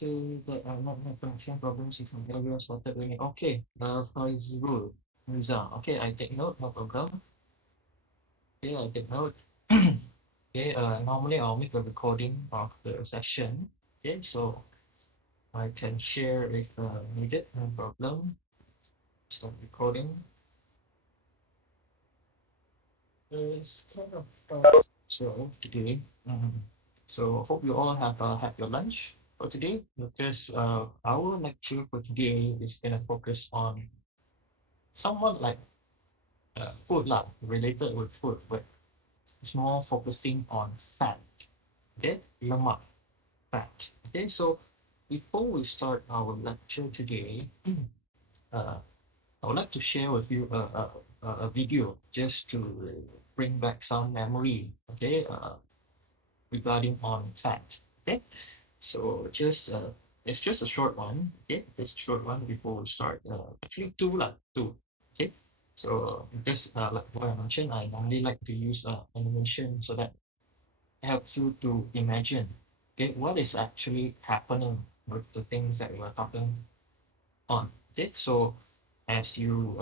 to that are not connection problems if everyone started doing it. Okay, Faizul, Musa. Okay, I take note, no problem. Okay, I take note. Okay, normally I'll make a recording of the session. Okay, so I can share if needed, no problem. Start recording. It's kind of so today. So hope you all have had your lunch for today because our lecture for today is gonna focus on somewhat like food lah, related with food, but it's more focusing on fat. Okay, lemak, fat. Okay, so before we start our lecture today, uh, I would like to share with you a video just to bring back some memory. Okay, regarding on fat. Okay, so it's just a short one. Okay, just a short one before we start. Actually two lah, two. Okay, so because like what I mentioned, I normally like to use animation so that helps you to imagine. Okay, what is actually happening with the things that we're talking on. Okay, so as you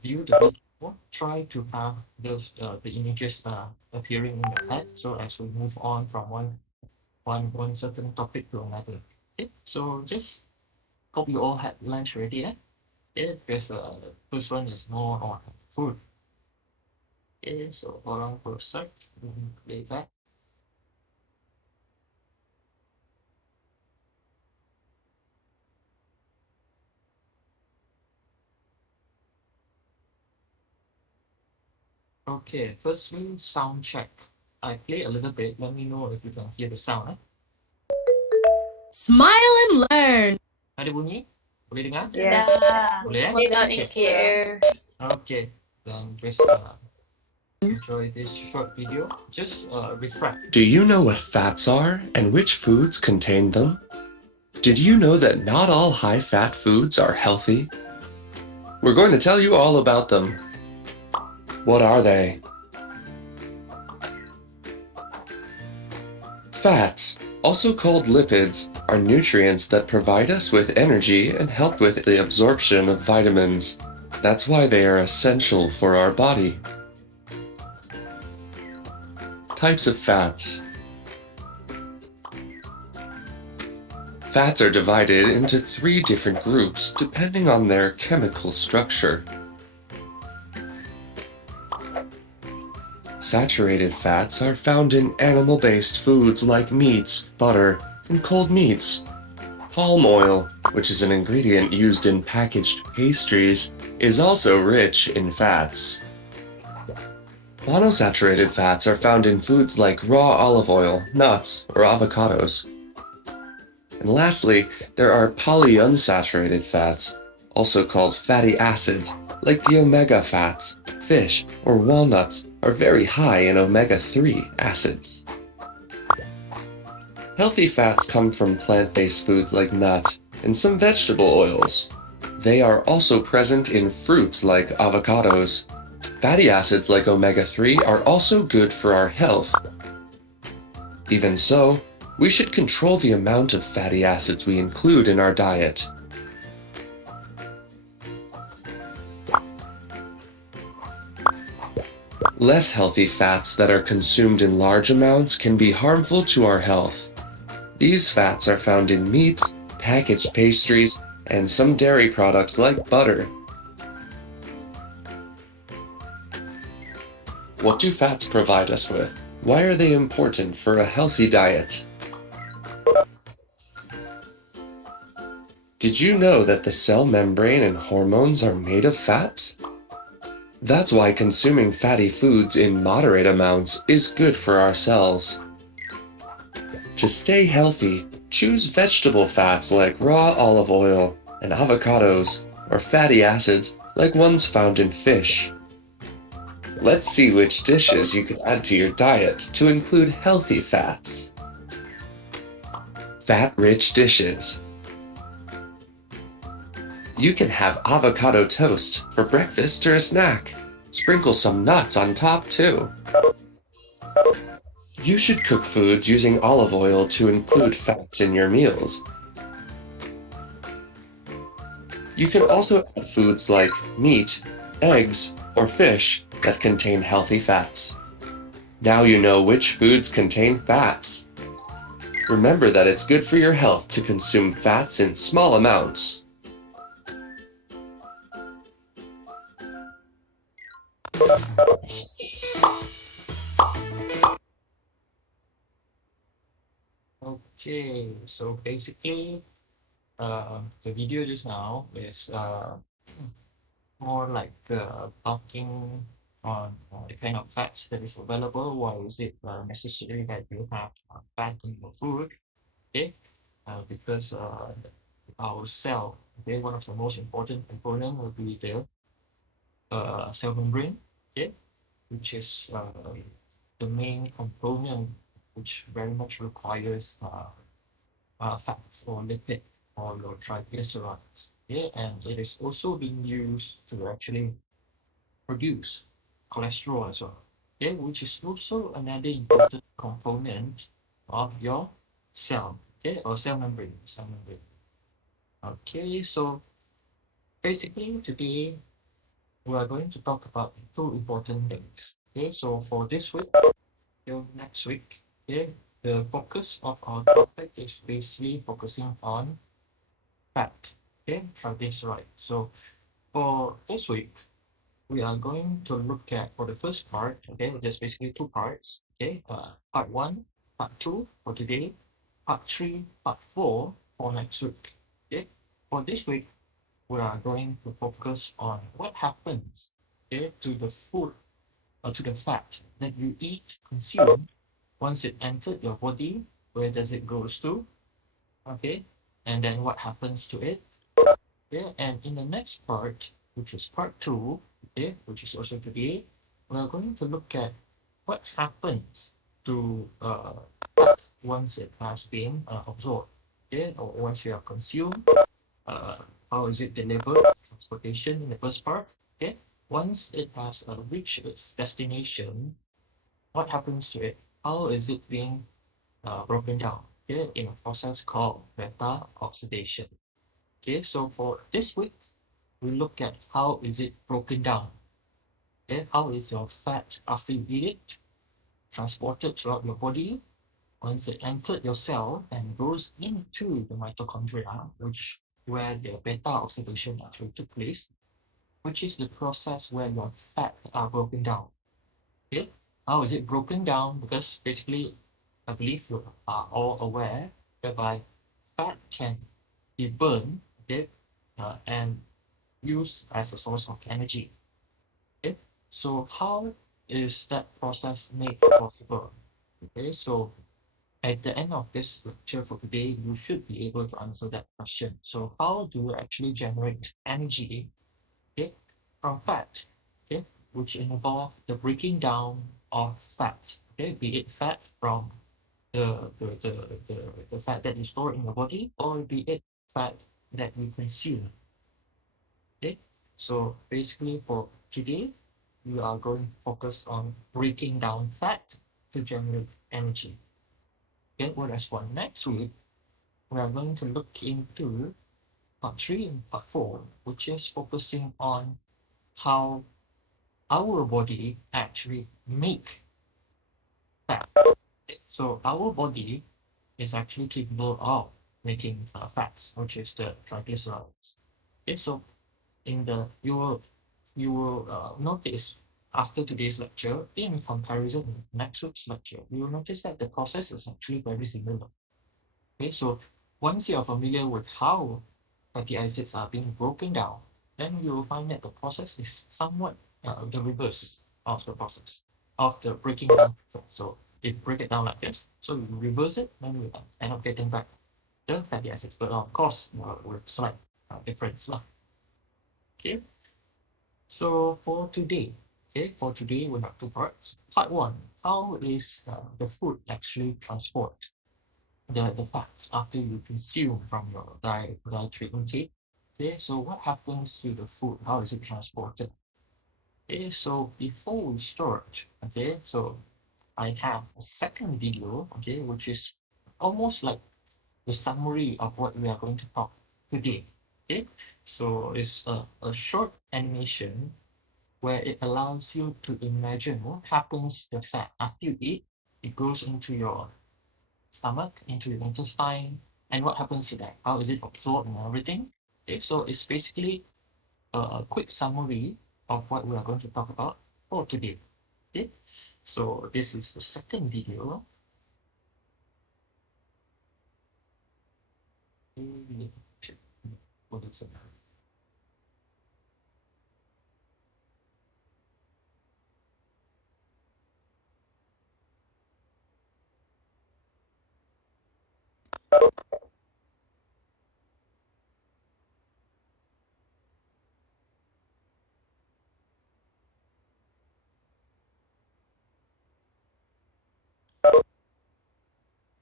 view the video, try to have those the images appearing in your head. So as we move on from one certain topic to another. Okay, so just hope you all had lunch already, eh? Yeah, because the first one is more on food. Okay, so hold on for a sec. Play back. Okay, firstly, sound check. I play a little bit. Let me know if you can hear the sound. Eh? Smile and learn. Ada bunyi? Boleh dengar? Yeah. Boleh, eh? Loud and Okay. clear. Okay, then just enjoy this short video. Just refresh. Do you know what fats are and which foods contain them? Did you know that not all high-fat foods are healthy? We're going to tell you all about them. What are they? Fats, also called lipids, are nutrients that provide us with energy and help with the absorption of vitamins. That's why they are essential for our body. Types of fats. Fats are divided into 3 different groups depending on their chemical structure. Saturated fats are found in animal-based foods like meats, butter, and cold meats. Palm oil, which is an ingredient used in packaged pastries, is also rich in fats. Monosaturated fats are found in foods like raw olive oil, nuts, or avocados. And lastly, there are polyunsaturated fats, also called fatty acids, like the omega fats. Fish or walnuts are very high in omega-3 acids. Healthy fats come from plant-based foods like nuts and some vegetable oils. They are also present in fruits like avocados. Fatty acids like omega-3 are also good for our health. Even so, we should control the amount of fatty acids we include in our diet. Less healthy fats that are consumed in large amounts can be harmful to our health. These fats are found in meats, packaged pastries, and some dairy products like butter. What do fats provide us with? Why are they important for a healthy diet? Did you know that the cell membrane and hormones are made of fats? That's why consuming fatty foods in moderate amounts is good for our cells. To stay healthy, choose vegetable fats like raw olive oil and avocados, or fatty acids like ones found in fish. Let's see which dishes you can add to your diet to include healthy fats. Fat-rich dishes. You can have avocado toast for breakfast or a snack. Sprinkle some nuts on top too. You should cook foods using olive oil to include fats in your meals. You can also add foods like meat, eggs, or fish that contain healthy fats. Now you know which foods contain fats. Remember that it's good for your health to consume fats in small amounts. Okay, so basically, the video just now is more like talking on the kind of fats that is available. Why is it necessary that you have fat in your food? Okay, because our cell, okay, one of the most important component will be the cell membrane, okay, which is the main component which very much requires fats or lipid or your triglycerides. Okay, and it is also being used to actually produce cholesterol as well. Okay, which is also another important component of your cell. Okay, or cell membrane. Cell membrane. Okay, so basically today we are going to talk about two important things. Okay, so for this week till next week, okay, the focus of our topic is basically focusing on fat, okay, triglyceride. So for this week, we are going to look at for the first part, okay, there's basically two parts, okay, part one, part two for today, part three, part four for next week, okay. For this week, we are going to focus on what happens, okay, to the food or to the fat that you eat, consume, once it entered your body, where does it goes to, okay, and then what happens to it. Yeah, and in the next part, which is part two, okay, which is also today, we're going to look at what happens to fat once it has been absorbed, okay, or once you have consumed, uh, how is it delivered, transportation in the first part, okay. Once it has reached its destination, what happens to it? How is it being broken down? Okay, in a process called beta oxidation. Okay, so for this week, we look at how is it broken down. Okay, how is your fat after you eat it transported throughout your body once it entered your cell and goes into the mitochondria, which where the beta oxidation actually took place, which is the process where your fat are broken down. Okay, how is it broken down? Because basically, I believe you are all aware whereby fat can be burned, okay, and used as a source of energy. Okay, so how is that process made possible? Okay, so at the end of this lecture for today, you should be able to answer that question. So how do you actually generate energy, okay, from fat, okay, which involve the breaking down of fat, okay, be it fat from the fat that you store in your body or be it fat that you consume. Okay, so basically for today, we are going to focus on breaking down fat to generate energy. Okay, whereas for next week, we are going to look into part three and part four, which is focusing on how our body actually make fat. Okay, so our body is actually capable of making fats, which is the triglycerides. Okay, so in the you will notice after today's lecture, in comparison with next week's lecture, you will notice that the process is actually very similar. Okay, so once you are familiar with how fatty acids are being broken down, then you will find that the process is somewhat the reverse of the process of the breaking down. So if you break it down like this, so you reverse it, then you end up getting back the fatty acids, but of course with slight difference lah. Okay. So for today, okay, for today we have two parts. Part one, how is the food actually transport the fats after you consume from your dietary intake? Okay, so what happens to the food? How is it transported? Okay, so before we start, okay, so I have a second video, okay, which is almost like the summary of what we are going to talk today. Okay, So it's a short animation where it allows you to imagine what happens to the fat after you eat. It goes into your stomach, into your intestine, and what happens to that? How is it absorbed and everything? Okay, so it's basically a quick summary of what we are going to talk about for today. Okay, so this is the second video. What is it?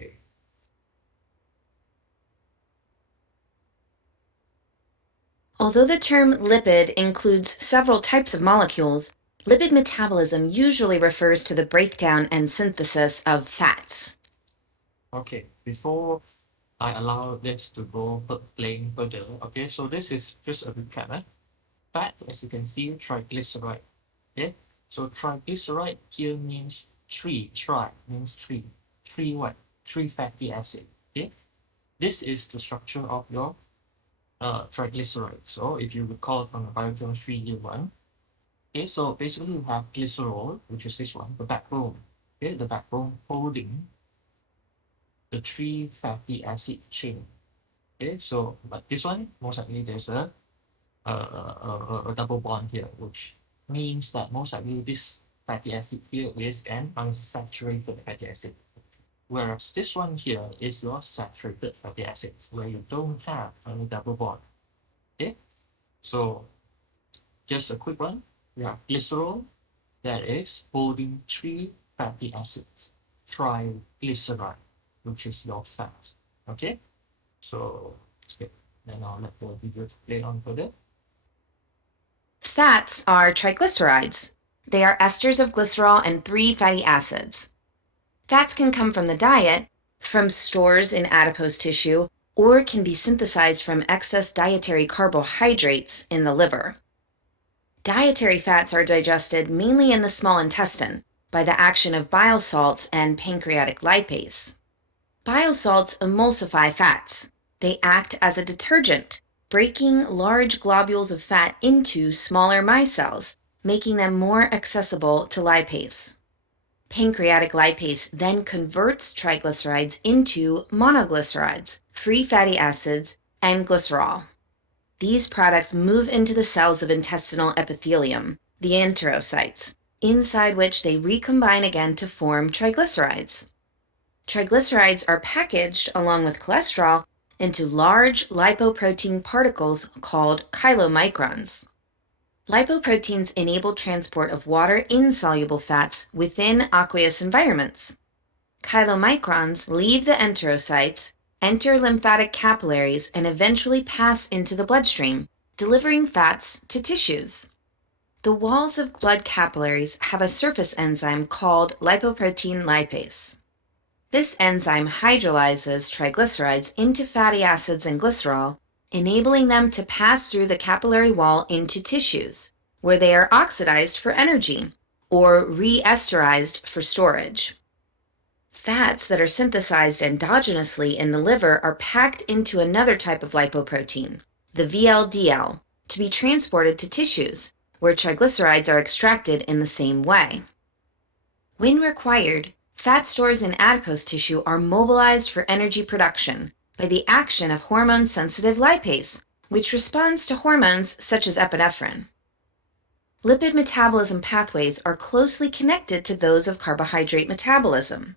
Okay. Although the term lipid includes several types of molecules, lipid metabolism usually refers to the breakdown and synthesis of fats. Okay, before I allow this to go playing further, okay, so this is just a recap. Fat, as you can see, triglyceride. Okay, so triglyceride here means tri means three what? Three fatty acid. Okay, this is the structure of your triglyceride. So if you recall from the biochemistry year one, okay, so basically you have glycerol, which is this one, the backbone. Okay, the backbone holding the three fatty acid chain. Okay, so but this one most likely there's a double bond here, which means that most likely this fatty acid here is an unsaturated fatty acid. Whereas this one here is your saturated fatty acids, where you don't have any double bond. Okay, so just a quick one. We have glycerol that is holding three fatty acids, triglyceride, which is your fat. Okay, so okay, then I'll let the video play on further. Fats are triglycerides. They are esters of glycerol and three fatty acids. Fats can come from the diet, from stores in adipose tissue, or can be synthesized from excess dietary carbohydrates in the liver. Dietary fats are digested mainly in the small intestine by the action of bile salts and pancreatic lipase. Bile salts emulsify fats. They act as a detergent, breaking large globules of fat into smaller micelles, making them more accessible to lipase. Pancreatic lipase then converts triglycerides into monoglycerides, free fatty acids, and glycerol. These products move into the cells of intestinal epithelium, the enterocytes, inside which they recombine again to form triglycerides. Triglycerides are packaged, along with cholesterol, into large lipoprotein particles called chylomicrons. Lipoproteins enable transport of water-insoluble fats within aqueous environments. Chylomicrons leave the enterocytes, enter lymphatic capillaries, and eventually pass into the bloodstream, delivering fats to tissues. The walls of blood capillaries have a surface enzyme called lipoprotein lipase. This enzyme hydrolyzes triglycerides into fatty acids and glycerol, enabling them to pass through the capillary wall into tissues, where they are oxidized for energy or re-esterized for storage. Fats that are synthesized endogenously in the liver are packed into another type of lipoprotein, the VLDL, to be transported to tissues, where triglycerides are extracted in the same way. When required, fat stores in adipose tissue are mobilized for energy production by the action of hormone-sensitive lipase, which responds to hormones such as epinephrine. Lipid metabolism pathways are closely connected to those of carbohydrate metabolism.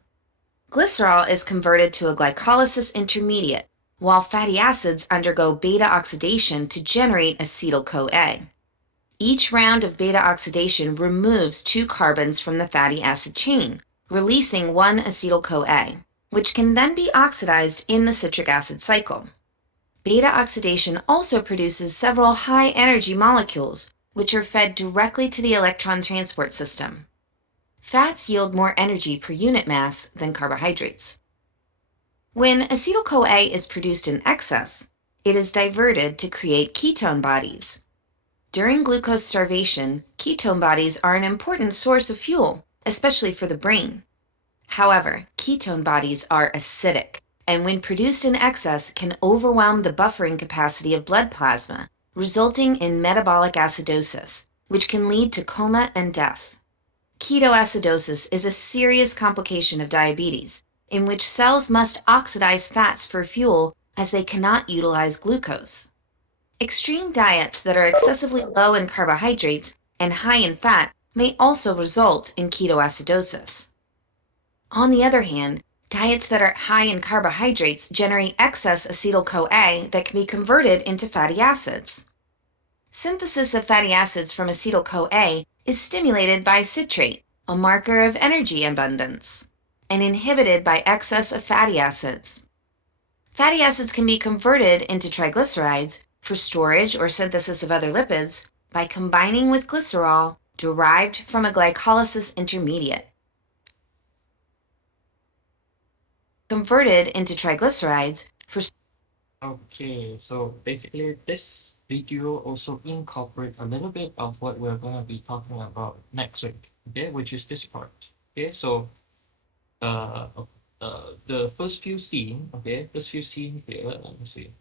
Glycerol is converted to a glycolysis intermediate, while fatty acids undergo beta oxidation to generate acetyl-CoA. Each round of beta oxidation removes two carbons from the fatty acid chain, releasing one acetyl-CoA, which can then be oxidized in the citric acid cycle. Beta oxidation also produces several high-energy molecules, which are fed directly to the electron transport system. Fats yield more energy per unit mass than carbohydrates. When acetyl-CoA is produced in excess, it is diverted to create ketone bodies. During glucose starvation, ketone bodies are an important source of fuel, especially for the brain. However, ketone bodies are acidic, and when produced in excess can overwhelm the buffering capacity of blood plasma, resulting in metabolic acidosis, which can lead to coma and death. Ketoacidosis is a serious complication of diabetes, in which cells must oxidize fats for fuel as they cannot utilize glucose. Extreme diets that are excessively low in carbohydrates and high in fat may also result in ketoacidosis. On the other hand, diets that are high in carbohydrates generate excess acetyl-CoA that can be converted into fatty acids. Synthesis of fatty acids from acetyl-CoA is stimulated by citrate, a marker of energy abundance, and inhibited by excess of fatty acids. Fatty acids can be converted into triglycerides for storage or synthesis of other lipids by combining with glycerol derived from a glycolysis intermediate. Converted into triglycerides for Okay, so basically this video also incorporates a little bit of what we're going to be talking about next week, okay, which is this part. Okay, so uh, the first few scene, okay, first few scene here, let me see.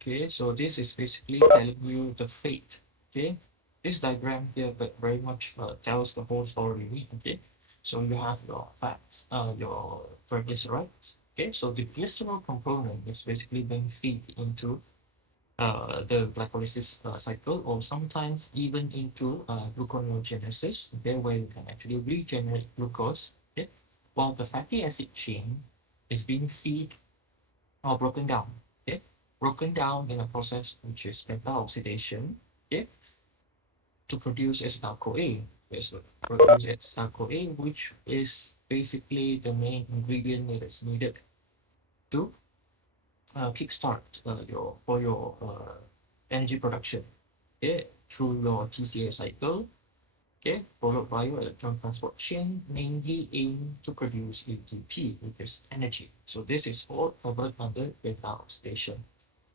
Okay, so this is basically telling you the fate, okay? This diagram here but very much tells the whole story, okay? So you have your fats, your triglycerides, okay? So the glycerol component is basically being fed into the glycolysis cycle or sometimes even into gluconeogenesis, okay, where you can actually regenerate glucose, okay? While the fatty acid chain is being fed or broken down, okay? Broken down in a process which is beta-oxidation, okay, to produce acetyl-CoA. Yes, produce acetyl-CoA, which is basically the main ingredient that is needed to kickstart your energy production, okay, through your TCA cycle, okay, followed by your electron transport chain, mainly aim to produce ATP, which is energy. So this is all covered under beta-oxidation.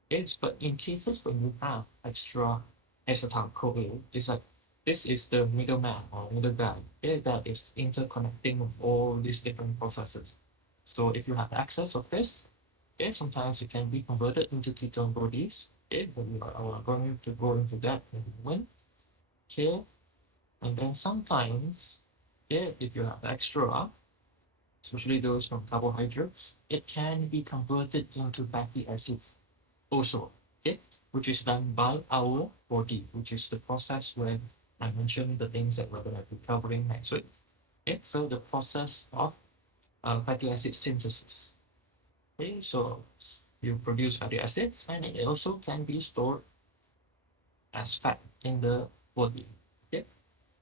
Yes, but in cases when you have extra acetyl-CoA, it's like this is the middleman or middle guy, yeah, that is interconnecting with all these different processes. So if you have access of this, yeah, sometimes it can be converted into ketone bodies. Okay, but we are going to go into that in a moment. Okay, and then sometimes, yeah, if you have extra, especially those from carbohydrates, it can be converted into fatty acids also, okay, which is done by our body, which is the process when I mentioned the things that we're going to be covering next week. Okay, so the process of fatty acid synthesis. Okay, so you produce fatty acids and it also can be stored as fat in the body. Okay,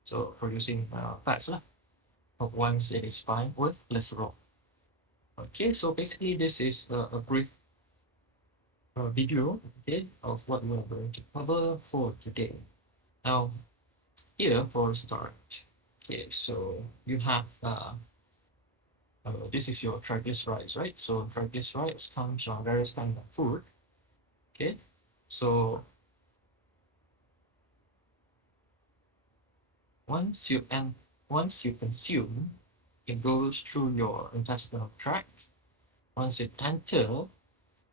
so producing fats lah, once it is fine with glycerol. Okay, so basically this is a brief video, okay, of what we are going to cover for today. Now, here for a start, okay, so you have this is your triglycerides, right? So triglycerides comes from various kinds of food, okay? So once you and once you consume, it goes through your intestinal tract. Once it enter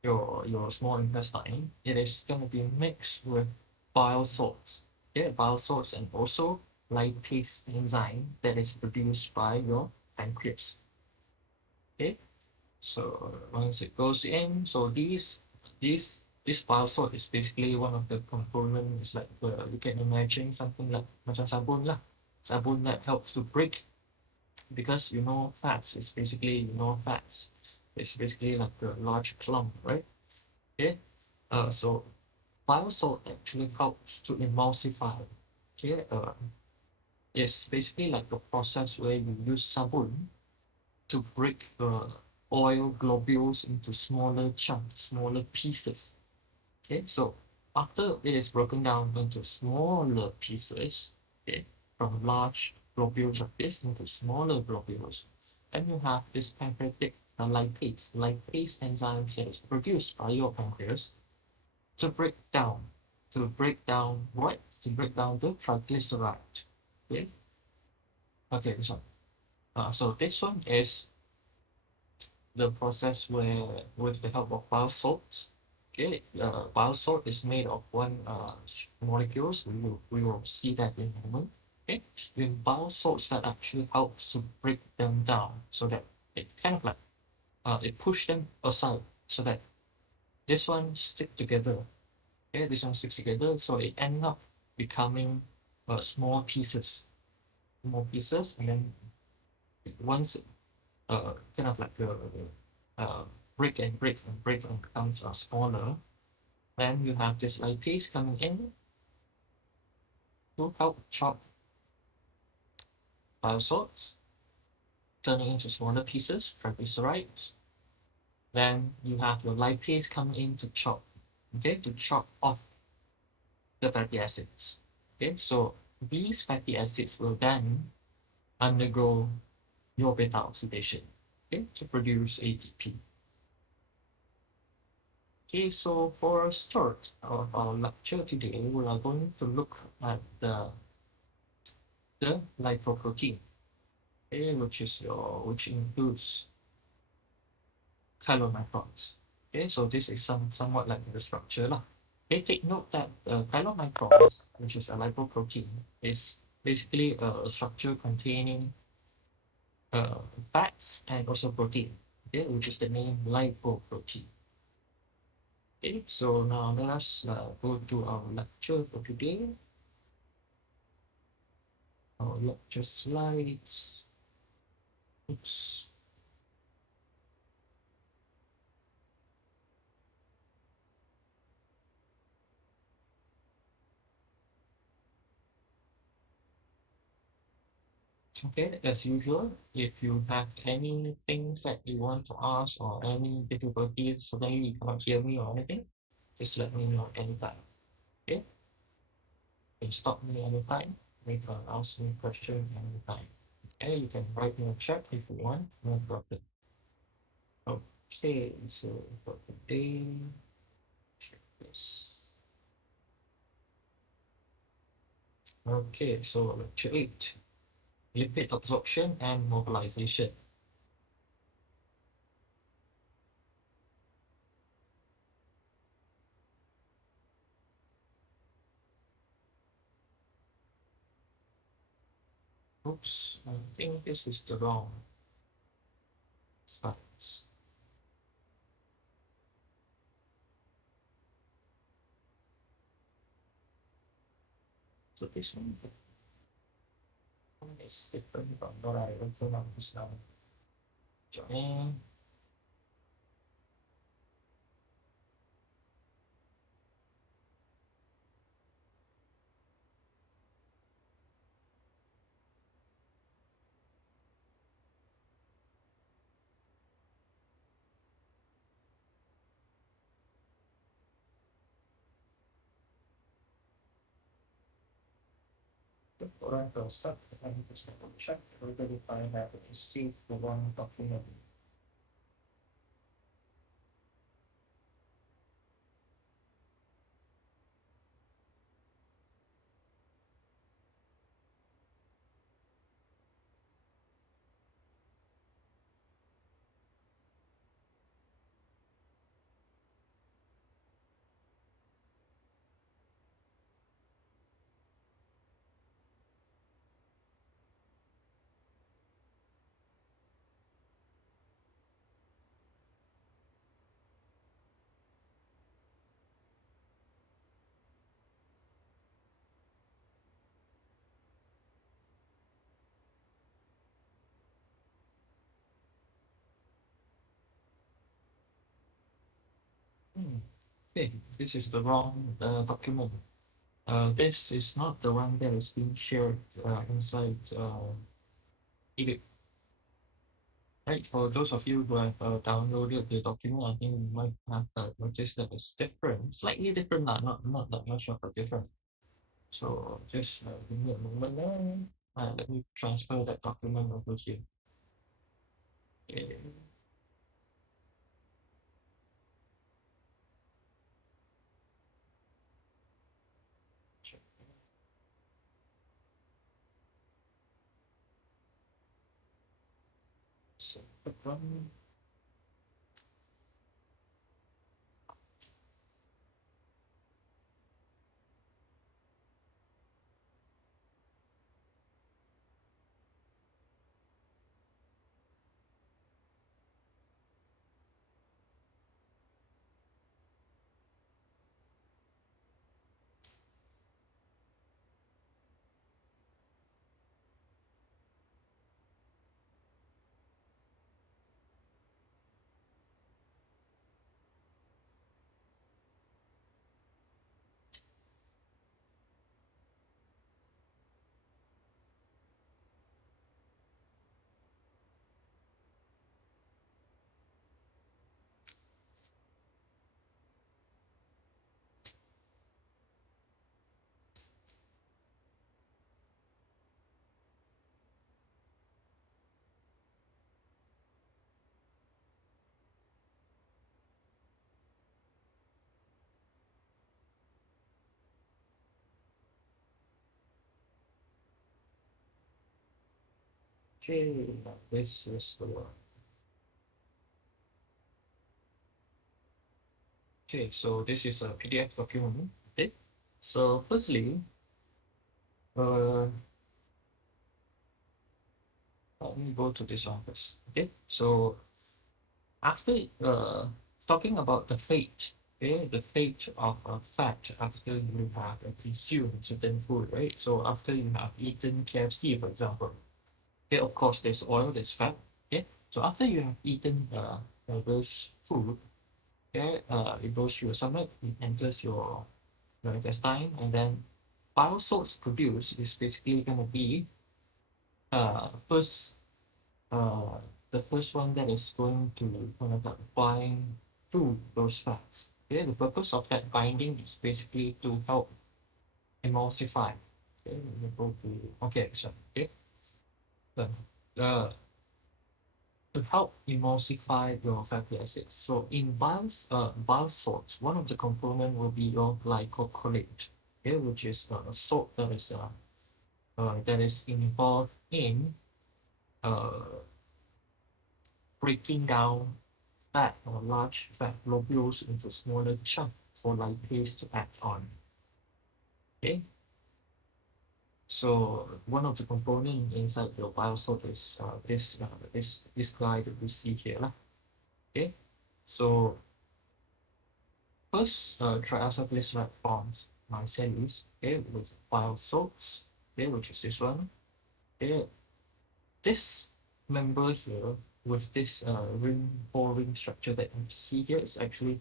your small intestine, it is going to be mixed with bile salts. Yeah, bile salts and also lipase enzyme that is produced by your pancreas. Okay, so once it goes in, so this bile salt is basically one of the components. It's like you can imagine something like macam sabun lah, sabun that helps to break because fats is basically fats. It's basically like a large clump, right? Okay, so bile salt actually helps to emulsify. Okay, it's basically like a process where you use sabun to break the oil globules into smaller chunks, smaller pieces. Okay, so after it is broken down into smaller pieces, okay, from large globules of this into smaller globules, and you have this pancreatic lipase. Lipase enzymes that is produced by your pancreas to break down, what? To break down the triglyceride. Okay, okay, this one. So this one is the process where, with the help of bile salts, okay, bile salt is made of one molecules. We will see that in a moment. Okay, with bile salts that actually helps to break them down so that it kind of like it push them aside so that this one stick together. Okay, this one sticks together, so it end up becoming small pieces, and then once kind of like break and break and break and becomes smaller, then you have this lipase coming in to help chop salts, turning into smaller pieces, triglycerides. Then you have your lipase coming in to chop, okay, to chop off the fatty acids. Okay, so these fatty acids will then undergo your beta oxidation, okay, to produce ATP. Okay, so for a start of our lecture today, we are going to look at the lipoprotein, okay, which includes chylomicrons. Okay, so this is somewhat like the structure lah. Okay, take note that chylomicrons, which is a lipoprotein, is basically a structure containing uh, fats and also protein, okay, which is the name lipoprotein. Okay, so now let us go to our lecture for today. Our lecture slides. Oops. Okay, as usual, if you have any things that you want to ask or any difficulties, suddenly you cannot hear me or anything, just let me know anytime. Okay, you can stop me anytime. You can ask me question anytime. Okay, you can write me a chat if you want, no problem. Okay, so for today, yes. Okay, so lecture 8, lipid absorption and mobilization. Oops, I think this is the wrong slides. So this one is different from what I open up just now. Join. Alright, so set, let me just double check whether if I have received the wrong document. Hmm. Okay, this is the wrong document. This is not the one that is being shared inside EDIC. Right, for those of you who have downloaded the document, I think you might have noticed that it's different, slightly different, not that much of a different. So just give me a moment there. Let me transfer that document over here. Okay. So, um, okay, this is the one. Okay, so this is a PDF document. Okay, so firstly, uh, let me go to this one first. Okay, so after talking about the fate, okay, the fate of fat after you have consumed certain food, right? So after you have eaten KFC, for example, okay, of course there's oil, there's fat, okay. So after you have eaten those food, okay, it goes through your stomach, it enters your intestine, and then bile salts produced is basically going to be first uh, the first one that is going to kind of bind to those fats. Okay, the purpose of that binding is basically to help emulsify. Okay, we go to okay, so okay, so, uh, to help emulsify your fatty acids. So in bile salts, one of the component will be your glycocholate, okay, which is a salt that is involved in uh, breaking down fat or large fat globules into smaller chunks for lipase to act on. Okay, so one of the components inside your bile salt is this guy that we see here, lah. Okay, so first triacylglyceride forms micelles, okay, with bile salts, okay, which is this one. Okay, this member here with this ring or ring structure that you see here is actually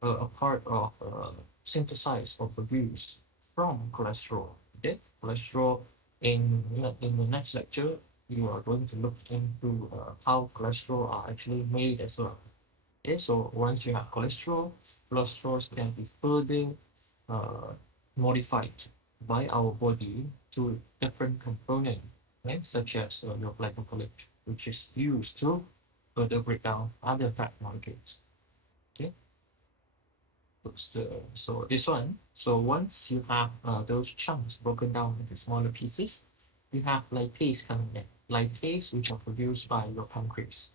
a part of synthesized or produced from cholesterol. Okay, cholesterol in the next lecture you are going to look into how cholesterol are actually made as well. Okay, so once you have cholesterol, cholesterol can be further uh, modified by our body to different component, okay, such as your glycolytic, which is used to further break down other fat molecules. Okay, so this one. So once you have those chunks broken down into smaller pieces, you have lipase coming in. Lipase, which are produced by your pancreas.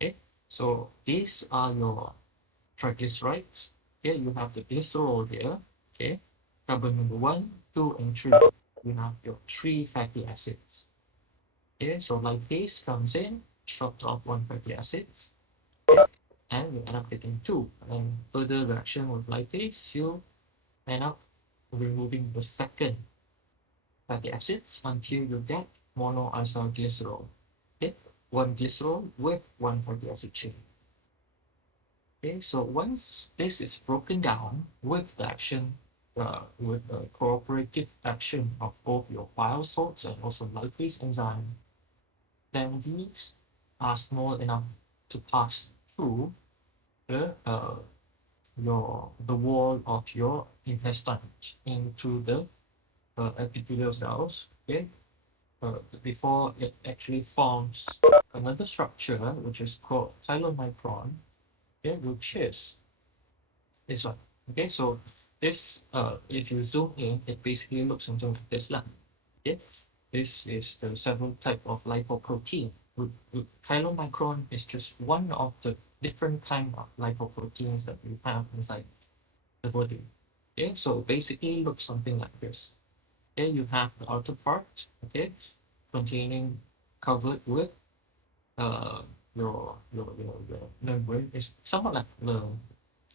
Okay, so these are your triglycerides. Here you have the glycerol here. Okay, carbon number one, two, and three. You have your three fatty acids. Okay, so lipase comes in, chopped off one fatty acids, okay, and you end up getting two. And further reaction with lipase, you end up removing the second fatty acids until you get monoacyl glycerol. Okay, one glycerol with one fatty acid chain. Okay, so once this is broken down with the action, with the cooperative action of both your bile salts and also lipase enzyme, then these are small enough to pass through the wall of your intestine into the epithelial cells. Okay, before it actually forms another structure which is called chylomicron. Okay, which is this one. Okay, so this if you zoom in, it basically looks something like this lah. Okay, this is the several type of lipoprotein chylomicron is just one of the different kind of lipoproteins that we have inside the body. Okay, so basically looks something like this. Okay, you have the outer part, okay, containing covered with uh your membrane is somewhat like the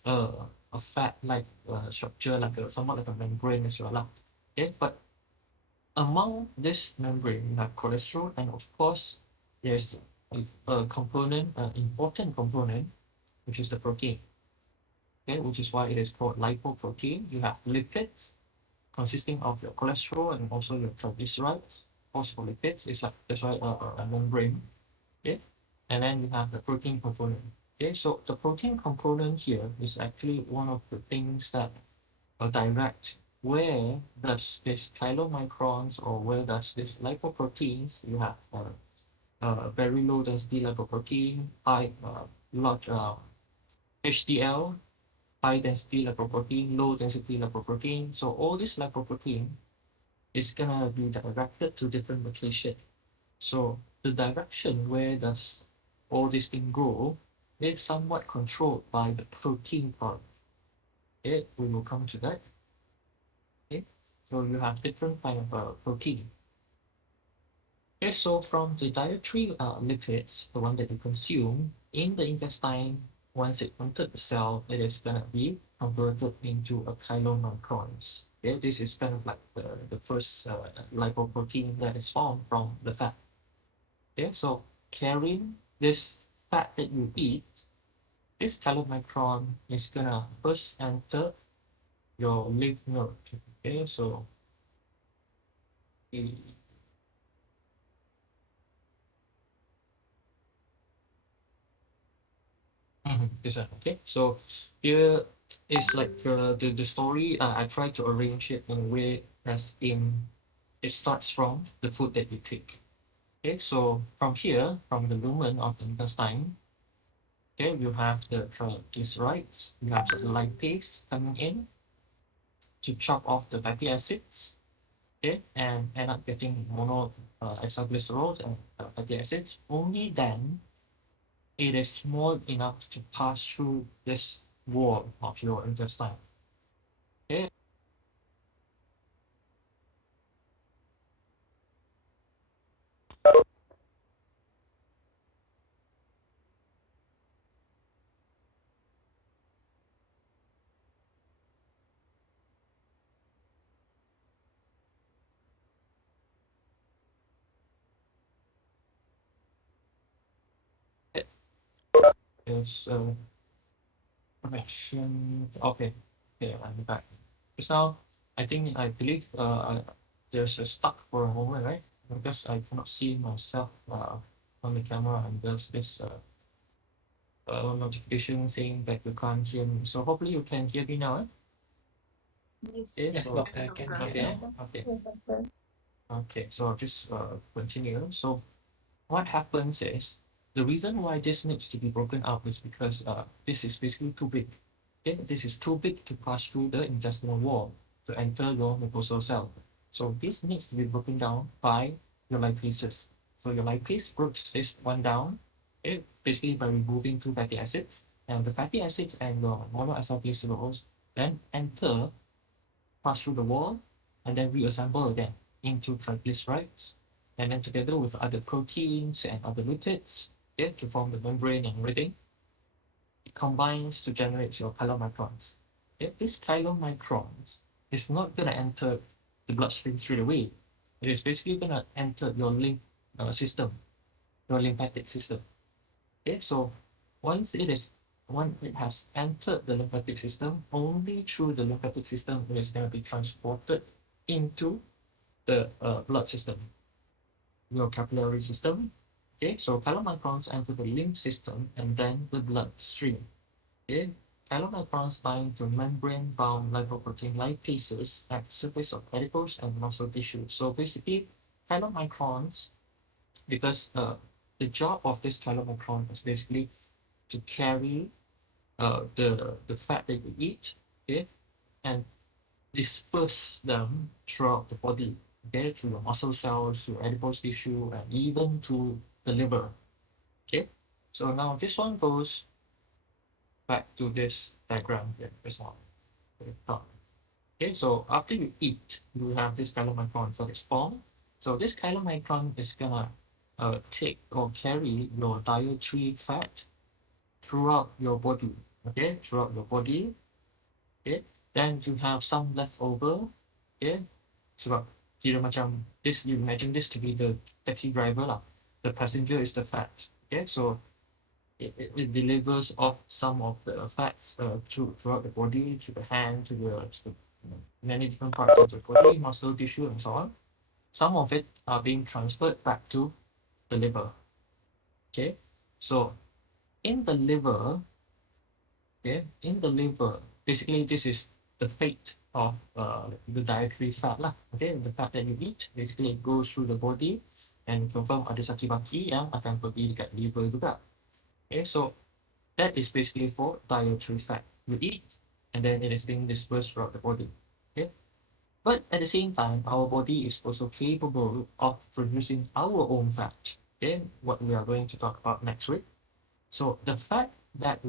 a fat like structure like somewhat like a membrane as well lah. Okay, but among this membrane you have cholesterol and of course there's a component, an important component, which is the protein. Okay, which is why it is called lipoprotein. You have lipids consisting of your cholesterol and also your triglycerides. Phospholipids is like that's why a membrane. Okay, and then you have the protein component. Okay, so the protein component here is actually one of the things that direct where does this chylomicrons or where does this lipoproteins you have very low density lipoprotein, high large HDL, high density lipoprotein, low density lipoprotein. So all this lipoprotein is gonna be directed to different location. So the direction where does all this thing go is somewhat controlled by the protein part. Okay, we will come to that. Okay, so you have different kind of protein. Okay, so from the dietary lipids, the one that you consume in the intestine, once it entered the cell, it is gonna be converted into a chylomicrons. Okay, this is kind of like the first lipoprotein that is formed from the fat. Okay, so carrying this fat that you eat, this chylomicron is gonna first enter your lymph node. Okay, so this one. Okay, so here is like the story. I try to arrange it in a way as in it starts from the food that you take. Okay, so from here, from the lumen of the intestine, okay, you have the triglycerides, you have the lipase coming in to chop off the fatty acids, okay, and end up getting mono isoglycerols and fatty acids. Only then it is small enough to pass through this wall of your intestine. Okay. It's connection. Okay, okay, I'm back. Just now, I believe there's a stuck for a moment, right? Because I cannot see myself on the camera, and there's this notification saying that you can't hear me. So hopefully you can hear me now. Okay, Yes, so doctor, I can hear okay, now. okay, okay. So I'll just continue. So what happens is the reason why this needs to be broken up is because this is basically too big. Okay, this is too big to pass through the intestinal wall to enter your mucosal cell. So this needs to be broken down by your lipases. So your lipase breaks this one down, okay, basically by removing two fatty acids, and the fatty acids and your monoisoglycerols then enter, pass through the wall, and then reassemble again into triglycerides, and then together with other proteins and other lipids, okay, to form the membrane and everything, it combines to generate your chylomicrons. Okay, this chylomicrons is not going to enter the bloodstream straight away. It is basically going to enter your lymph system, your lymphatic system. Okay, so once it is once it has entered the lymphatic system, only through the lymphatic system it is going to be transported into the blood system, your capillary system. Okay, so chylomicrons enter the lymph system and then the bloodstream. Okay, chylomicrons bind to membrane-bound lipoprotein lipases at the surface of adipose and muscle tissue. So basically, chylomicrons, because the job of this chylomicron is basically to carry the fat that you eat, okay, and disperse them throughout the body, okay, through your muscle cells, through adipose tissue, and even to the liver. Okay, so now this one goes back to this diagram here just now. Okay, so after you eat, you have this chylomicron for this form. So this chylomicron is gonna take or carry your dietary fat throughout your body. Okay, throughout your body. Okay, then you have some leftover. Okay, sebab kira macam this, you imagine this to be the taxi driver lah. The passenger is the fat. Okay, so it delivers off some of the fats throughout the body, to the hand, to the many different parts of the body, muscle tissue, and so on. Some of it are being transferred back to the liver. Okay, so in the liver, okay, in the liver, basically this is the fate of the dietary fat lah. Okay, the fat that you eat basically goes through the body and confirm ada saki-baki yang akan pergi dekat liver juga. Okay, so that is basically for dietary fat. You eat, and then it is being dispersed throughout the body. Okay, but at the same time, our body is also capable of producing our own fat. Okay, what we are going to talk about next week. So the fat that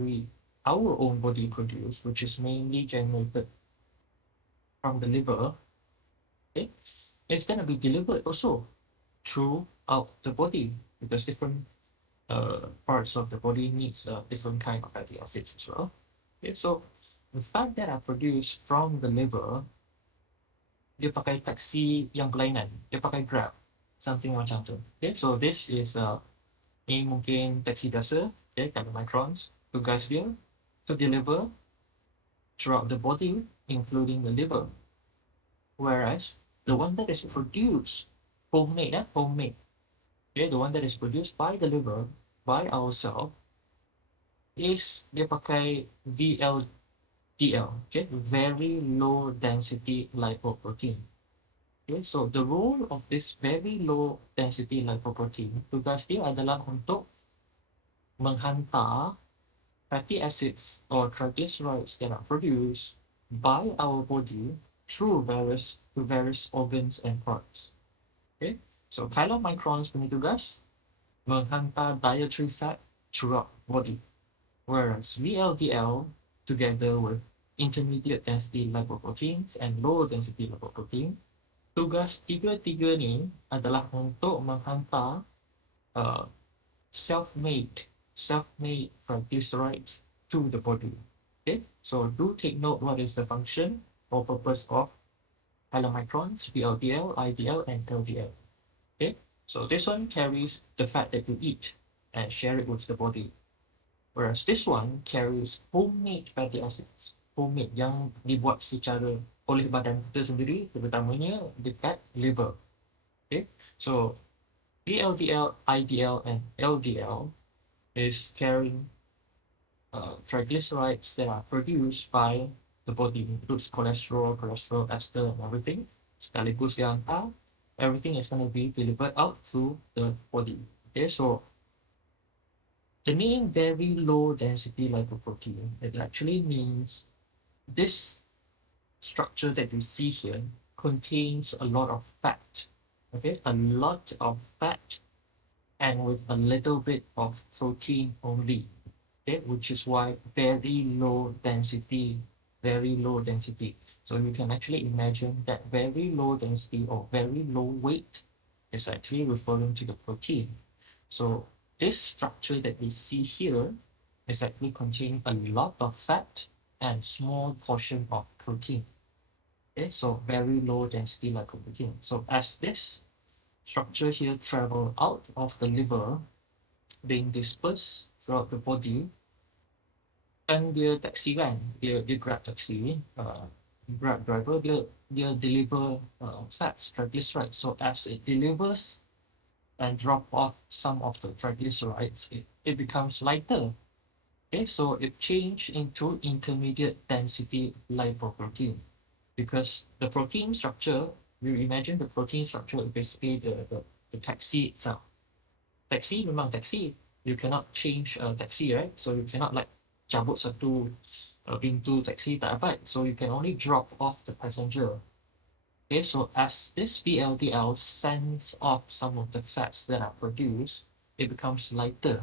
our own body produce, which is mainly generated from the liver, okay, is going to be delivered also throughout the body, because different parts of the body needs a different kind of fatty acids as well. Okay, so the fat that are produced from the liver, dia pakai taksi yang kelainan, dia pakai Grab, something macam tu. Okay, so this is ini mungkin taksi biasa, okay, kat microns. Tugas dia to deliver throughout the body, including the liver. Whereas the one that is produced, homemade, okay, the one that is produced by the liver, by ourselves, is dia pakai VLDL, okay, very low density lipoprotein. Okay, so the role of this very low density lipoprotein, tugas dia adalah untuk menghantar fatty acids or triglycerides that are produced by our body through various organs and parts. Okay, so chylomicrons punya tugas menghantar dietary fat throughout body, whereas VLDL together with intermediate density lipoproteins and low density lipoprotein, tugas tiga-tiga ni adalah untuk menghantar uh, self-made triglycerides to the body. Okay, so do take note what is the function or purpose of chylomicrons, VLDL, IDL, and LDL. Okay, so this one carries the fat that you eat and share it with the body, whereas this one carries homemade fatty acids, homemade yang dibuat secara oleh badan kita sendiri, terutamanya dekat liver. Okay, so VLDL, IDL, and LDL is carrying triglycerides that are produced by the body, includes cholesterol, ester, and everything. Sekaligus dihantar, everything is going to be delivered out through the body. Okay, so the name very low density lipoprotein, it actually means this structure that you see here contains a lot of fat. Okay, a lot of fat and with a little bit of protein only. Okay, which is why very low density, very low density. So you can actually imagine that very low density or very low weight is actually referring to the protein. So this structure that we see here is actually containing a lot of fat and small portion of protein. Okay, so very low density lipoprotein. So as this structure here travel out of the liver, being dispersed throughout the body, kan dia taxi kan, dia grab taxi, grab driver, dia deliver fats, triglycerides. So as it delivers and drop off some of the triglycerides, it becomes lighter. Okay, so it changed into intermediate density lipoprotein, because the protein structure, you imagine the protein structure is basically the taxi itself. Taxi memang taxi, you cannot change a taxi, right? So you cannot like cabut satu pintu taxi, tak dapat. So you can only drop off the passenger. Okay, so as this VLDL sends off some of the fats that are produced, it becomes lighter.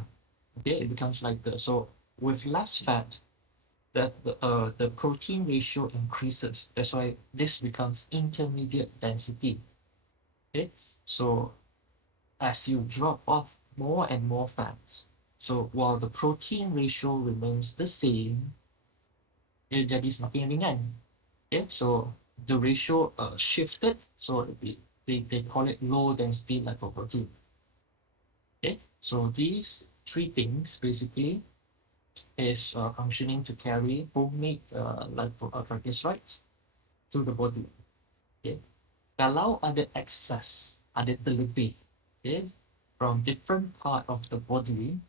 Okay, it becomes lighter. So with less fat, the protein ratio increases. That's why this becomes intermediate density. Okay, so as you drop off more and more fats, so while the protein ratio remains the same, dia jadi semakin ringan. Okay, so the ratio shifted, so they call it low density lipoprotein. Okay, so these three things basically is functioning to carry homemade triglycerides to the body. Okay, kalau ada excess, ada terlebih, okay, from different part of the body,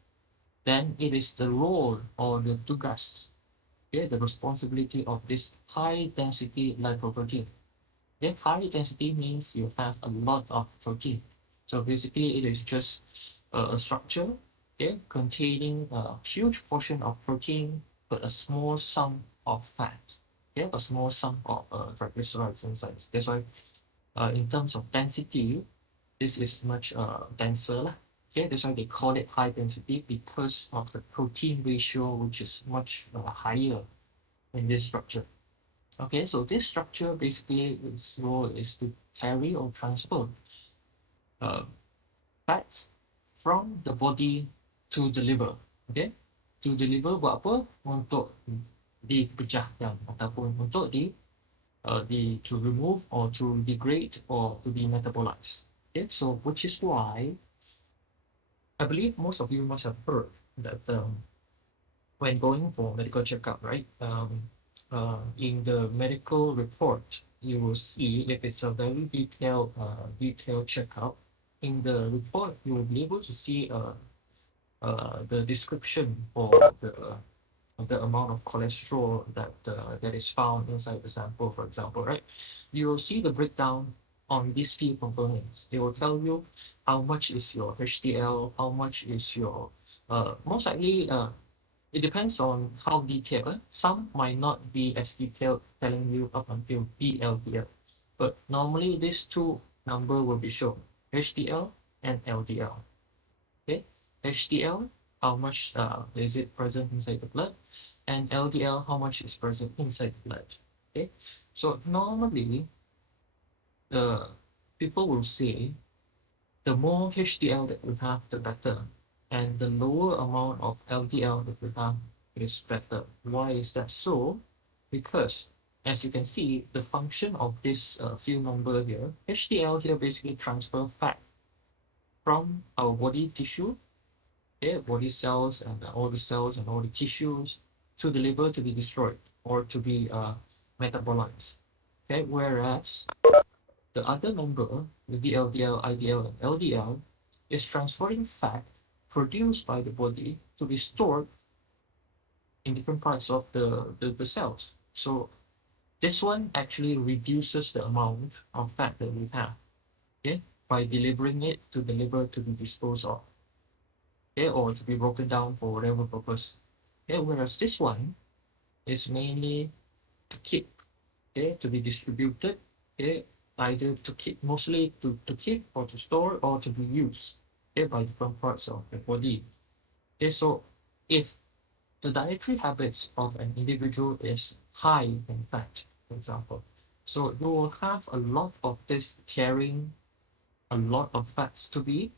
then it is the role or the tugas, okay, the responsibility of this high density lipoprotein. Okay, high density means you have a lot of protein. So basically, it is just a structure, okay, containing a huge portion of protein but a small sum of fat. Okay, a small sum of triglycerides inside. That's why, in terms of density, this is much denser lah. Okay, that's why they call it high density because of the protein ratio, which is much higher in this structure. Okay, so this structure basically its role is to carry or transport uh, fats from the body to the liver. Okay, to the liver buat apa? Untuk dipecahkan ataupun untuk to remove or to degrade or to be metabolized. Okay, so which is why I believe most of you must have heard that when going for medical checkup, right? In the medical report, you will see if it's a very detailed checkup. In the report, you will be able to see the description for the amount of cholesterol that is found inside the sample, for example, right? You will see the breakdown on these few components. They will tell you how much is your HDL, how much is your most likely it depends on how detailed. Some might not be as detailed, telling you up until VLDL. But normally these two number will be shown, HDL and LDL. Okay, HDL, how much is it present inside the blood, and LDL, how much is present inside the blood. Okay, so normally the people will say the more HDL that we have, the better. And the lower amount of LDL that we have is better. Why is that so? Because as you can see, the function of this few number here, HDL here basically transfer fat from our body tissue, okay, body cells and all the cells and all the tissues to the liver to be destroyed or to be metabolized. Okay, whereas the other number, the VLDL, IDL, and LDL, is transferring fat produced by the body to be stored in different parts of the cells. So this one actually reduces the amount of fat that we have, okay, by delivering it to the liver to be disposed of, okay, or to be broken down for whatever purpose. Okay, whereas this one is mainly to keep, okay, to be distributed, okay, either to keep, mostly to keep or to store or to be used, okay, by different parts of the body. Okay, so if the dietary habits of an individual is high in fat, for example, so you will have a lot of this carrying a lot of fats to be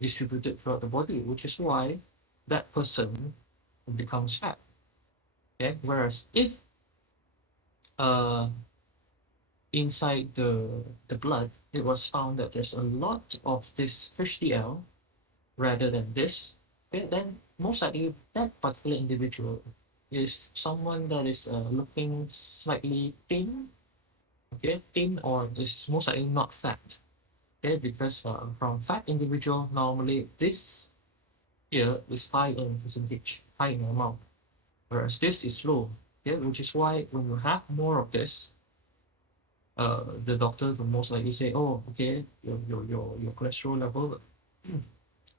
distributed throughout the body, which is why that person becomes fat. Okay, whereas if uh inside the blood, it was found that there's a lot of this HDL rather than this, okay, then most likely that particular individual is someone that is looking slightly thin, okay, thin or is most likely not fat, okay, because from fat individual, normally this here is high in percentage, high in amount, whereas this is low, okay, which is why when you have more of this, the doctor will most likely say, oh, okay, your cholesterol level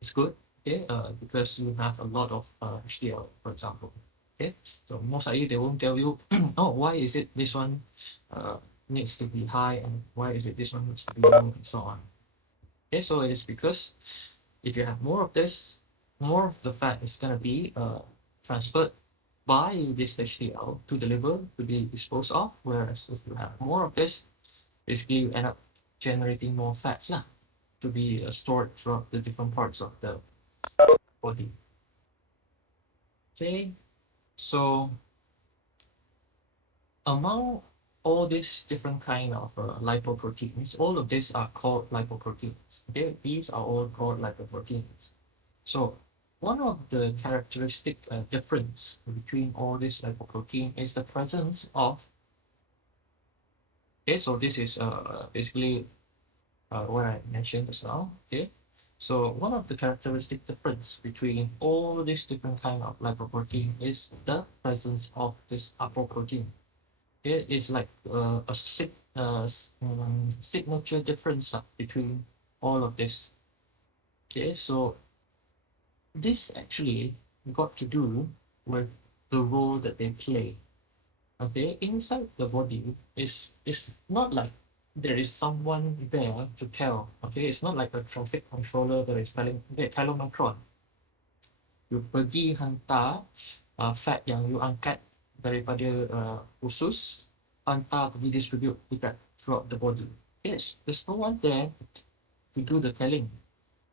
is good, okay, because you have a lot of HDL, for example. Okay, so most likely they won't tell you, oh, why is it this one uh, needs to be high and why is it this one needs to be low and so on. Okay, so it is because If you have more of this, more of the fat is going to be transferred by this HDL to the liver to be disposed of. Whereas if you have more of this, basically you end up generating more fats lah, to be stored throughout the different parts of the body. Okay, so among all these different kind of lipoproteins, all of these are called lipoproteins. Okay, these are all called lipoproteins. So one of the characteristic difference between all these lipoprotein is the presence of. Okay, so this is basically what I mentioned just now. Okay, so one of the characteristic difference between all these different kind of lipoprotein is the presence of this apoprotein. It is like signature difference between all of this. Okay, so this actually got to do with the role that they play. Okay, inside the body is not like there is someone there to tell. Okay, it's not like a traffic controller that is telling, okay, kalau Macron, you pergi hantar fat yang you angkat daripada usus, hantar pergi distribute dekat throughout the body. Yes, there's no one there to do the telling.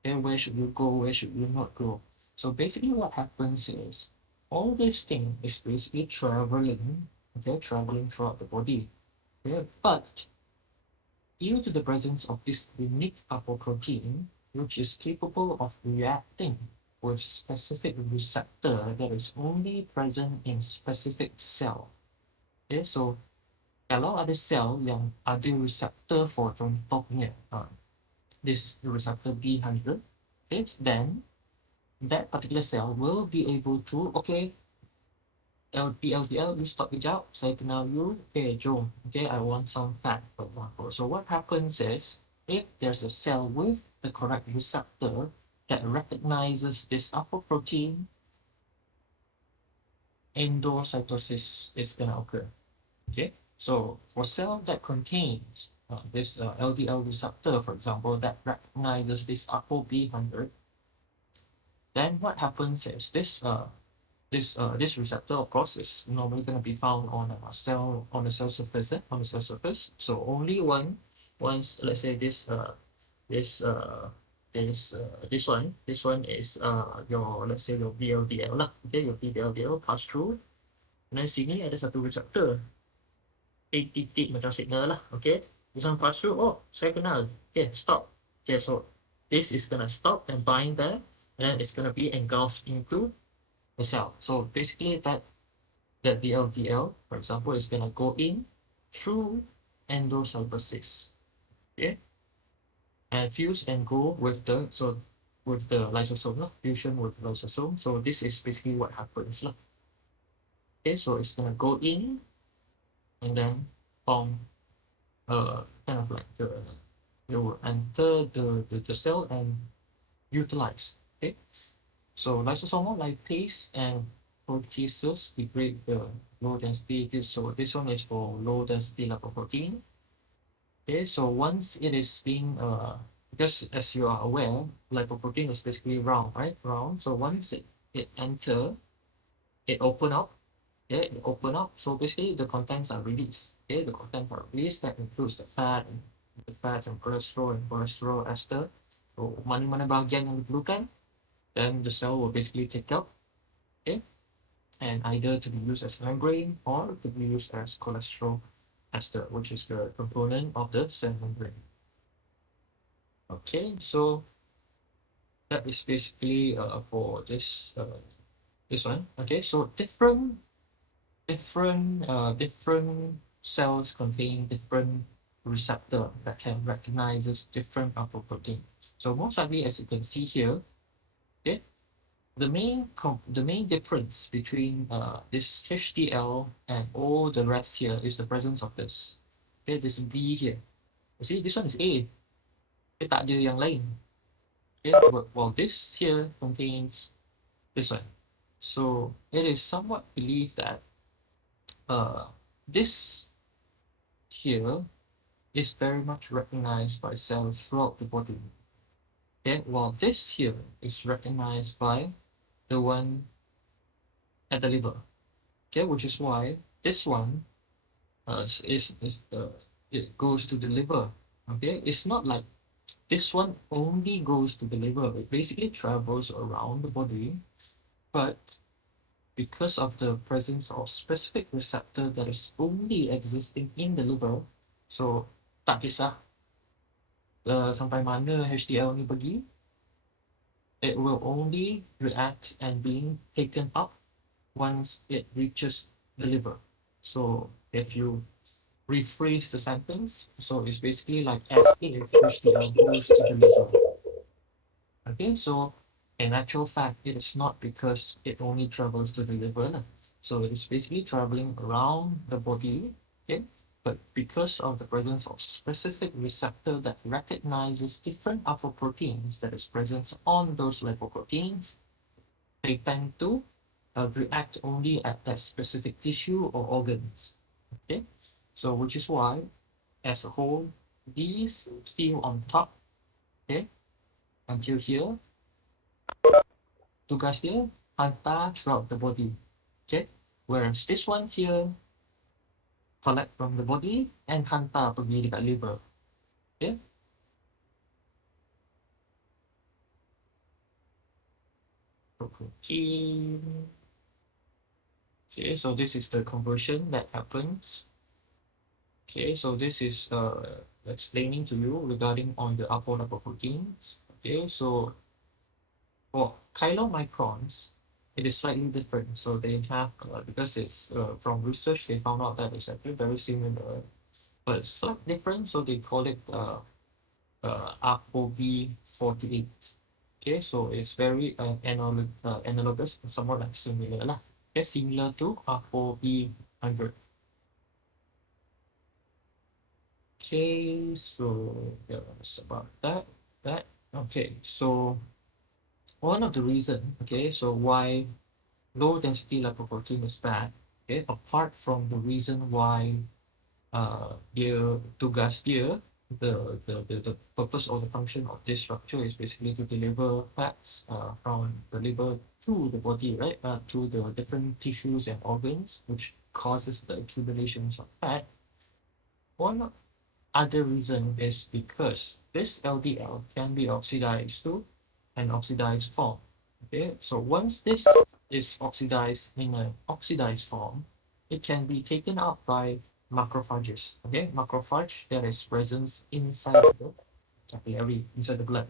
Then where should you go, where should you not go? So basically what happens is all this thing is basically traveling, okay, traveling throughout the body. Okay? But due to the presence of this unique apoprotein, which is capable of reacting with specific receptor that is only present in specific cell. Okay, so kalau ada sel yang ada receptor for contohnya this receptor B100, okay, then that particular cell will be able to, okay, LDL, you stop kejap, saya kenal you, okay, jom, okay, I want some fat, for example. So what happens is, if there's a cell with the correct receptor that recognizes this apoprotein, endocytosis is going to occur. Okay, so for cell that contains this LDL receptor, for example, that recognizes this ApoB100, then what happens is this receptor, of course, is normally going to be found on a cell, on the cell surface, on the cell surface. So only once, let's say this this one is your, let's say your VLDL lah, okay, your VLDL pass through, and then sini ada satu receptor, titik macam signal lah, okay, this one pass through, oh, saya kenal, okay, stop, okay, so this is gonna stop and bind there, and then it's gonna be engulfed into the cell. So basically that VLDL, for example, is gonna go in through endocytosis, okay, and fuse and go with the, so with the lysosome, fusion with lysosome. So this is basically what happens. Okay, so it's gonna go in and then form kind of like it will enter the cell and utilize. Okay, so lysosomal lipase and proteases degrade the low density. So this one is for low density lipoprotein. Okay, so once it is being because as you are aware, lipoprotein is basically round, right? Round. So once it enter, it open up. Okay, it open up. So basically the contents are released. Okay, the contents are released. That includes the fat and the fats and cholesterol ester. So mana-mana bahagian yang diperlukan, then the cell will basically take up. Okay, and either to be used as membrane or to be used as cholesterol ester, which is the component of the cell membrane. Okay, so that is basically for this one. Okay, so different cells contain different receptor that can recognize different apoprotein. So most likely, as you can see here, okay, the main difference between this HDL and all the rest here is the presence of this. Okay, this B here. You see, this one is A. Dia tak ada yang lain. Okay, well, this here contains this one. So it is somewhat believed that this here is very much recognized by cells throughout the body. Okay, while this here is recognized by the one at the liver. Okay, which is why this one it goes to the liver. Okay, it's not like this one only goes to the liver. It basically travels around the body, but because of the presence of specific receptor that is only existing in the liver, so tak kisah sampai mana HDL ni pergi, it will only react and being taken up once it reaches the liver. So if you rephrase the sentence, so it's basically like as if HDL goes to the liver. Okay, so in actual fact, it is not because it only travels to the liver. So it is basically traveling around the body, okay? But because of the presence of specific receptor that recognizes different apoproteins that is present on those lipoproteins, they tend to react only at that specific tissue or organs. Okay, so which is why, as a whole, these feel on top. Okay, until here, tugas dia hantar throughout the body. Okay, whereas this one here collect from the body and hantar pergi dekat liver. Okay, protein. Okay, so this is the conversion that happens. Okay, so this is explaining to you regarding on the apolipoproteins. Okay, so for chylomicrons, it is slightly different. So they have, because it's from research, they found out that it's actually very similar, but slightly different. So they call it ApoB48. Okay, so it's very analogous, somewhat like similar lah. Okay, similar to ApoB100. Okay, so yeah, that's about that. That okay. So one of the reason, okay, so why low density lipoprotein is bad, okay, apart from the reason why dia tugas dia, the purpose or the function of this structure is basically to deliver fats from the liver to the body, right? To the different tissues and organs, which causes the accumulations of fat. One other reason is because this LDL can be oxidized to an oxidized form. Okay, so once this is oxidized in an oxidized form, it can be taken up by macrophages. Okay, macrophage that is present inside the capillary, inside the blood.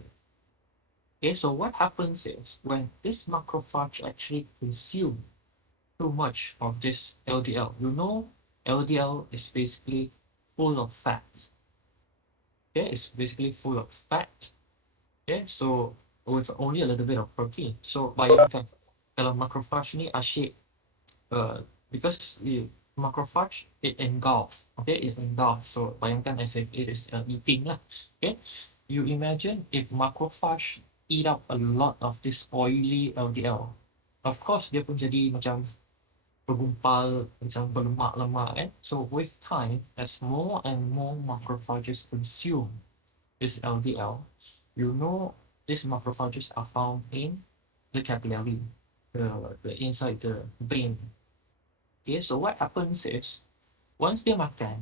Okay, so what happens is when this macrophage actually consume too much of this LDL, you know, LDL is basically full of fats. Okay, it's basically full of fat. Okay, so with only a little bit of protein. So bayangkan kalau macrophage ni asyik because macrophage it engulf, okay, it engulf. So bayangkan as if it is eating lah. Okay, you imagine if macrophage eat up a lot of this oily LDL, of course dia pun jadi macam bergumpal, macam berlemak-lemak kan. So with time, as more and more macrophages consume this LDL, you know these macrophages are found in the capillary, the inside the vein. Okay, so what happens is once dia makan,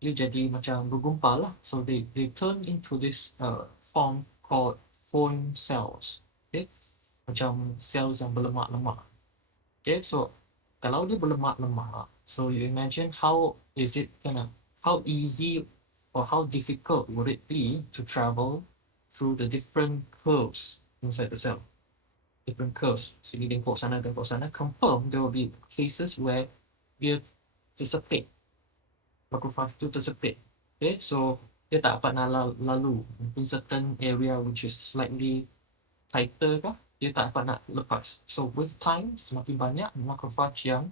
dia jadi macam bergumpal lah. So they turn into this form called foam cells. Okay, macam cells yang berlemak-lemak. Okay, so kalau dia berlemak-lemak, so you imagine how is it gonna, how easy or how difficult would it be to travel through the different curves inside the cell? Different curves, sini tengok sana, confirm there will be cases where dia tersepit, macrophage tu tersepit. Okay, so dia tak dapat nak lalu in certain area which is slightly tighter kah, dia tak dapat nak lepas. So with time, semakin banyak macrophage yang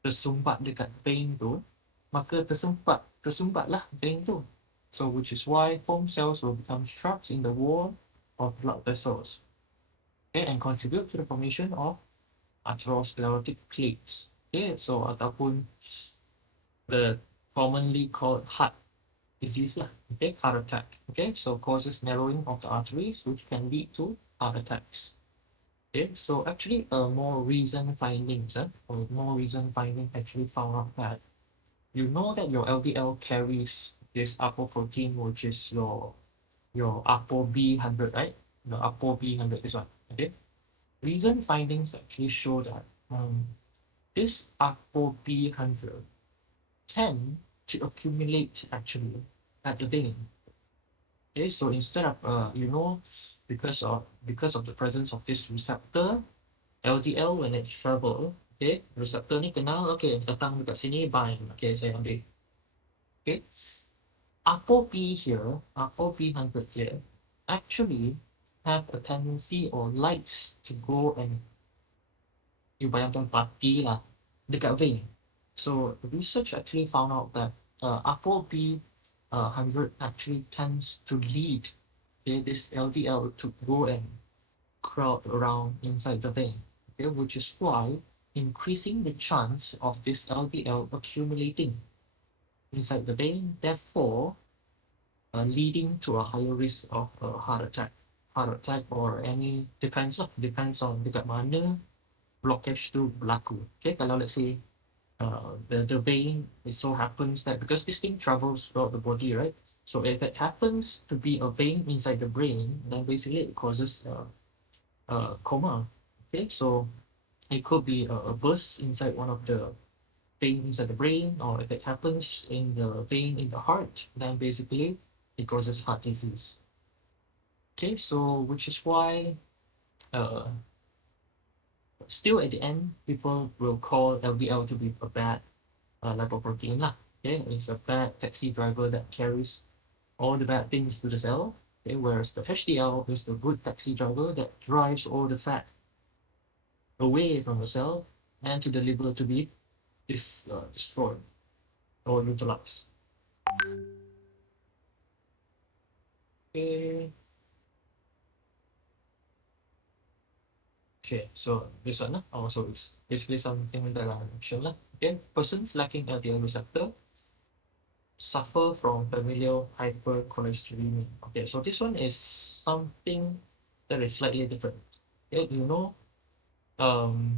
tersumbat dekat vein tu, maka tersumbatlah vein tu. So which is why foam cells will become trapped in the wall of blood vessels, okay, and contribute to the formation of atherosclerotic plaques. Okay, so ataupun the commonly called heart disease lah, okay, heart attack, okay, so causes narrowing of the arteries, which can lead to heart attacks. Okay, so actually, more recent findings, or more recent finding actually found out that you know that your LDL carries this apoprotein, which is your ApoB100, right? The ApoB100, this one, okay? Recent findings actually show that this ApoB100 tend to accumulate actually at the vein. Okay, so instead of because of the presence of this receptor LDL when it travel, okay, receptor ni kenal, okay, datang dekat sini bind, okay, saya ambil, okay. ApoB here, ApoB100 here, actually have a tendency or likes to go and you bayangkan party lah dekat vein. So research actually found out that ApoB 100 actually tends to lead, okay, this LDL to go and crowd around inside the vein, okay, which is why increasing the chance of this LDL accumulating inside the vein, therefore leading to a higher risk of heart attack or any depends on dekat mana blockage tu berlaku. Okay, kalau let's say the vein, it so happens that because this thing travels throughout the body, right? So if it happens to be a vein inside the brain, then basically it causes coma. Okay, so it could be a burst inside one of the vein inside the brain, or if it happens in the vein in the heart, then basically it causes heart disease. Okay, so which is why uh, still at the end, people will call LDL to be a bad lipoprotein lah. Okay, it's a bad taxi driver that carries all the bad things to the cell. Okay, whereas the HDL is the good taxi driver that drives all the fat away from the cell and to the liver to be destroyed or utilized. Okay. Okay, so this one also is basically something that I mentioned. Okay, persons lacking LDL receptor suffer from familial hypercholesterolemia. Okay, so this one is something that is slightly different. Okay, um,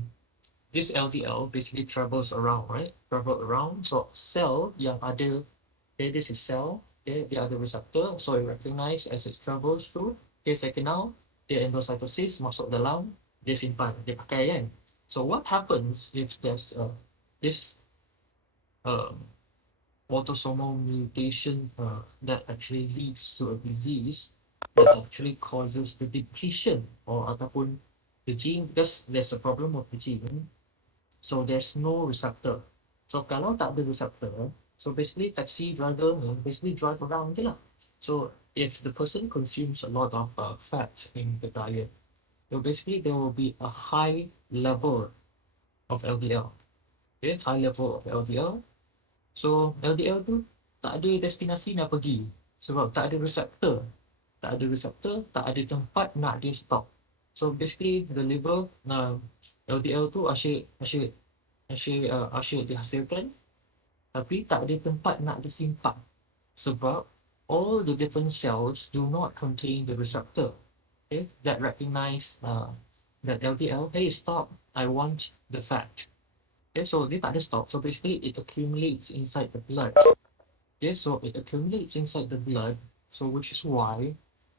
this LDL basically travels around, right? Travel around. So cell yang ada, okay, this is cell, okay, dia ada receptor, so it recognize as it travels through. Okay, saya kenal, dia endocytosis, masuk dalam, dia simpan, dia pakai kan. So what happens if there's this uh, autosomal mutation that actually leads to a disease that actually causes the depletion or ataupun the gene, because there's a problem with the gene, so there's no receptor. So kalau tak ada receptor, so basically taxi driver basically drive around je lah. So if the person consumes a lot of fat in the diet, so basically there will be a high level of LDL. Okay, high level of LDL. So LDL tu tak ada destinasi nak pergi sebab tak ada receptor. Tak ada receptor, tak ada tempat nak dia stop. So basically the liver LDL tu asyik dihasilkan, tapi tak ada tempat nak disimpan sebab all the different cells do not contain the receptor, okay, that recognize that LDL, hey, stop, I want the fat. Okay, so dia tak ada stop, so basically it accumulates inside the blood. Okay, so it accumulates inside the blood, so which is why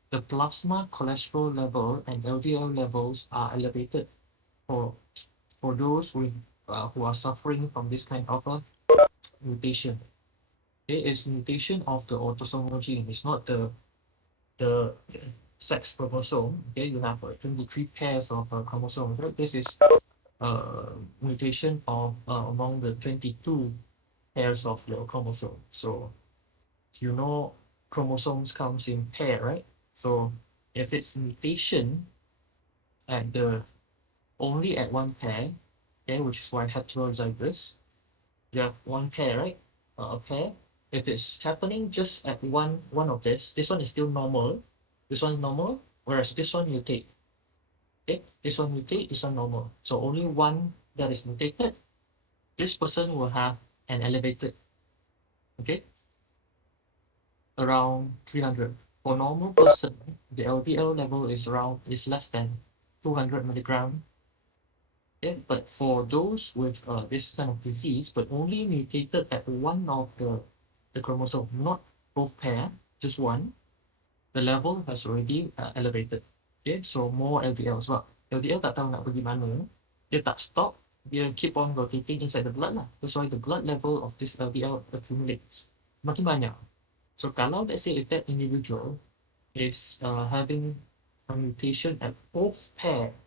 the plasma cholesterol level and LDL levels are elevated for those who are suffering from this kind of a mutation. It is mutation of the autosomal gene. It's not the sex chromosome. Okay, you have 23 pairs of chromosomes. Right? This is mutation of among the 22 pairs of your chromosome. So you know chromosomes comes in pair, right? So if it's mutation at the only at one pair, okay, which is why heterozygous, you have one pair, right? A pair. If it's happening just at one of this one is still normal. This one normal, whereas this one mutate. Okay, this one mutate, this one normal. So only one that is mutated, this person will have an elevated. Okay. around 300. For normal person, the LDL level is less than 200 milligram. Okay, but for those with this kind of disease, but only mutated at one of the chromosome, not both pair, just one, the level has already elevated. Okay, so more LDL sebab LDL tak tahu nak pergi mana, dia tak stop, dia keep on rotating inside the blood lah. That's why the blood level of this LDL accumulates. Makin banyak. So kalau let's say if that individual is having a mutation at both pair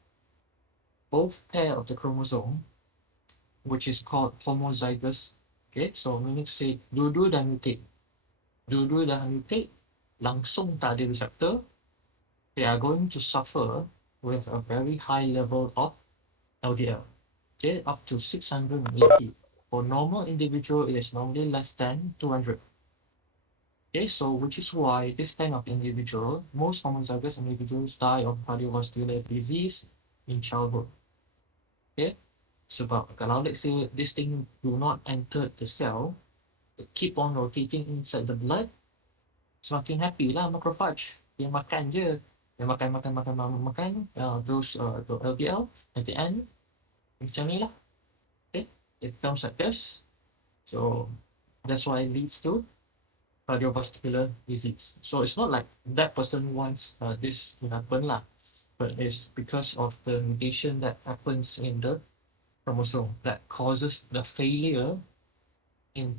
of the chromosome, which is called homozygous. Okay, so meaning to say dua-dua dah mutate. Dua-dua dah mutate, langsung tak ada receptor, they are going to suffer with a very high level of LDL. Okay, up to 680. For normal individual, it is normally less than 200. Okay, so which is why this kind of individual, most homozygous individuals die of cardiovascular disease in childhood. Okay, sebab kalau let's say this thing do not enter the cell, it keep on rotating inside the blood, semakin happy lah macrophage. Dia makan je, dia makan, those the LDL at the end, macam ni lah. Okay, it comes like this. So that's why it leads to cardiovascular disease. So it's not like that person wants this to happen lah, but it's because of the mutation that happens in the chromosome that causes the failure in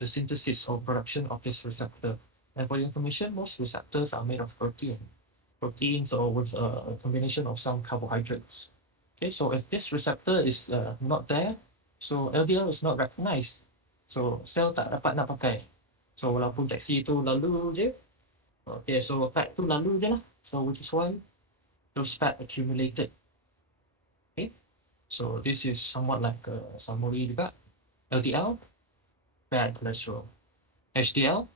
the synthesis or production of this receptor. And for your information, most receptors are made of proteins or with a combination of some carbohydrates. Okay, so if this receptor is not there, so LDL is not recognized. So cell tak dapat nak pakai. So walaupun taksi tu lalu je, okay, so fat tu lalu je lah. So which is why those fat accumulated. Okay, so this is somewhat like a summary juga. LDL, bad cholesterol. HDL,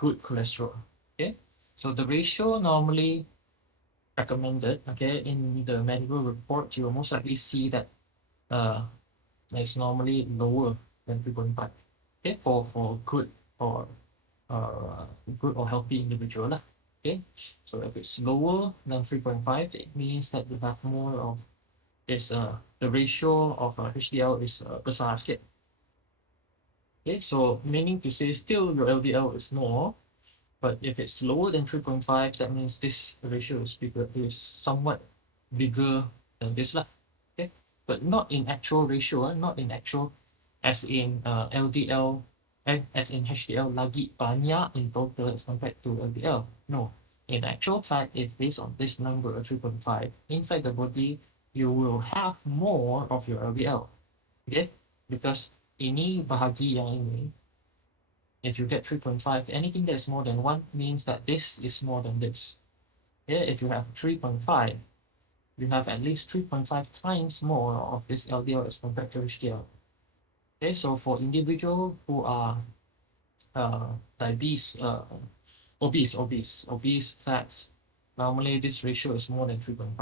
good cholesterol. Okay, so the ratio normally recommended, okay, in the medical report, you will most likely see that it's normally lower than 3.5. Okay, for good or good or healthy individual lah. Okay, so if it's lower than 3.5, it means that you have more of this the ratio of HDL is besar sikit. Okay, so meaning to say still your LDL is more, but if it's lower than 3.5, that means this ratio is bigger, is somewhat bigger than this lah. Okay, but not in actual ratio, not in actual as in LDL, as in HDL lagi banyak in total as compared to LDL. No, in actual fact, it's based on this number 3.5. Inside the body, you will have more of your LDL. Okay, because ini bahagi yang ini, if you get 3.5, anything that is more than 1 means that this is more than this. Yeah, if you have 3.5, you have at least 3.5 times more of this LDL as compared to HDL. Okay, so for individuals who are obese fats, normally this ratio is more than 3.5.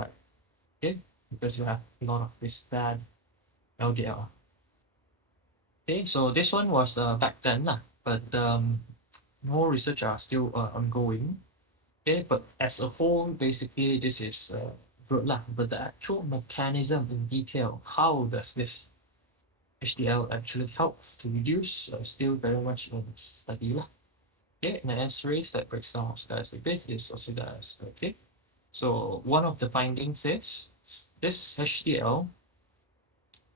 Okay, because you have a lot of this bad LDL. Okay, so this one was back then lah, but more research are still ongoing. Okay, but as a whole, basically this is good lah. But the actual mechanism in detail, how does this HDL actually helps to reduce still very much in study lah. Okay, and the answer is that breaks down oxidized lipid is oxidized. Okay, so one of the findings is this HDL,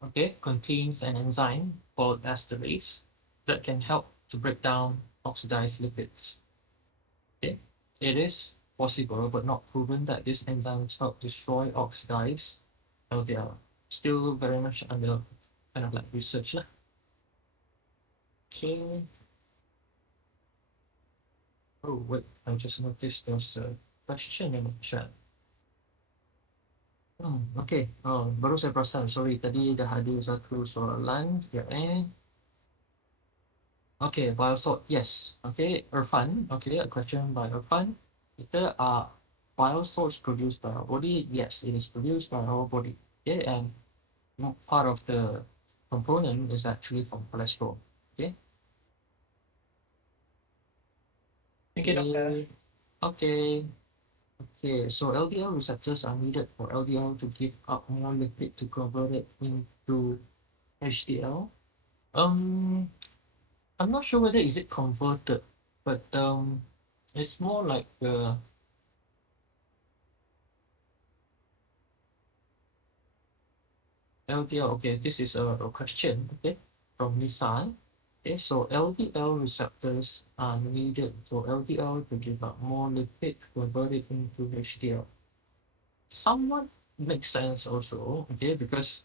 okay, contains an enzyme called esterase that can help to break down oxidized lipids. Okay, it is possible but not proven that these enzymes help destroy oxidized LDL. Still very much under kind of like research lah. Okay. Oh wait, I just noticed there's a question in the chat. Okay. Baru saya perasan. Sorry, tadi dah ada satu soalan. Ya, Okay, biosalt, yes. Okay, Irfan. Okay, a question by Irfan. Kita biosalts produced by our body? Yes, it is produced by our body. Okay, and part of the component is actually from cholesterol. Okay. Okay, doctor. Okay. Okay. So LDL receptors are needed for LDL to give up more lipid to convert it into HDL. Um, I'm not sure whether is it converted, but it's more like LDL. Okay, this is a question. Okay, from Nissan. Okay, so LDL receptors are needed for LDL to give up more lipid to convert it into HDL. Somewhat makes sense also. Okay, because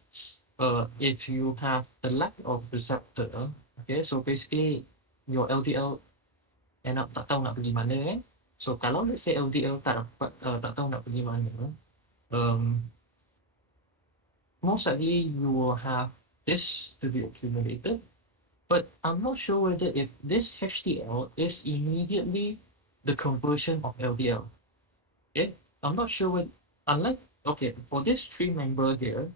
if you have the lack of receptor, okay, so basically your LDL end up tak tahu nak pergi mana kan. So kalau let's say LDL tak dapat tak tahu nak pergi mana, um, most likely you will have this to be accumulated. But I'm not sure whether if this HDL is immediately the conversion of LDL. Okay, I'm not sure when unlike okay for this three member here.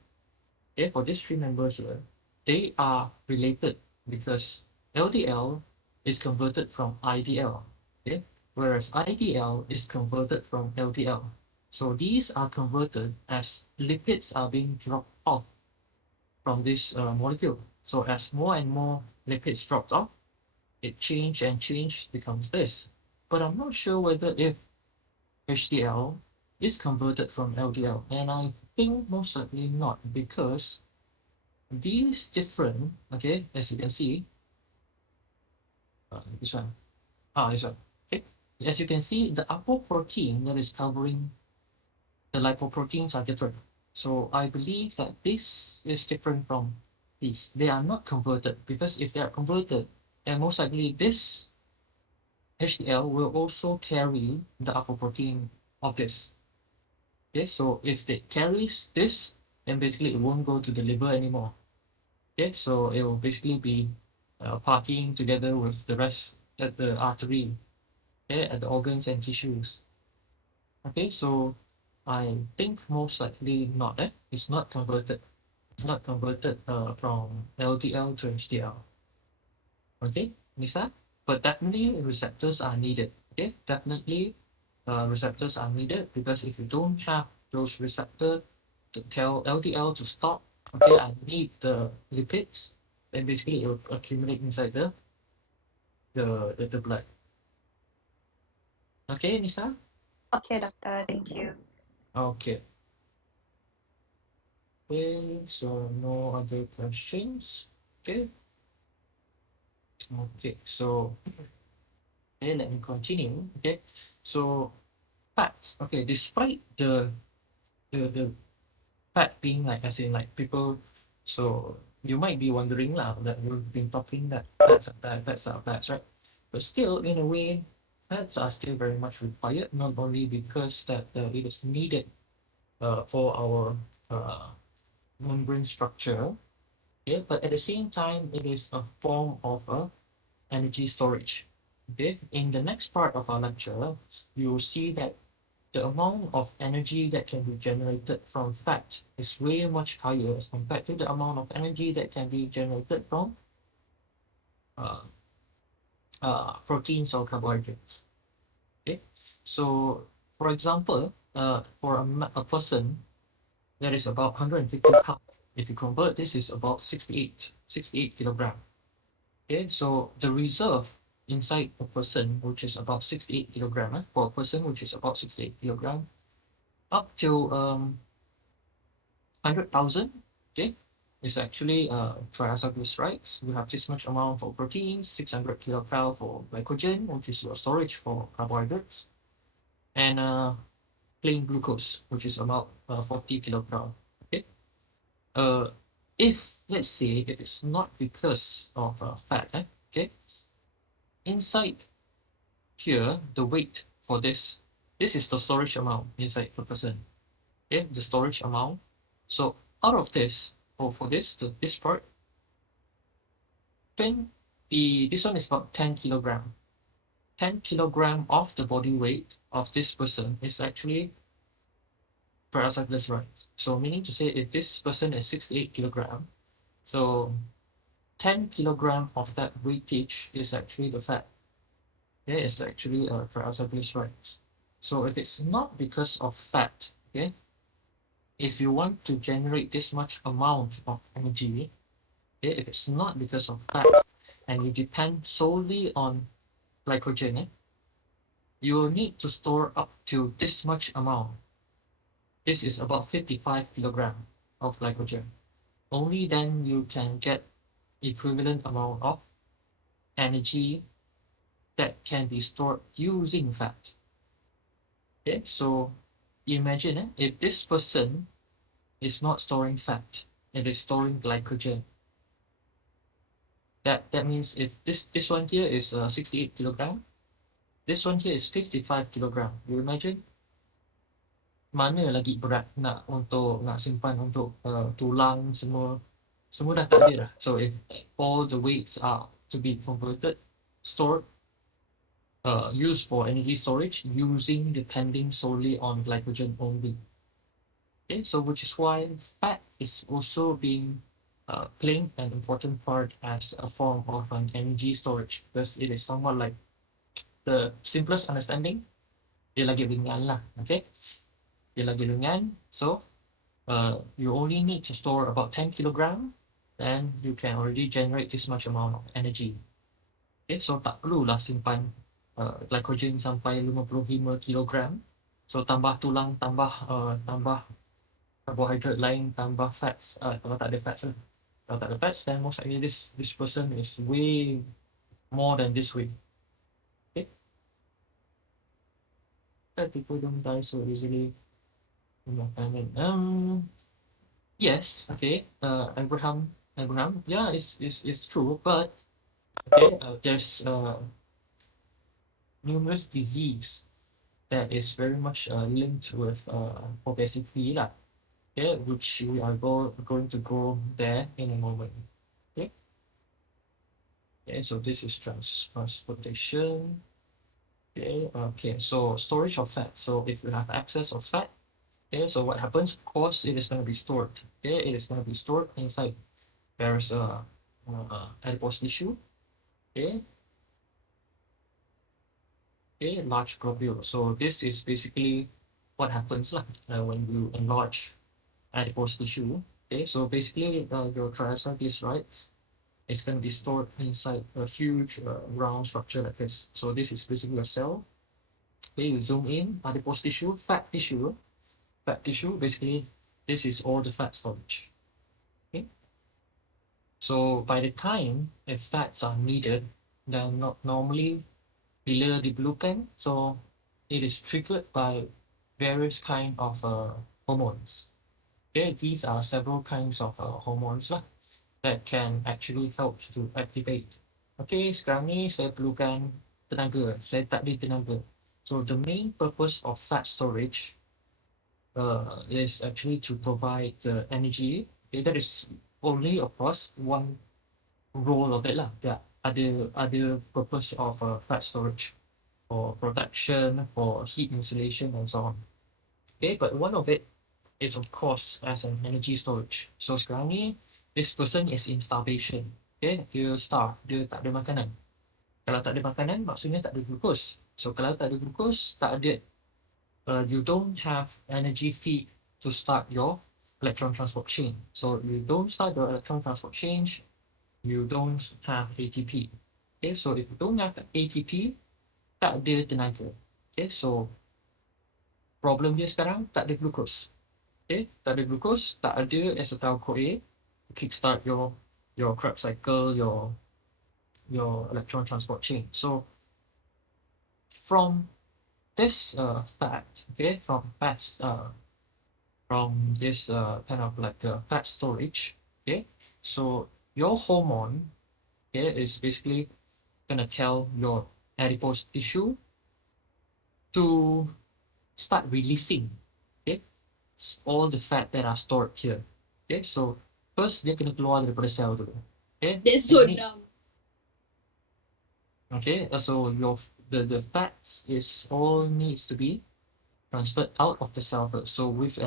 Okay, for this three members here, they are related because LDL is converted from IDL, okay, whereas IDL is converted from LDL. So these are converted as lipids are being dropped off from this molecule. So as more and more lipids dropped off, it change and change becomes this. But I'm not sure whether if HDL is converted from LDL, and I think most likely not because these different, okay, as you can see, this one, this one, okay. As you can see, the apoprotein that is covering the lipoproteins are different. So I believe that this is different from these. They are not converted because if they are converted, then most likely this HDL will also carry the apoprotein of this. Okay, so if it carries this, then basically it won't go to the liver anymore. Okay, so it will basically be partying together with the rest at the artery, okay, at the organs and tissues. Okay, so I think most likely not. It's not converted. It's not converted from LDL to HDL. Okay, Nisa? But definitely receptors are needed. Okay, definitely receptors are needed because if you don't have those receptors to tell LDL to stop, okay, I need the lipids, then basically it will accumulate inside the blood. Okay, Nisa? Okay, doctor. Thank you. Okay. Okay, so no other questions. Okay. Okay, so okay, let me continue. Okay. So fats. Okay, despite the fat being like as in like people, so you might be wondering lah that we've been talking that fats are bad, fats are bad, right? But still, in a way, fats are still very much required, not only because that it is needed for our membrane structure, okay, but at the same time, it is a form of energy storage. Okay, in the next part of our lecture, you will see that the amount of energy that can be generated from fat is way much higher as compared to the amount of energy that can be generated from uh, proteins or carbohydrates. Okay, so for example, for a person that is about 150 pounds, if you convert this is about 68 kilogram. Okay, so the reserve inside a person which is about 68 kilogram, for a person which is about 68 kilogram, up to 100,000, okay, is actually triacylglycerides. You have this much amount for protein, 600 kilocal for glycogen, which is your storage for carbohydrates, and plain glucose, which is about 40 kilocal. Okay. Uh, if let's say if it's not because of fat, okay, inside here the weight for this is the storage amount inside the person. Okay, the storage amount. So out of this, or for this part, 10 this one is about 10 kilogram. 10 kilogram of the body weight of this person is actually triglycerides. So meaning to say if this person is 68 kilogram, so 10 kilogram of that weightage is actually the fat. Okay, it's actually triglycerides. So if it's not because of fat, okay, if you want to generate this much amount of energy, okay, if it's not because of fat and you depend solely on glycogen, you will need to store up to this much amount. This is about 55 kilogram of glycogen. Only then you can get equivalent amount of energy that can be stored using fat. Okay, so imagine if this person is not storing fat, it is storing glycogen. That means if this one here is 68 kilogram, this one here is 55 kilogram. You imagine mana lagi berat nak untuk nak simpan untuk tulang semua semua dah tak ada dah. So if all the weights are to be converted, stored, used for energy storage using depending solely on glycogen only. Okay, so which is why fat is also being playing an important part as a form of an energy storage because it is somewhat like the simplest understanding. Dia lagi ringan lah, okay? Dia lagi ringan, so you only need to store about 10 kilogram, then you can already generate this much amount of energy. Okay, so tak perlulah simpan glycogen sampai 55 kilogram. So tambah tulang, tambah carbohydrate lain, tambah fats. Kalau tak ada fats lah. Kalau tak ada fats, then most likely this person is way more than this weight. Okay, people don't die so easily in makanan. Yes, okay. Abraham, yeah, it's true, but okay, there's numerous disease that is very much linked with obesity lah. Okay, which we are going to go there in a moment. Okay, okay, so this is transportation. Okay, so storage of fat. So if you have excess of fat, okay, so what happens? Of course, it is going to be stored. Okay, it is going to be stored inside. There's a adipose tissue. Okay, okay, large globule. So this is basically what happens when you enlarge adipose tissue. Okay, so basically your triglycerides is going to be stored inside a huge round structure like this. So this is basically a cell. Okay, you zoom in, adipose tissue, fat tissue. Fat tissue, basically, this is all the fat storage. Okay, so by the time if fats are needed, then not normally bila diperlukan, so it is triggered by various kind of hormones. Okay, these are several kinds of hormones lah that can actually help to activate. Okay, sekarang ni saya perlukan tenaga, saya tak ada tenaga. So the main purpose of fat storage is actually to provide the energy. Okay, that is only, of course, one role of it lah. There are other purpose of fat storage for production, for heat insulation, and so on. Okay, but one of it is of course as an energy storage. So sekarang ni, this person is in starvation. Okay, dia starve, dia tak ada makanan. Kalau tak ada makanan, maksudnya tak ada glucose. So kalau tak ada glucose, tak ada you don't have energy feed to start your electron transport chain. So you don't start the electron transport chain, you don't have ATP. Okay, so if you don't have ATP, tak ada tenaga. Okay, so problem dia sekarang tak ada glucose. Okay, tak ada glucose, tak ada acetyl-CoA to kickstart your Krebs cycle, your electron transport chain. So from this fact, okay, from this kind of like fat storage, okay, so your hormone, okay, is basically gonna tell your adipose tissue to start releasing, okay, all the fat that are stored here. Okay, so first dia kena keluar daripada sel dulu. Okay, That's so dumb. okay, so the fats is all needs to be transferred out of the cell first. So with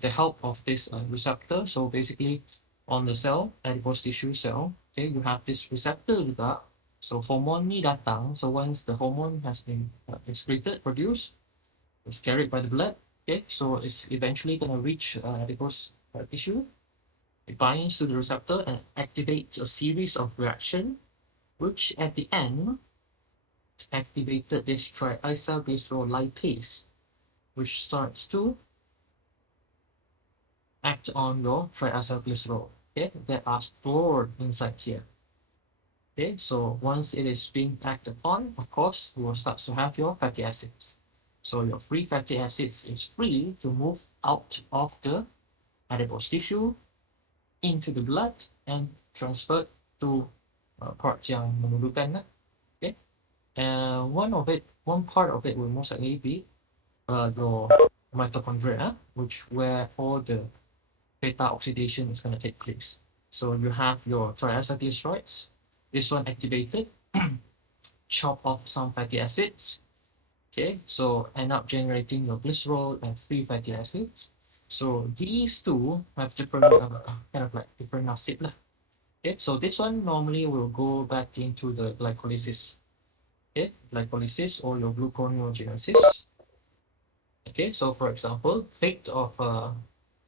the help of this receptor, so basically on the cell, adipose tissue cell, okay, you have this receptor juga So hormone ni datang. So once the hormone has been excreted, produced, it's carried by the blood. Okay, so it's eventually going to reach adipose tissue. It binds to the receptor and activates a series of reaction, which at the end activated this triacylglycerolipase, which starts to act on your triacylglycerol, okay, that are stored inside here. Okay, so once it is being acted on, of course, you will start to have your fatty acids. So your free fatty acids is free to move out of the adipose tissue into the blood and transferred to parts yang memerlukan lah. Okay, and one part of it will most likely be your mitochondria, which where all the beta oxidation is going to take place. So you have your triacylglycerides, this one activated, chop off some fatty acids. Okay, so end up generating your glycerol and free fatty acids. So these two have different kind of like different acid lah. Okay, so this one normally will go back into the glycolysis. Okay, glycolysis or your gluconeogenesis. Okay, so for example, fate of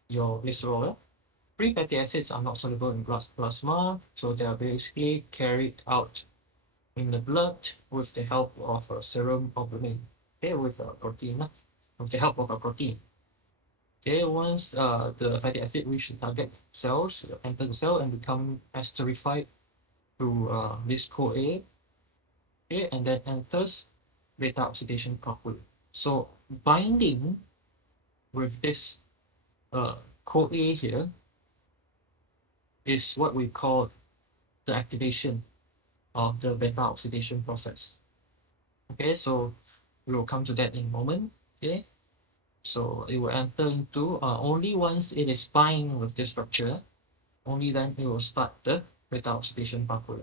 your glycerol, free fatty acids are not soluble in plasma, so they are basically carried out in the blood with the help of a serum albumin. Okay, with a protein, with the help of a protein. Okay, once the fatty acid reach the target cells, enter the cell and become esterified to this CoA, okay, and then enters beta oxidation pathway. So binding with this CoA here is what we call the activation of the beta oxidation process. Okay, so we will come to that in a moment. Okay, so it will enter into only once it is bind with this structure, only then it will start the beta oxidation pathway.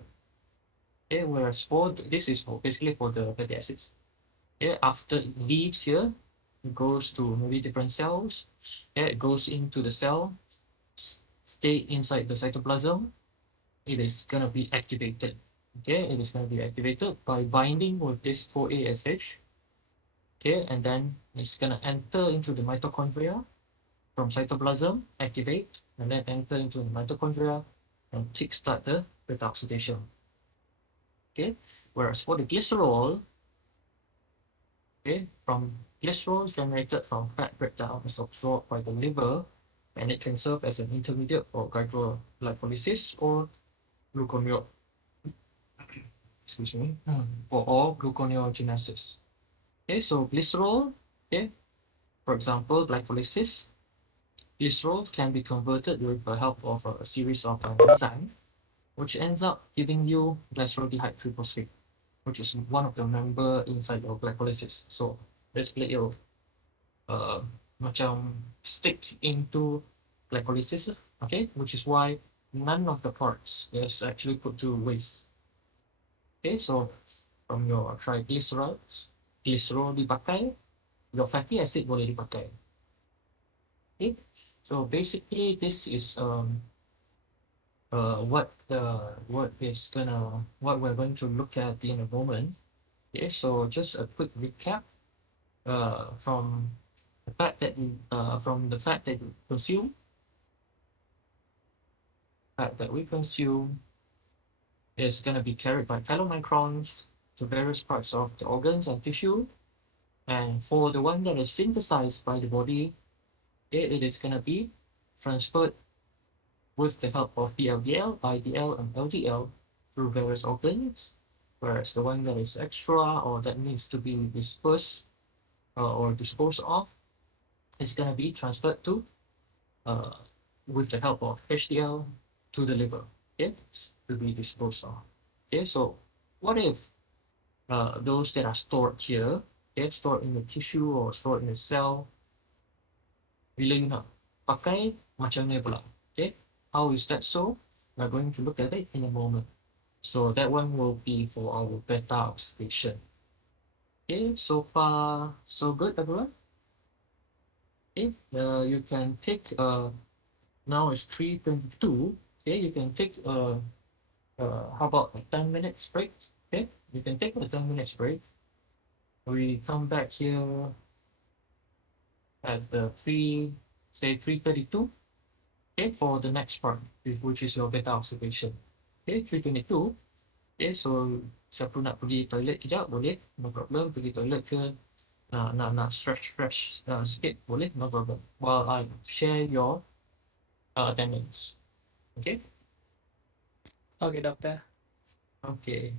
Okay, whereas for this is basically for the fatty acids. Okay, after it leaves here, it goes to maybe different cells. Okay, it goes into the cell, stay inside the cytoplasm. It is gonna be activated. Okay, it is gonna be activated by binding with this 4ASH. Okay, and then it's gonna enter into the mitochondria from cytoplasm, activate, and then enter into the mitochondria and kickstart the beta oxidation. Okay, whereas for the glycerol, okay, from glycerol generated from fat breakdown is absorbed by the liver, and it can serve as an intermediate for glycolysis or gluconeo excuse me, or gluconeogenesis. Okay, so glycerol, okay, for example, glycolysis, glycerol can be converted with the help of a series of enzymes, which ends up giving you glyceraldehyde triphosphate, which is one of the member inside your glycolysis. So basically, it'll uh, macam stick into glycolysis, okay, which is why none of the parts is actually put to waste. Okay, so from your triglycerides, glycerol dipakai, your fatty acid boleh dipakai. Okay, so basically this is what we're going to look at in a moment. Okay, so just a quick recap from the fact that you consume, fat that we consume is going to be carried by chylomicrons to various parts of the organs and tissue, and for the one that is synthesized by the body, it is going to be transferred with the help of VLDL, IDL, and LDL through various organs, whereas the one that is extra or that needs to be dispersed or disposed of is going to be transferred to uh, with the help of HDL to the liver, okay, to be disposed of. Okay, so what if those that are stored here, okay, stored in the tissue or stored in the cell, bila you nak pakai, macam mana pula? Okay, how is that so? We're going to look at it in a moment. So that one will be for our beta oxidation. Okay, so far so good, everyone. Okay, you can take now it's 3:22. Okay, you can take how about a 10 minutes break? Okay, you can take a 10 minutes break. We come back here at the 3:32. Okay, for the next part, which is your beta observation. Okay, 3:22. Okay, so siapa nak pergi toilet kejap boleh, no problem. Pergi toilet ke nak stretch sikit boleh, no problem. While I share your attendance. Okay. Okay, dokter. Okay.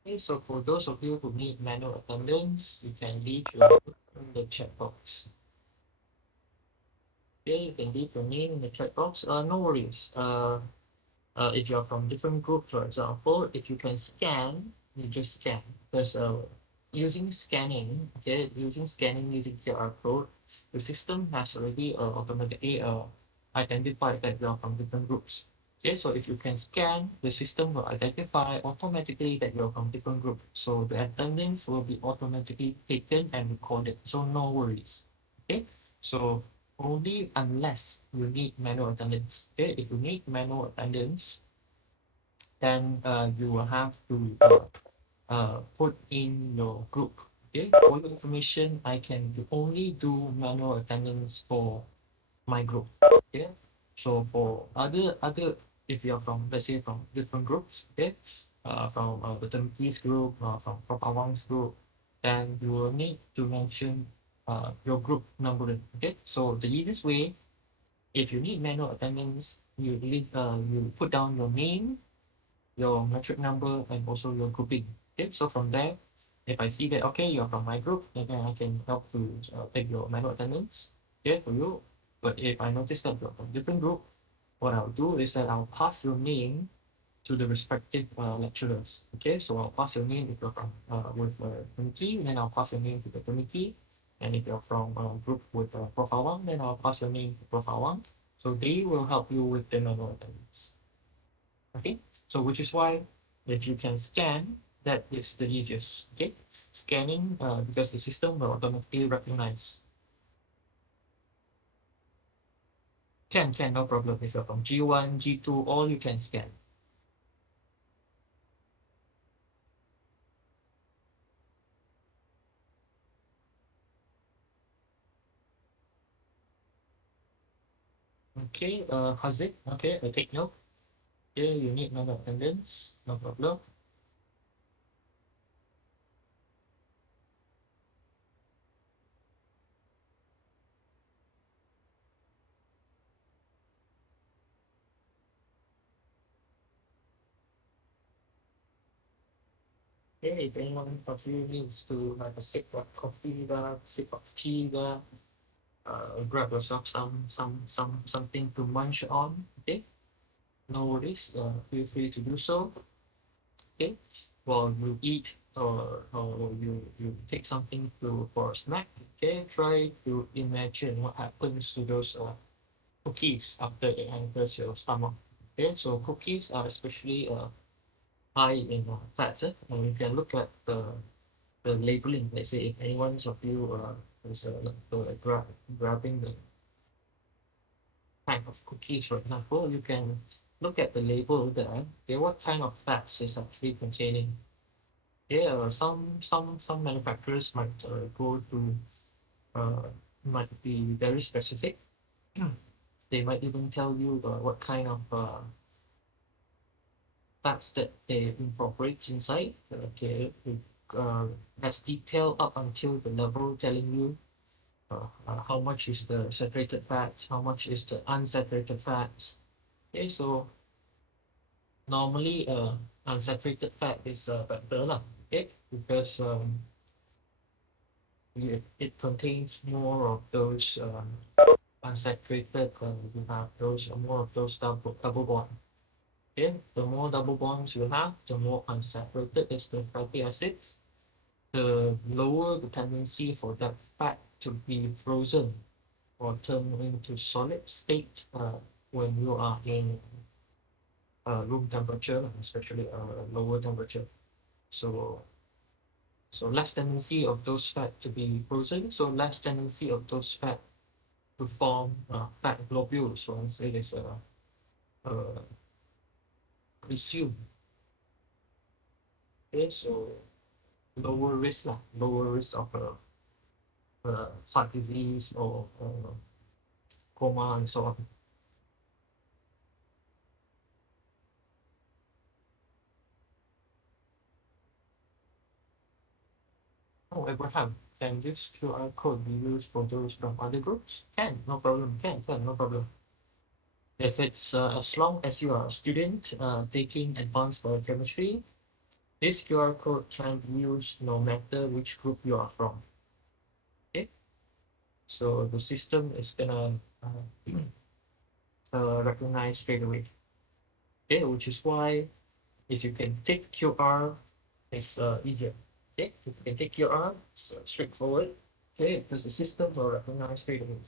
Okay, so for those of you who need manual attendance, you can leave your name in the chat box. Okay, you can leave your name in the chat box. No worries. If you're from different groups, for example, if you can scan, you just scan. Because using scanning, okay, using QR code, the system has already automatically identified that you're from different groups. Okay, so if you can scan, the system will identify automatically that you're from different groups. So the attendance will be automatically taken and recorded. So no worries. Okay, so only unless you need manual attendance. Okay, if you need manual attendance, then you will have to put in your group. Okay, for your information, I can only do manual attendance for my group. Okay, so for other, if you're from, let's say, from different groups, okay, from the Turkish group, from Awang's group, then you will need to mention your group number. Okay, so the easiest way, if you need manual attendance, you put down your name, your metric number, and also your grouping. Okay, so from there, if I see that okay, you're from my group, then I can help to take your manual attendance. Okay, for you. But if I notice that you're from different group, what I'll do is that I'll pass your name to the respective lecturers. Okay, so I'll pass your name if you're from with committee, and then I'll pass your name to the committee. And if you're from a group with Prof. Awang, then I'll pass your name to Prof. Awang. So they will help you with the manual attendance. Okay, so which is why if you can scan, that is the easiest. Okay, scanning because the system will automatically recognize. Can, no problem. If you're from G1, G2, all you can scan. Okay, Haziq, okay, I take note. Okay, you need no attendance, no problem. Okay, if anyone of you needs to have a sip of coffee, sip of tea, grab yourself something to munch on. Okay, no worries. Feel free to do so. Okay, while you eat or you take something to for a snack. Okay, try to imagine what happens to those cookies after it enters your stomach. Okay, so cookies are especially high in fats. And you can look at the labeling. Let's say if anyone of you is grabbing the type of cookies, for example, you can look at the label there. Okay, what kind of fats is actually containing? Yeah, some manufacturers might go to uh, might be very specific. They might even tell you what kind of fats that they incorporate inside. Okay, as detailed up until the level telling you how much is the saturated fats, how much is the unsaturated fats. Okay, so normally unsaturated fat is better lah. Okay, because it contains more of those unsaturated. You have those more of those double bond. Okay, the more double bonds you have, the more unsaturated is the fatty acids, the lower the tendency for that fat to be frozen or turn into solid state when you are in room temperature, especially lower temperature. So so less tendency of those fat to be frozen, so less tendency of those fat to form fat globules. So I say it's uh, presumed. Okay, so lower risk lah, lower risk of heart disease or coma and so on. Oh, Abraham, can this QR code be used for those from other groups? Can, no problem. Can, no problem. If it's as long as you are a student taking advanced biochemistry, this QR code can be used no matter which group you are from. Okay, so the system is gonna recognize straight away. Okay, which is why if you can take QR, it's easier. Okay, if you can take QR, it's straightforward. Okay, because the system will recognize straight away.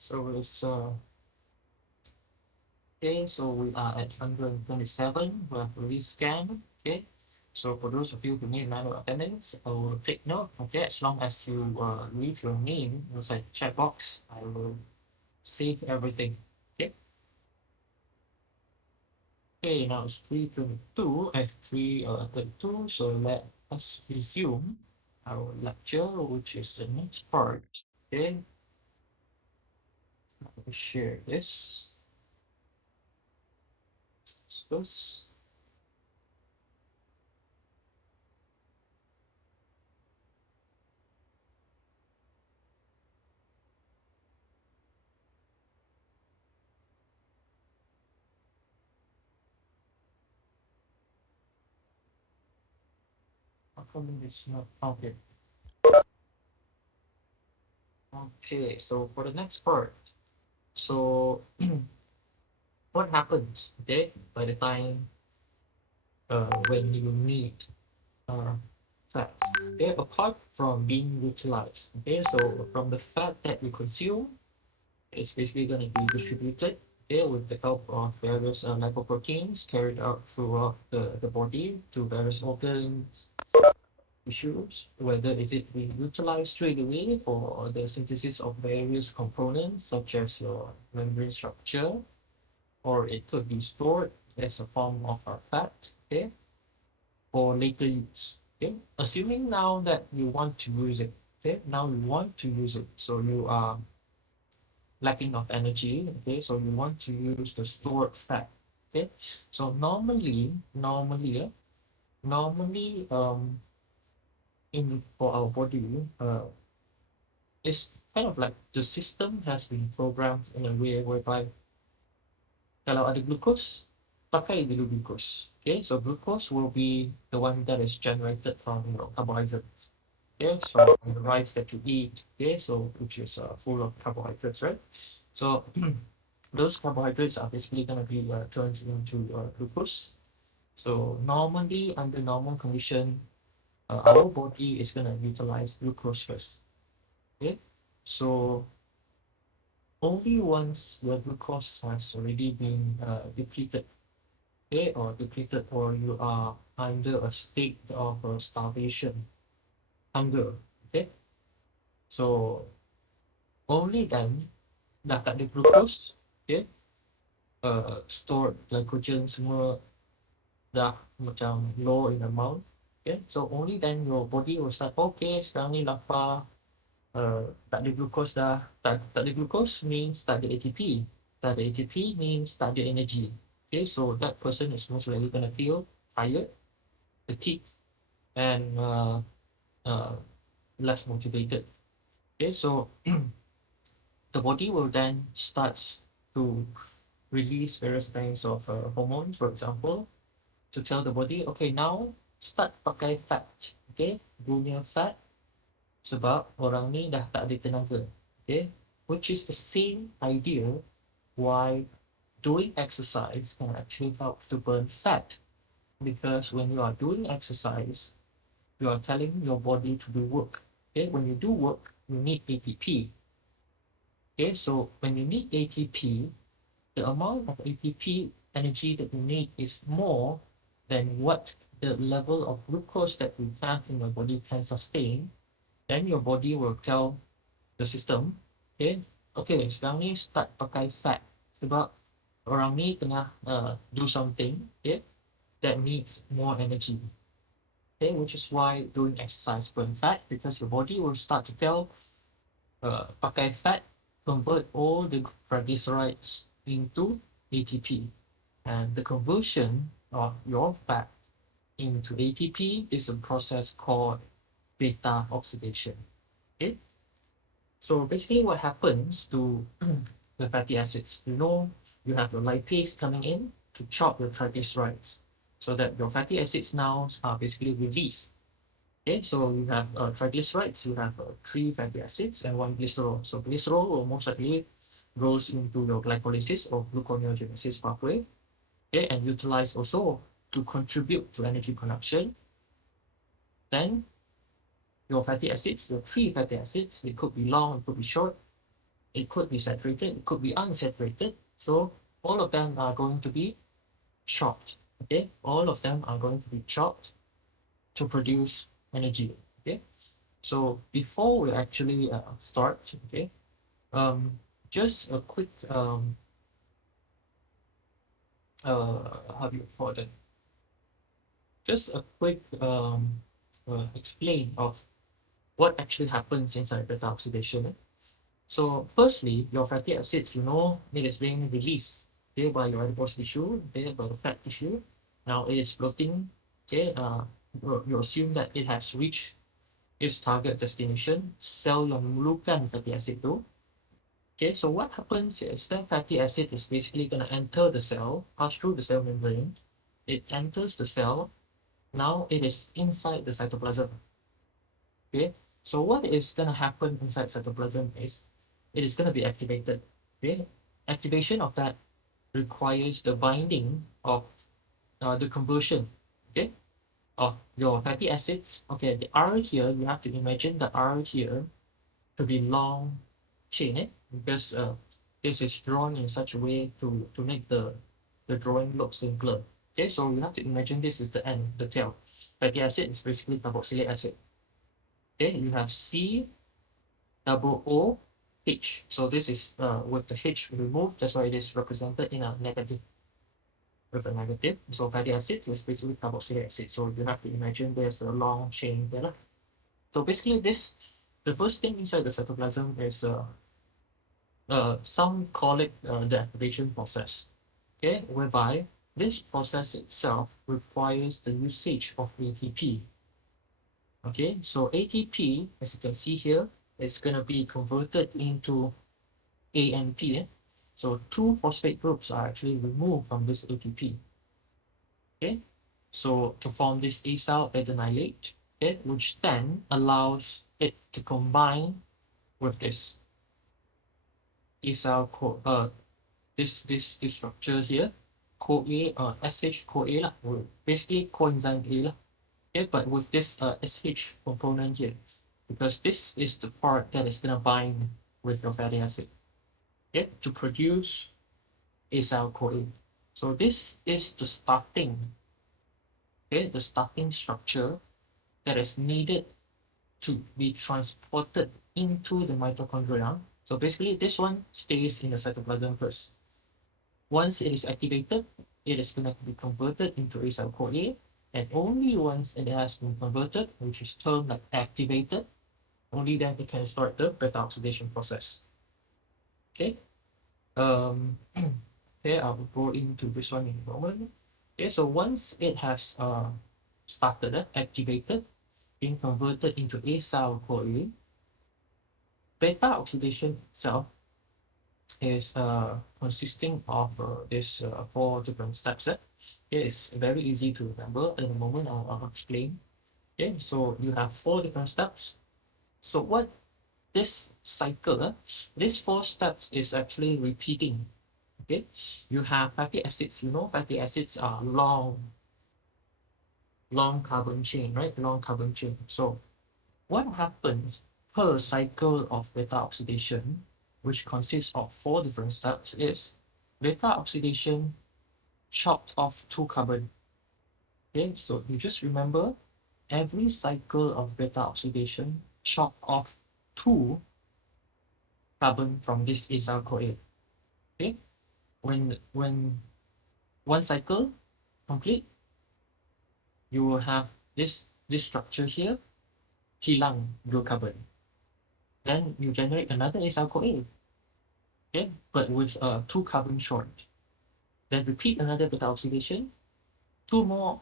So it's okay. So we are at 127. We have rescan. Okay. So for those of you who need manual attendance, I will take note. Okay, as long as you leave your name inside the chat box, I will save everything. Okay. Okay, now it's 3:22 at 3:32. So let us resume our lecture, which is the next part. Okay, let me share this. Suppose. How come it's not okay? Okay, so for the next part, so what happens, okay, by the time when you need uh, fats, okay, apart from being utilized, okay, so from the fat that you consume, it's basically going to be distributed, okay, with the help of various lipoproteins carried out throughout the body to various organs, tissues, whether is it being utilized straight away for the synthesis of various components such as your membrane structure, or it could be stored as a form of a fat, okay, for later use. Okay, assuming now that you want to use it, okay, now you want to use it, so you are lacking of energy, okay, so you want to use the stored fat, okay. So normally in for our body, it's kind of like the system has been programmed in a way whereby kalau ada glucose, pakai dulu glucose. Okay, so glucose will be the one that is generated from carbohydrates. Okay, so from the rice that you eat. Okay, so which is full of carbohydrates, right? So those carbohydrates are basically going to be turned into glucose. So normally under normal condition, our body is going to utilize glucose first. Okay, so only once your glucose has already been depleted, okay, or depleted, or you are under a state of starvation, hunger, okay, so only then dah tak ada glucose, okay, stored glycogen semua dah macam low in amount, okay, so only then your body will start, okay, sekarang ni lapar, tak ada glucose dah, tak ada glucose means tak ada ATP, tak ada ATP means tak ada energy, okay, so that person is most likely gonna feel tired, fatigued, and uh, less motivated. Okay, so the body will then starts to release various kinds of hormones, for example, to tell the body, okay, now start pakai fat, okay, guna fat sebab orang ni dah tak ada tenaga, okay, which is the same idea why doing exercise can actually help to burn fat, because when you are doing exercise, you are telling your body to do work. Okay, when you do work, you need ATP. Okay, so when you need ATP, the amount of ATP energy that you need is more than what the level of glucose that you have in your body can sustain. Then your body will tell the system, okay, okay, sekarang ni start pakai fat sebab orang ni tengah do something, okay, that needs more energy. Okay, which is why doing exercise burn fat, because your body will start to tell pakai fat, convert all the triglycerides into ATP, and the conversion of your fat into ATP is a process called beta oxidation. Okay, so basically what happens to the fatty acids, you have your lipase coming in to chop your triglycerides, so that your fatty acids now are basically released. Okay, so you have triglycerides, you have three fatty acids and one glycerol. So glycerol will most likely goes into your glycolysis or gluconeogenesis pathway, okay, and utilized also to contribute to energy production. Then your fatty acids, your three fatty acids, it could be long, it could be short, it could be saturated, it could be unsaturated. So all of them are going to be chopped. Okay, all of them are going to be chopped to produce energy. Okay, so before we actually start, okay, um, just a quick how do you call it? Just a quick explain of what actually happens inside beta oxidation. So firstly, your fatty acids, it is being released, okay, by your adipose tissue, okay, by the fat tissue. Now it is floating, okay. You assume that it has reached its target destination, sel yang memerlukan fatty acid tu. Okay, so what happens is that fatty acid is basically going to enter the cell, pass through the cell membrane. It enters the cell. Now it is inside the cytoplasm. Okay, so what is going to happen inside cytoplasm is it is going to be activated. Okay, activation of that requires the binding of the conversion. Okay, of your fatty acids. Okay, the R here, you have to imagine the R here to be long chain, because this is drawn in such a way to make the drawing look simpler. Okay, so you have to imagine this is the end, the tail. Fatty acid is basically carboxylic acid. Okay, you have C double O H. So this is with the H removed, that's why it is represented in a negative, with a negative. So fatty acid is basically carboxylic acid. So you have to imagine there's a long chain there. So basically the first thing inside the cytoplasm is some call it the activation process, okay, whereby this process itself requires the usage of ATP. Okay, so ATP, as you can see here, is going to be converted into ANP. So two phosphate groups are actually removed from this ATP. Okay, so to form this acyl adenylate, okay, which then allows it to combine with this acyl this structure here, CoA, SH CoA lah, basically coenzyme A lah. Okay, but with this SH component here, because this is the part that is gonna bind with your fatty acid, okay, to produce acyl CoA. So this is the starting, okay, the starting structure that is needed to be transported into the mitochondria. So basically, this one stays in the cytoplasm first. Once it is activated, it is going to be converted into acyl CoA, and only once it has been converted, which is termed like activated, only then it can start the beta oxidation process. Okay. Okay, I will go into this one in a moment. Okay, so once it has started, activated, being converted into acyl CoA, beta oxidation itself is consisting of this four different steps. It's very easy to remember. In a moment, I'll explain. Okay, so you have four different steps. So what this cycle, these four steps is actually repeating. Okay, you have fatty acids. Fatty acids are long carbon chain, right? Long carbon chain. So what happens per cycle of beta oxidation, which consists of four different steps, is beta oxidation chopped off two carbon. Okay, so you just remember every cycle of beta oxidation chop off two carbon from this acyl CoA. Okay, when one cycle complete, you will have this structure here, hilang dua carbon. Then you generate another acyl CoA. Okay, but with two carbon short. Then repeat another beta oxidation, two more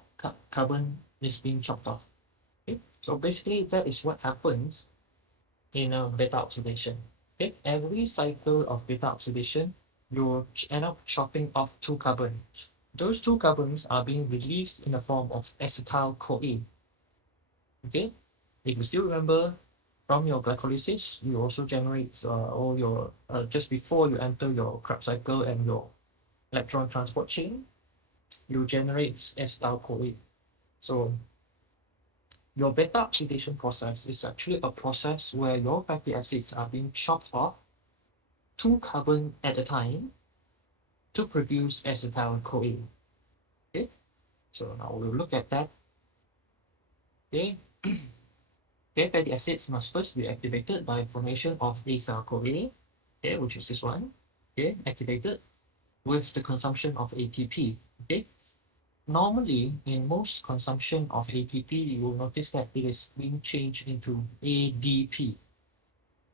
carbon is being chopped off. Okay, so basically that is what happens in a beta oxidation. Okay, every cycle of beta oxidation, you end up chopping off two carbon. Those two carbons are being released in the form of acetyl CoA. Okay, if you still remember from your glycolysis, you also generate all your just before you enter your Krebs cycle and your electron transport chain, you generate acetyl CoA. So your beta oxidation process is actually a process where your fatty acids are being chopped off two carbon at a time to produce acetyl CoA. Okay, so now we'll look at that. Okay, okay, fatty acids must first be activated by formation of acyl CoA, okay, which is this one. Okay, activated with the consumption of ATP. Okay, normally in most consumption of ATP, you will notice that it is being changed into ADP,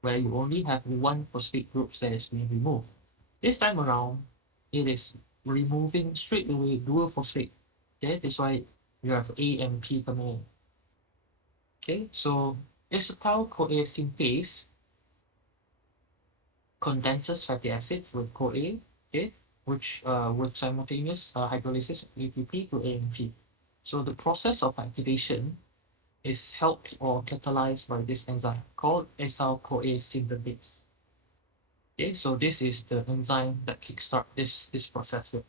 where you only have one phosphate group that is being removed. This time around, it is removing straight away dual phosphate. Okay, that's why you have A and P coming in. Okay, so acetyl-CoA synthase condenses fatty acids with CoA, okay, which with simultaneous hydrolysis of ATP to AMP. So the process of activation is helped or catalyzed by this enzyme called acyl-CoA synthetase. Okay, so this is the enzyme that kickstart this process here.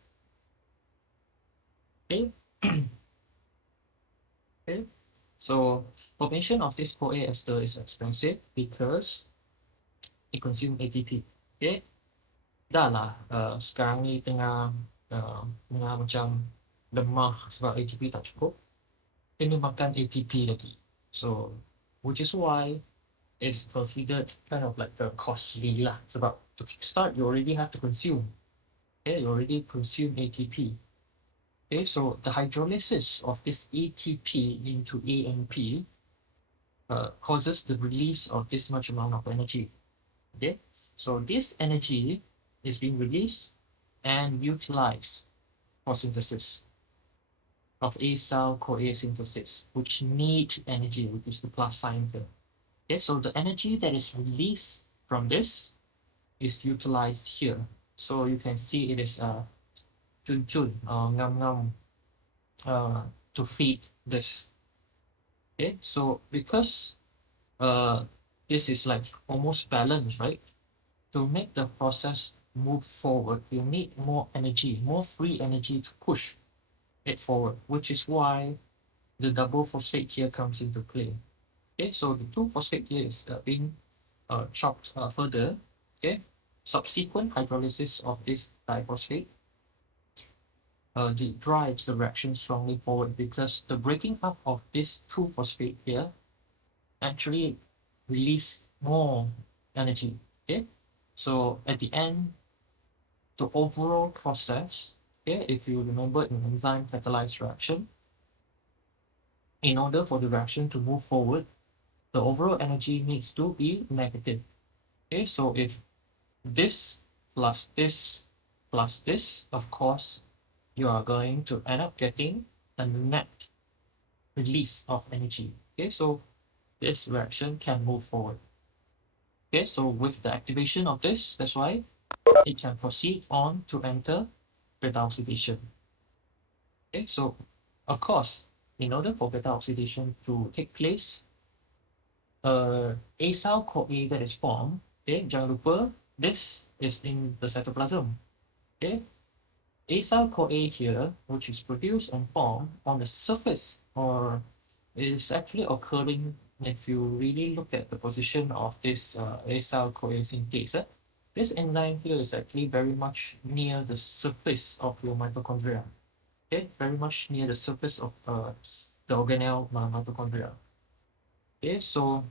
Okay, okay. So formation of this CoA ester is expensive because it consumes ATP. Okay, dah lah sekarang ni tengah macam lemah sebab ATP tak cukup, kena makan ATP lagi. So which is why it's considered kind of like costly lah sebab to kickstart you already have to consume. Okay, you already consume ATP. Okay, so the hydrolysis of this ATP into AMP causes the release of this much amount of energy. Okay, so this energy is being released and utilized for synthesis of acyl-CoA synthesis, which need energy, which is the plus sign here. Okay, so the energy that is released from this is utilized here. So you can see it is chun chun, ngam ngam, to feed this. Okay, so because this is like almost balanced, right? To make the process move forward, you need more energy, more free energy to push it forward, which is why the double phosphate here comes into play. Okay, so the 2-phosphate here is being chopped further. Okay, subsequent hydrolysis of this diphosphate drives the reaction strongly forward because the breaking up of this 2-phosphate here actually release more energy. Okay, so at the end, the overall process, okay, if you remember in enzyme catalyzed reaction, in order for the reaction to move forward, the overall energy needs to be negative. Okay, so if this plus this plus this, of course, you are going to end up getting a net release of energy. Okay, so this reaction can move forward. Okay, so with the activation of this, that's why it can proceed on to enter beta oxidation. Okay, so of course, in order for beta oxidation to take place, acyl-CoA that is formed, okay, jangan lupa, this is in the cytoplasm. Okay, acyl-CoA here, which is produced and formed on the surface, or is actually occurring if you really look at the position of this acyl-CoA synthase. This enzyme here is actually very much near the surface of your mitochondria. Okay, very much near the surface of the organelle mitochondria. Okay, so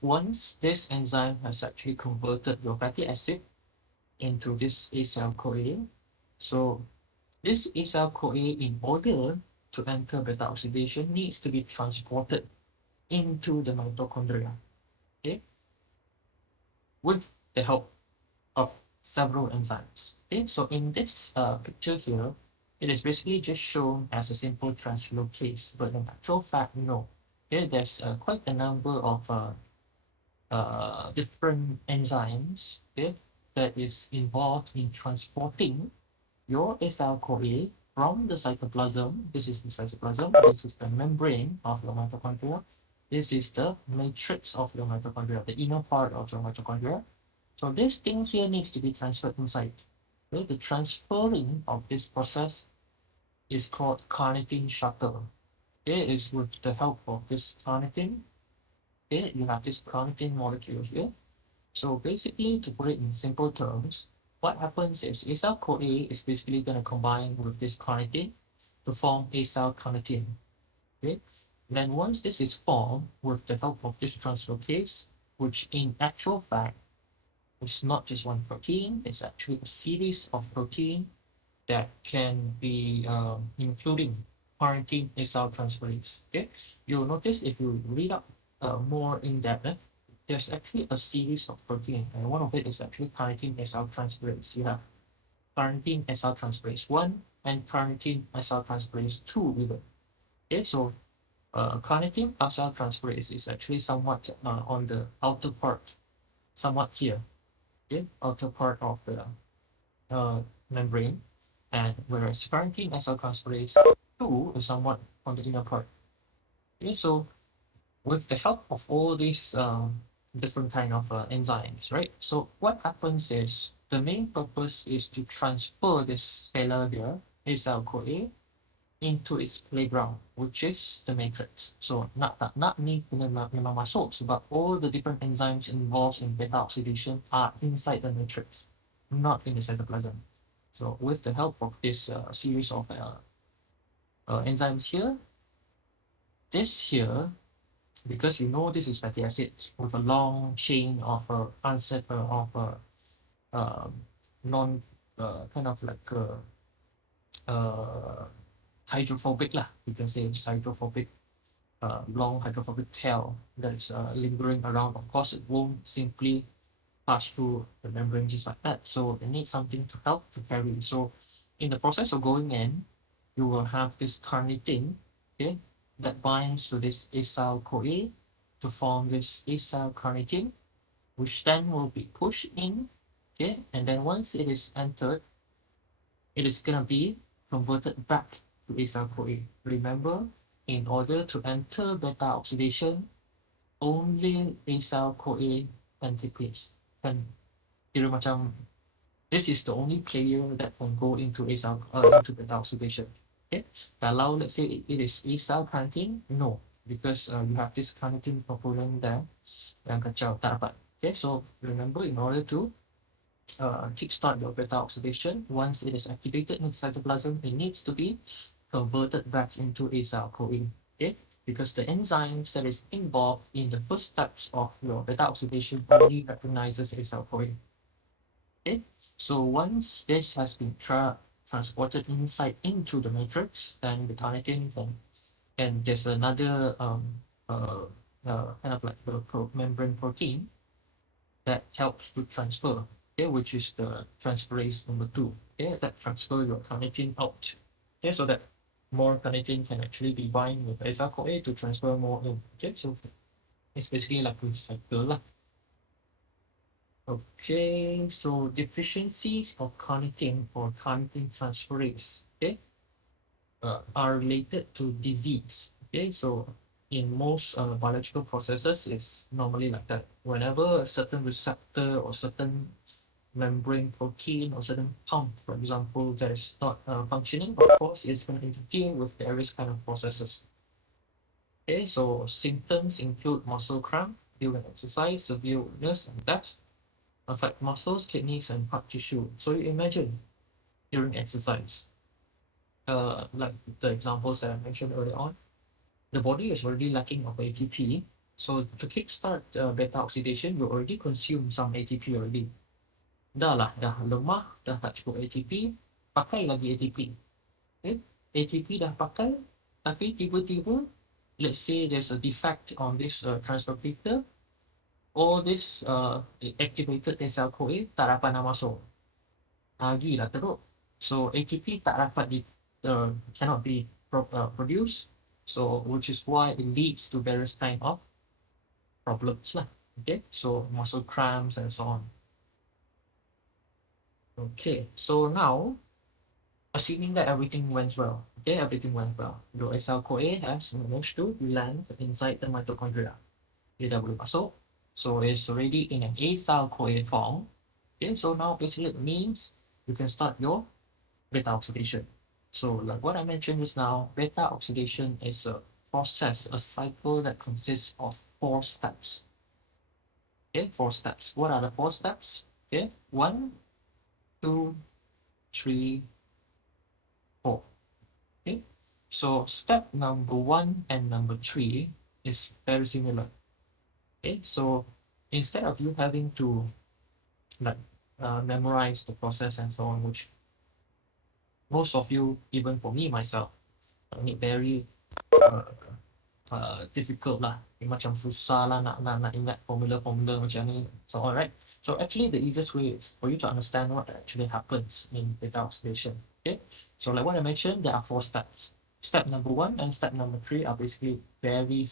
once this enzyme has actually converted your fatty acid into this acyl-CoA, so this acyl-CoA, in order to enter beta oxidation, needs to be transported into the mitochondria, okay, with the help of several enzymes. Okay, so in this picture here, it is basically just shown as a simple translocase, but in actual fact, no. Okay, there's quite a number of different enzymes, okay, that is involved in transporting your acyl-CoA from the cytoplasm. This is the cytoplasm. This is the membrane of your mitochondria. This is the matrix of your mitochondria, the inner part of your mitochondria. So this thing here needs to be transferred inside. Okay? The transferring of this process is called carnitine shuttle. Okay, it's with the help of this carnitine. Okay, you have this carnitine molecule here. So basically, to put it in simple terms, what happens is acyl-CoA is basically going to combine with this carnitine to form acyl-carnitine. Okay, then once this is formed with the help of this translocase, which in actual fact it's not just one protein, it's actually a series of protein that can be including quarantine acyl transferase. Okay, you'll notice if you read up more in depth, there's actually a series of protein, and one of it is actually carnitine acyl transferase. You have carnitine acyl transferase 1 and carnitine acyl transferase 2 even. Okay, so carnitine acyl transferase is actually somewhat on the outer part, somewhat here, okay, outer part of the uh, membrane, and whereas carnitine acyltransferase 2 is somewhat on the inner part. Okay, so with the help of all these different kind of enzymes, right? So what happens is the main purpose is to transfer this failure acyl CoA into its playground, which is the matrix. So not ni memang masuk sebab all the different enzymes involved in beta oxidation are inside the matrix, not in the cytoplasm. So with the help of this series of enzymes here, this here, because you know this is fatty acids with a long chain of non kind of like hydrophobic lah. You can say it's hydrophobic, long hydrophobic tail that is lingering around. Of course, it won't simply pass through the membrane just like that. So it needs something to help to carry. So in the process of going in, you will have this carnitine, okay, that binds to this acyl CoA to form this acyl carnitine, which then will be pushed in, okay, and then once it is entered, it is gonna be converted back to acyl CoA. Remember, in order to enter beta oxidation, only acyl CoA can take place. Can kira macam this is the only player that can go into into beta oxidation. Okay, kalau let's say it is acyl carnitine, no, because you have this carnitine component there yang kacau tak dapat. Okay, so remember, in order to kickstart your beta oxidation, once it is activated in the cytoplasm, it needs to be converted back into acyl CoA. Okay, because the enzymes that is involved in the first steps of your beta oxidation only recognizes acyl CoA. Okay, so once this has been transported inside into the matrix, then the carnitine can, and there's another kind of like the membrane protein that helps to transfer, okay, which is the transferase number 2, okay, that transfer your carnitine out, okay, so that more carnitine can actually be bind with acyl CoA to transfer more in. Okay, so it's basically like a cycle lah. Okay, so deficiencies of carnitine or carnitine transferase, okay, are related to disease. Okay, so in most biological processes, it's normally like that. Whenever a certain receptor or certain membrane protein or certain pump, for example, that is not functioning, of course, it's going to interfere with various kind of processes. Okay, so symptoms include muscle cramp during exercise, severe weakness, and death affect muscles, kidneys, and heart tissue. So you imagine during exercise, like the examples that I mentioned earlier on, the body is already lacking of ATP. So to kickstart beta oxidation, you already consume some ATP already. Dah lah, dah lemah, dah tak cukup ATP, pakai lagi ATP. Okay? ATP dah pakai, tapi tiba-tiba, let's say there's a defect on this transfer filter, all this activated acyl CoA tak dapat nak masuk. Lagi lah teruk. So ATP tak dapat cannot be produced. So which is why it leads to various kind of problems lah. Okay, so muscle cramps and so on. Okay, so now assuming that everything went well, okay, everything went well. Your acyl CoA has managed to land inside the mitochondria. Dia dah boleh masuk. So it's already in an acyl CoA form. Okay, so now basically it means you can start your beta oxidation. So like what I mentioned just now, beta oxidation is a process, a cycle that consists of 4 steps. Okay, 4 steps. What are the 4 steps? Okay, 1, 2, 3, 4. Okay, so step number 1 and number 3 is very similar. Okay, so instead of you having to like memorize the process and so on, which most of you, even for me myself, ini very difficult lah. Macam susah lah nak ingat formula macam ni. So alright. So actually the easiest way is for you to understand what actually happens in beta oxidation. Okay. So like what I mentioned, there are 4 steps. Step number 1 and step number 3 are basically very,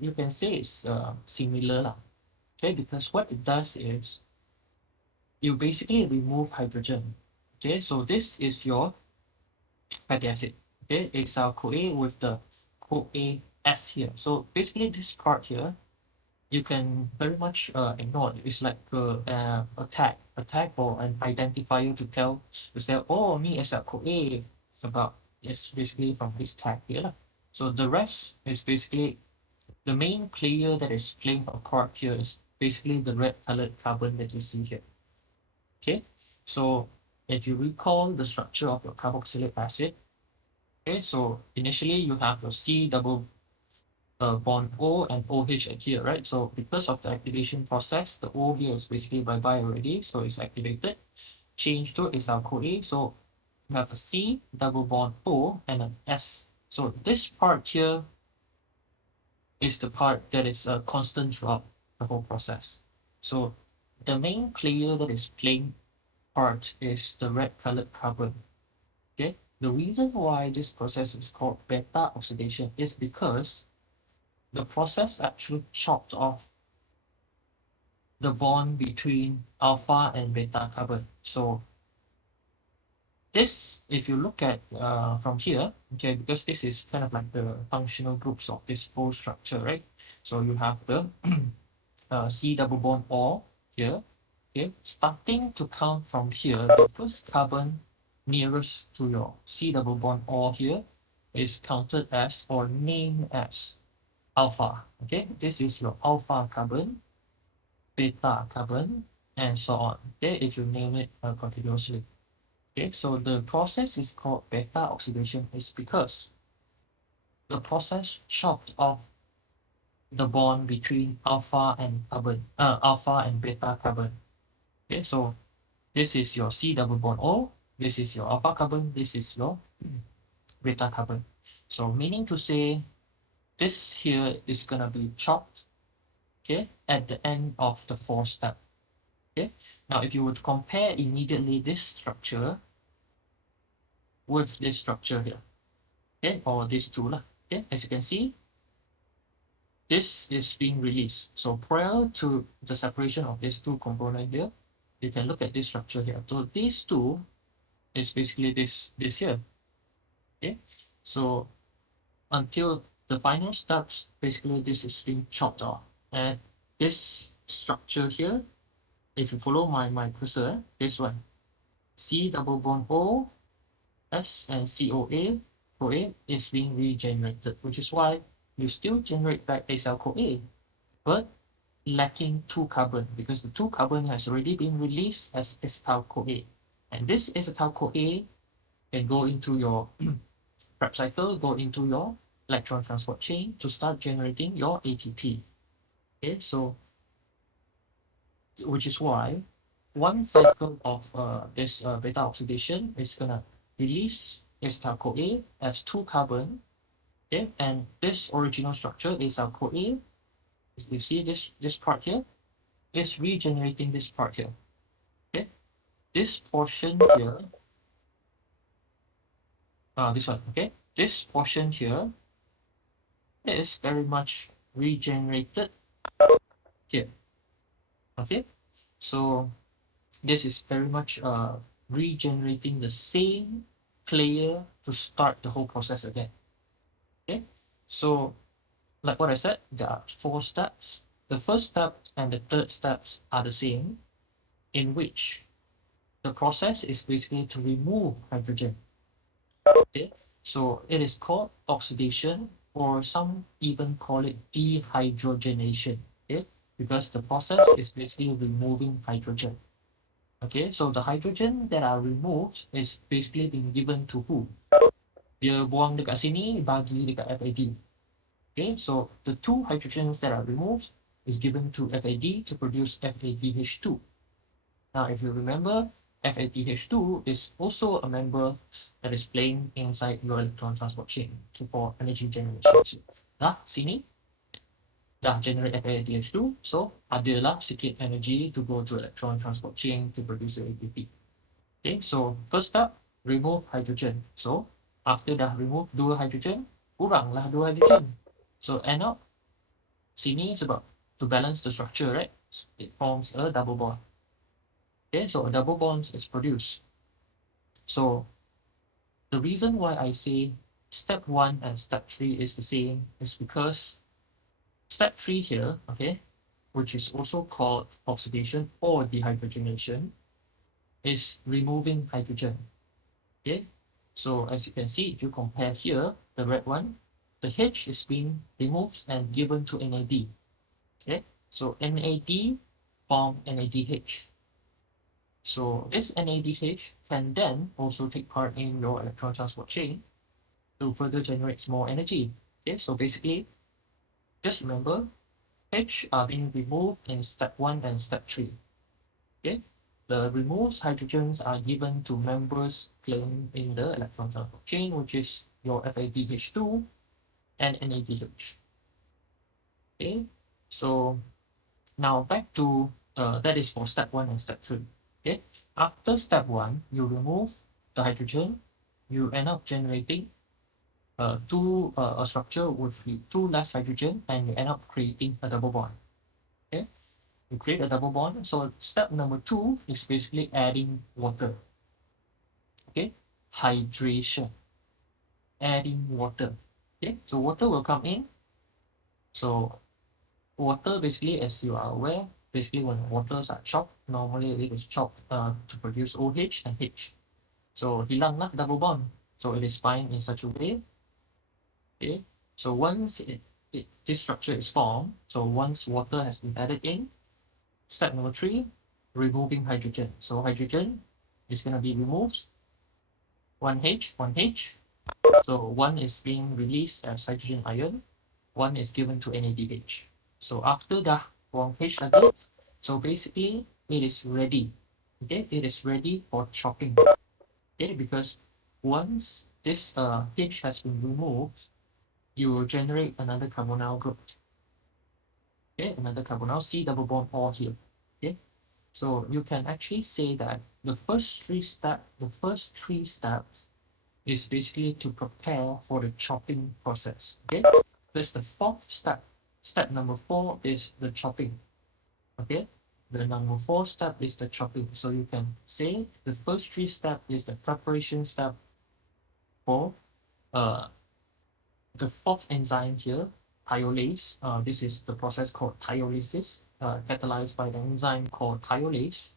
you can say it's similar lah. Okay, because what it does is you basically remove hydrogen. Okay, so this is your fatty acid. Okay, it's our CoA with the CoA S here. So basically this part here, you can very much ignore it. It's like a tag or an identifier to tell, to say, oh, me as a CoA, it's about, it's basically from this tag here lah. So the rest is basically, the main player that is playing a part here is basically the red colored carbon that you see here. Okay, so if you recall the structure of your carboxylic acid, okay, so initially you have your C double bond O and OH at here, right? So because of the activation process, the O here is basically bye-bye already, so it's activated. Change to acyl CoA, so you have a C double bond O and an S. So this part here is the part that is a constant throughout the whole process. So the main player that is playing part is the red colored carbon. Okay, the reason why this process is called beta oxidation is because the process actually chopped off the bond between alpha and beta carbon. So this, if you look at from here, okay, because this is kind of like the functional groups of this whole structure, right? So you have the C double bond O here, okay, starting to count from here, the first carbon nearest to your C double bond O here is counted as or named as alpha. Okay, this is your alpha carbon, beta carbon, and so on. Okay, if you name it continuously. Okay, so the process is called beta oxidation is because the process chopped off the bond between alpha and carbon, alpha and beta carbon. Okay, so this is your C double bond O, this is your alpha carbon, this is your beta carbon. So meaning to say, this here is gonna be chopped, okay, at the end of the 4th step. Okay, now if you would compare immediately this structure with this structure here, okay, or these two lah, okay, as you can see, this is being released. So prior to the separation of these two components here, you can look at this structure here. So these two is basically this here. Okay, so until the final steps, basically this is being chopped off, and this structure here, if you follow my cursor, this one, C double bond O, S and CoA, CoA is being regenerated, which is why you still generate back acyl CoA, but lacking 2 carbon, because the 2 carbon has already been released as acetyl CoA, and this acetyl CoA can go into your Krebs cycle, go into your electron transport chain to start generating your ATP. Okay, so which is why one cycle of this beta oxidation is gonna release acetyl CoA as 2 carbon. Okay, and this original structure is our CoA. You see this part here is regenerating this part here. Okay, this portion here, this one. Okay, this portion here is very much regenerated here. Okay, so this is very much regenerating the same player to start the whole process again. Okay, so like what I said, there are 4 steps. The first step and the third steps are the same, in which the process is basically to remove hydrogen. Okay, so it is called oxidation, or some even call it dehydrogenation. Okay, because the process is basically removing hydrogen. Okay, so the hydrogen that are removed is basically being given to who? Dia buang dekat sini, bagi dekat FAD. Okay, so the 2 hydrogens that are removed is given to FAD to produce FADH2. Now, if you remember, FADH2 is also a member that is playing inside your electron transport chain for energy generation. So, dah sini dah generate FADH2, so adalah sikit energy to go to electron transport chain to produce your ATP. Okay, so first step, remove hydrogen. So after dah remove dua hydrogen, kuranglah dua hydrogen. So end up sini sebab to balance the structure, right? It forms a double bond. Okay, so a double bond is produced. So the reason why I say step 1 and step 3 is the same is because step 3 here, okay, which is also called oxidation or dehydrogenation, is removing hydrogen. Okay, so as you can see, if you compare here, the red one, the H is being removed and given to NAD. Okay, so NAD form NADH. So this NADH can then also take part in your electron transport chain to further generate more energy. Okay, so basically, just remember, H are being removed in step 1 and step 3. Okay, the removed hydrogens are given to members playing in the electron transport chain, which is your FADH2 and NADH. Okay, so now back to that is for step 1 and step 3. Okay, after step 1, you remove the hydrogen, you end up generating a structure with two less hydrogen, and you end up creating a double bond. Okay, you create a double bond. So step number 2 is basically adding water. Okay, hydration, adding water. Okay, so water will come in. So water basically, as you are aware, basically when waters are chopped, normally it is chopped to produce OH and H. So hilanglah double bond. So it is fine in such a way. Okay, so once this structure is formed, so once water has been added in, step number 3, removing hydrogen. So hydrogen is going to be removed, 1H, 1H. So one is being released as hydrogen ion, one is given to NADH. So after dah 1H lagi, so basically it is ready. Okay, it is ready for chopping. Okay, because once this H has been removed, you will generate another carbonyl group. Okay, another carbonyl C double bond O here. Okay, so you can actually say that the first three steps is basically to prepare for the chopping process. Okay, that's the fourth step. Step number 4 is the chopping. Okay, the number 4 step is the chopping. So you can say the first 3 step is the preparation step for uh, the fourth enzyme here, thiolase. This is the process called thiolysis, catalyzed by the enzyme called thiolase.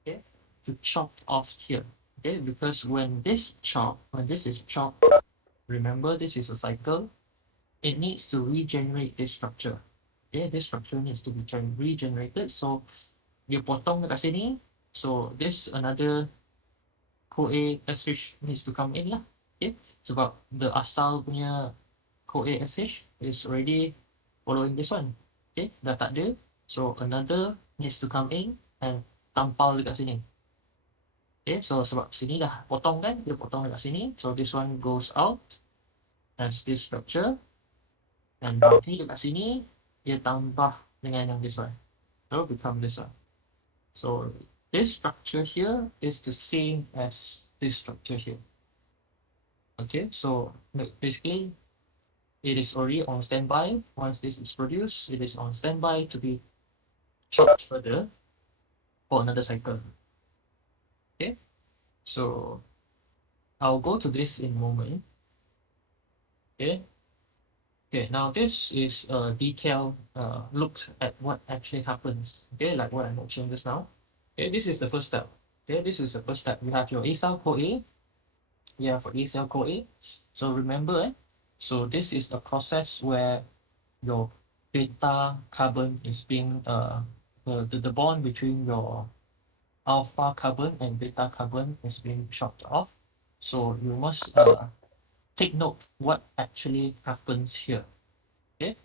Okay, to chop off here. Okay, because when this is chopped, remember this is a cycle. It needs to regenerate this structure. Okay, this structure needs to be regenerated. So dia potong dekat sini. So this another CoA SH needs to come in lah. Okay, sebab the asal punya CoA SH is already following this one. Okay, dah tak ada. So another needs to come in and tampal dekat sini. Okay, so sebab sini dah potong kan, dia potong dekat sini. So this one goes out as this structure. Dan nanti dekat sini, dia tambah dengan yang this one. So become this one. So this structure here is the same as this structure here. Okay, so basically it is already on standby. Once this is produced, it is on standby to be chopped further for another cycle. Okay, so I'll go to this in a moment. Okay, okay. Now this is a detailed look at what actually happens. Okay, like what I mentioned just now. Okay, this is the first step. Okay, this is the first step. You have your acyl CoA. You have acyl CoA. So remember, so this is a process where your beta carbon is being the bond between your alpha carbon and beta carbon is being chopped off. So you must take note what actually happens here. Okay,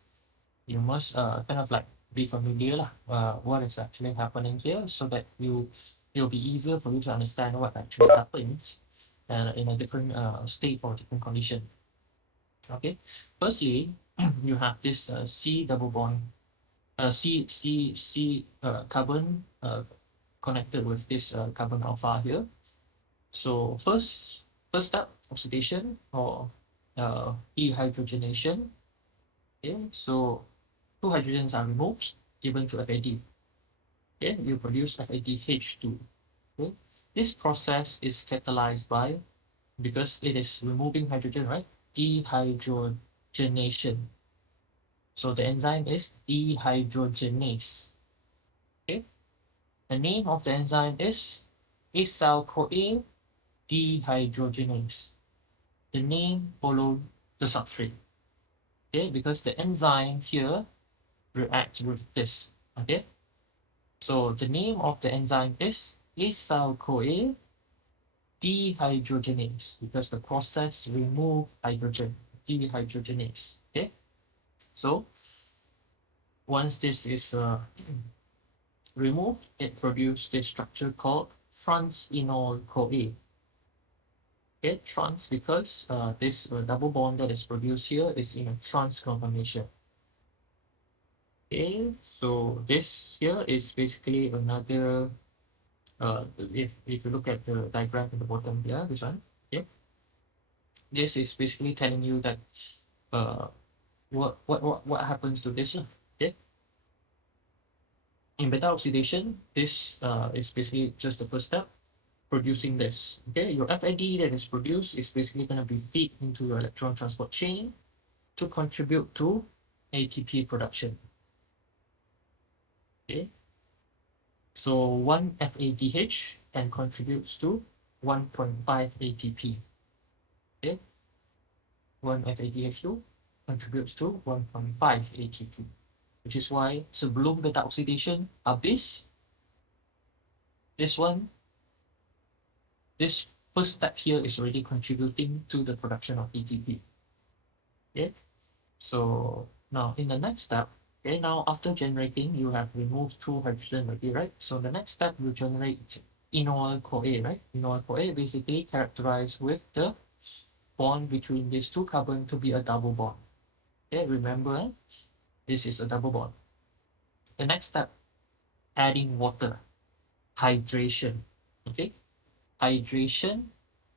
you must kind of like be familiar lah what is actually happening here, so that you it'll be easier for you to understand what actually happens in a different state or different condition. Okay, firstly, you have this C double bond, C carbon connected with this carbon alpha here. So first step, oxidation or dehydrogenation. Okay, so two hydrogens are removed, given to FAD. Okay, you produce FADH2. Okay, this process is catalyzed by, because it is removing hydrogen, right? Dehydrogenation. So the enzyme is dehydrogenase. Okay, the name of the enzyme is acyl-CoA dehydrogenase. The name followed the substrate. Okay, because the enzyme here reacts with this. Okay, so the name of the enzyme is acyl-CoA dehydrogenase, because the process remove hydrogen, dehydrogenase. Okay, so once this is removed, it produces this structure called trans-enol-CoA. Okay, trans, because this double bond that is produced here is in a trans conformation. Okay, so this here is basically another if you look at the diagram at the bottom here, this one, okay, this is basically telling you that uh what happens to this one. Okay, in beta oxidation, this is basically just the first step, producing this. Okay, your FAD that is produced is basically going to be feed into your electron transport chain to contribute to ATP production. Okay, so one FADH can contributes to 1.5 ATP. Okay, one FADH2 contributes to 1.5 ATP, which is why sebelum beta oxidation habis, this one, this first step here is already contributing to the production of ATP. Okay, so now in the next step, okay, now after generating, you have removed two hydrogen already, right? So the next step, you generate enol-CoA, right? Enol-CoA basically characterized with the bond between these two carbon to be a double bond. Okay, remember, this is a double bond. The next step, adding water, hydration. Okay, hydration,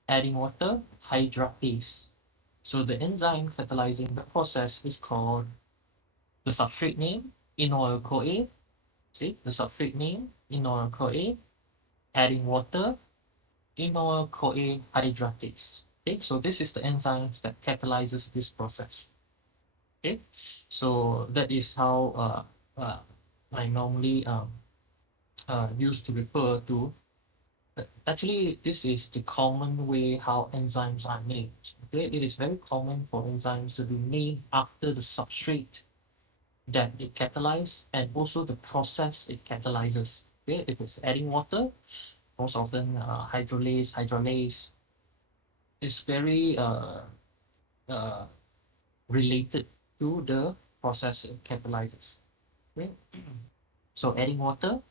adding water, hydratase. So the enzyme catalyzing the process is called the substrate name, enol-CoA. See, the substrate name, enol-CoA, adding water, enol-CoA hydratase. Okay, so this is the enzyme that catalyzes this process. Okay, so that is how I normally used to refer to. Actually, this is the common way how enzymes are named. Okay, it is very common for enzymes to be named after the substrate that it catalyzes and also the process it catalyzes. Okay, if it's adding water, most often hydrolase is very uh, related to the process it catalyzes. Okay, so adding water,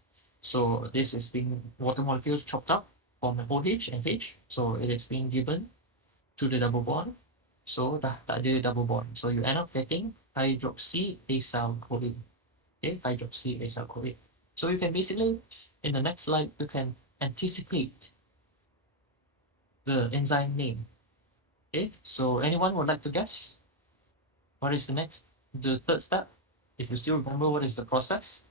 so this is being water molecules chopped up from an OH and H, so it is being given to the double bond. So dah tak ada double bond, so you end up getting hydroxy acyl CoA. Okay, hydroxy acyl CoA. So you can basically, in the next slide, you can anticipate the enzyme name. Okay, so anyone would like to guess what is the third step? If you still remember what is the process?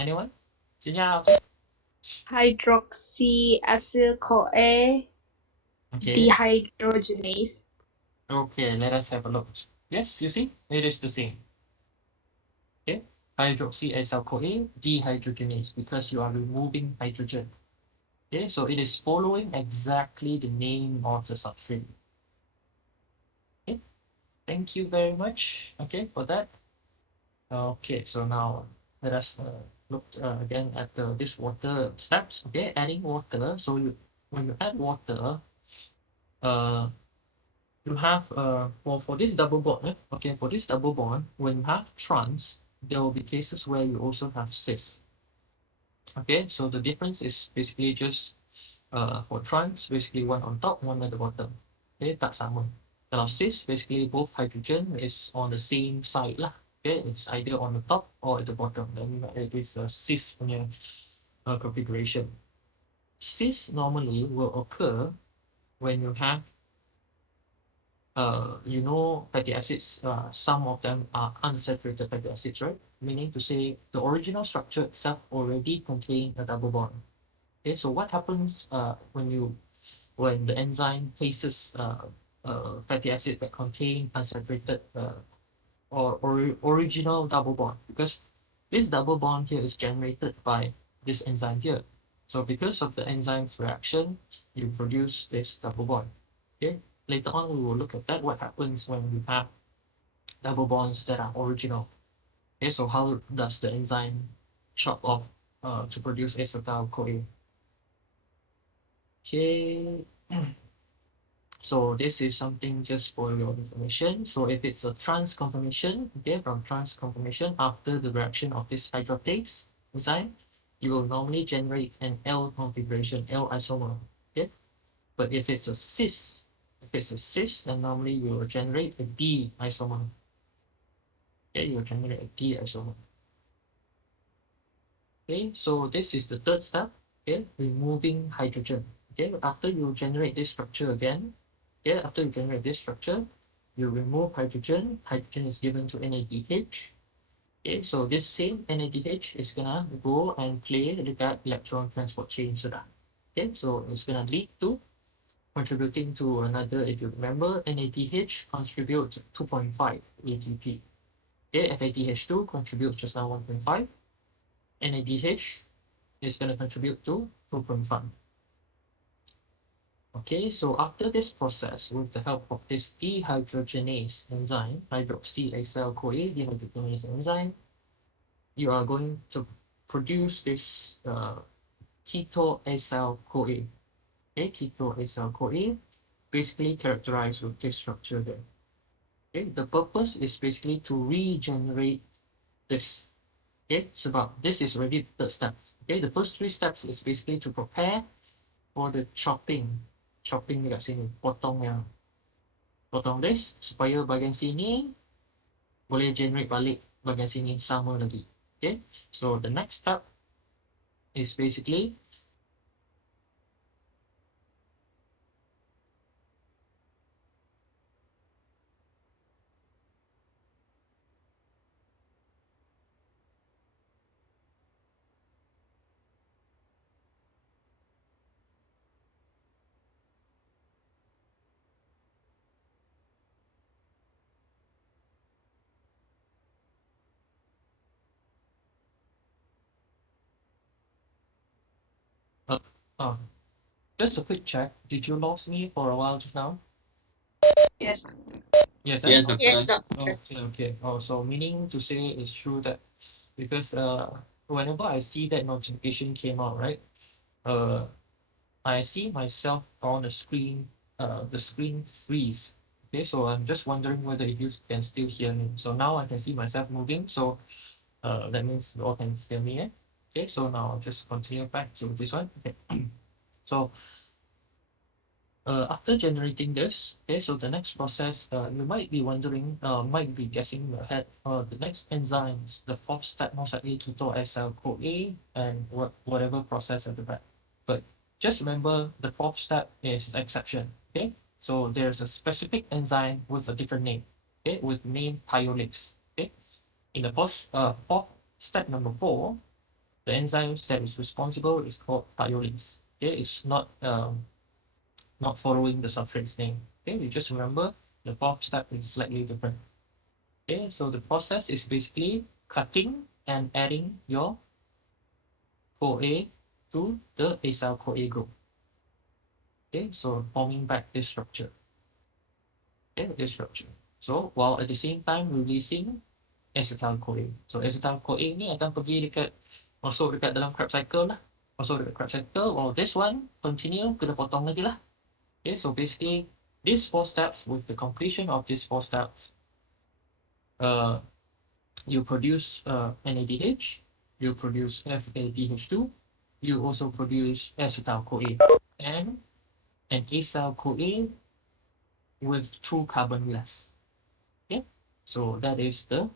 Anyone? Yeah, okay. Hydroxyacyl-CoA Okay, dehydrogenase. okay, let us have a look. Yes, you see, it is the same. Okay, hydroxyacyl-CoA dehydrogenase, because you are removing hydrogen. Okay, so it is following exactly the name of the substrate. Okay, thank you very much. Okay, for that. Okay, so now let us look again at this water steps. Okay, adding water. So when you add water, you have for this double bond, okay, for this double bond, when you have trans, there will be cases where you also have cis. Okay, so the difference is basically just for trans, basically one on top, one at the bottom. Okay, tak sama. Kalau cis, basically both hydrogen is on the same side lah. Okay, it's either on the top or at the bottom. Then it is a cis punya configuration. Cis normally will occur when you have fatty acids, some of them are unsaturated fatty acids, right? Meaning to say the original structure itself already contains a double bond. Okay, so what happens when the enzyme places fatty acid that contain unsaturated or original double bond? Because this double bond here is generated by this enzyme here. So because of the enzyme's reaction, you produce this double bond. Okay, later on we will look at that, what happens when we have double bonds that are original. Okay, so how does the enzyme chop off to produce acetyl CoA? Okay, so this is something just for your information. So if it's a trans conformation, okay, from trans conformation after the reaction of this hydroxylase enzyme, you will normally generate an L configuration, L isomer. Okay, but if it's a cis, then normally you will generate a D isomer. Okay, you will generate a D isomer. Okay, so this is the third step. Okay, removing hydrogen. Okay, after you generate this structure again, okay, after you generate this structure, you remove hydrogen. Hydrogen is given to NADH. Okay, so this same NADH is gonna go and play dekat electron transport chain sudah. Okay, so it's gonna lead to contributing to another. If you remember, NADH contributes 2.5 ATP. Okay, FADH2 contributes just now 1.5. NADH is going to contribute to 2.5. Okay, so after this process, with the help of this dehydrogenase enzyme, hydroxyacyl-CoA dehydrogenase enzyme, you are going to produce this ketoacyl-CoA. Okay, ketoacyl-CoA, basically characterized with this structure there. Okay, the purpose is basically to regenerate this. Okay, sebab this is already the third step. Okay, the first three steps is basically to prepare for the chopping dekat sini, potong this supaya bahagian sini boleh generate balik bahagian sini sama lagi. Okay, so the next step is basically uh, uh, just a quick check. Did you lose me for a while just now? Yes. Yes, Yes, Yes, doctor. doctor. Okay. Oh, so meaning to say it's true that because whenever I see that notification came out, right? Uh, I see myself on the screen freeze. Okay, so I'm just wondering whether you can still hear me. So now I can see myself moving. So that means you all can hear me. Okay, so now I'll just continue back to this one. Okay, so after generating this, okay, so the next process, you might be wondering, might be guessing in your head, the next enzymes, the fourth step most likely to keto-acyl-CoA and whatever process at the back. But just remember the fourth step is exception, okay? So there's a specific enzyme with a different name, okay, with name thiolase, okay? In the fourth step number 4, the enzyme that is responsible is called thiolase, okay? It's not following the substrate's name. Okay, you just remember the fourth step is slightly different. Okay, so the process is basically cutting and adding your CoA to the acyl CoA group. Okay, so forming back this structure. Okay, this structure. So while at the same time releasing acetyl CoA. So acetyl CoA ni akan pergi masuk dekat dalam Krebs cycle lah. Masuk dekat Krebs cycle. While this one continue, kena potong lagi lah. Okay, so basically these 4 steps, with the completion of these 4 steps, you produce NADH, you produce FADH2, you also produce acetyl-CoA and an acyl-CoA with 2 carbon less. Okay, so that is the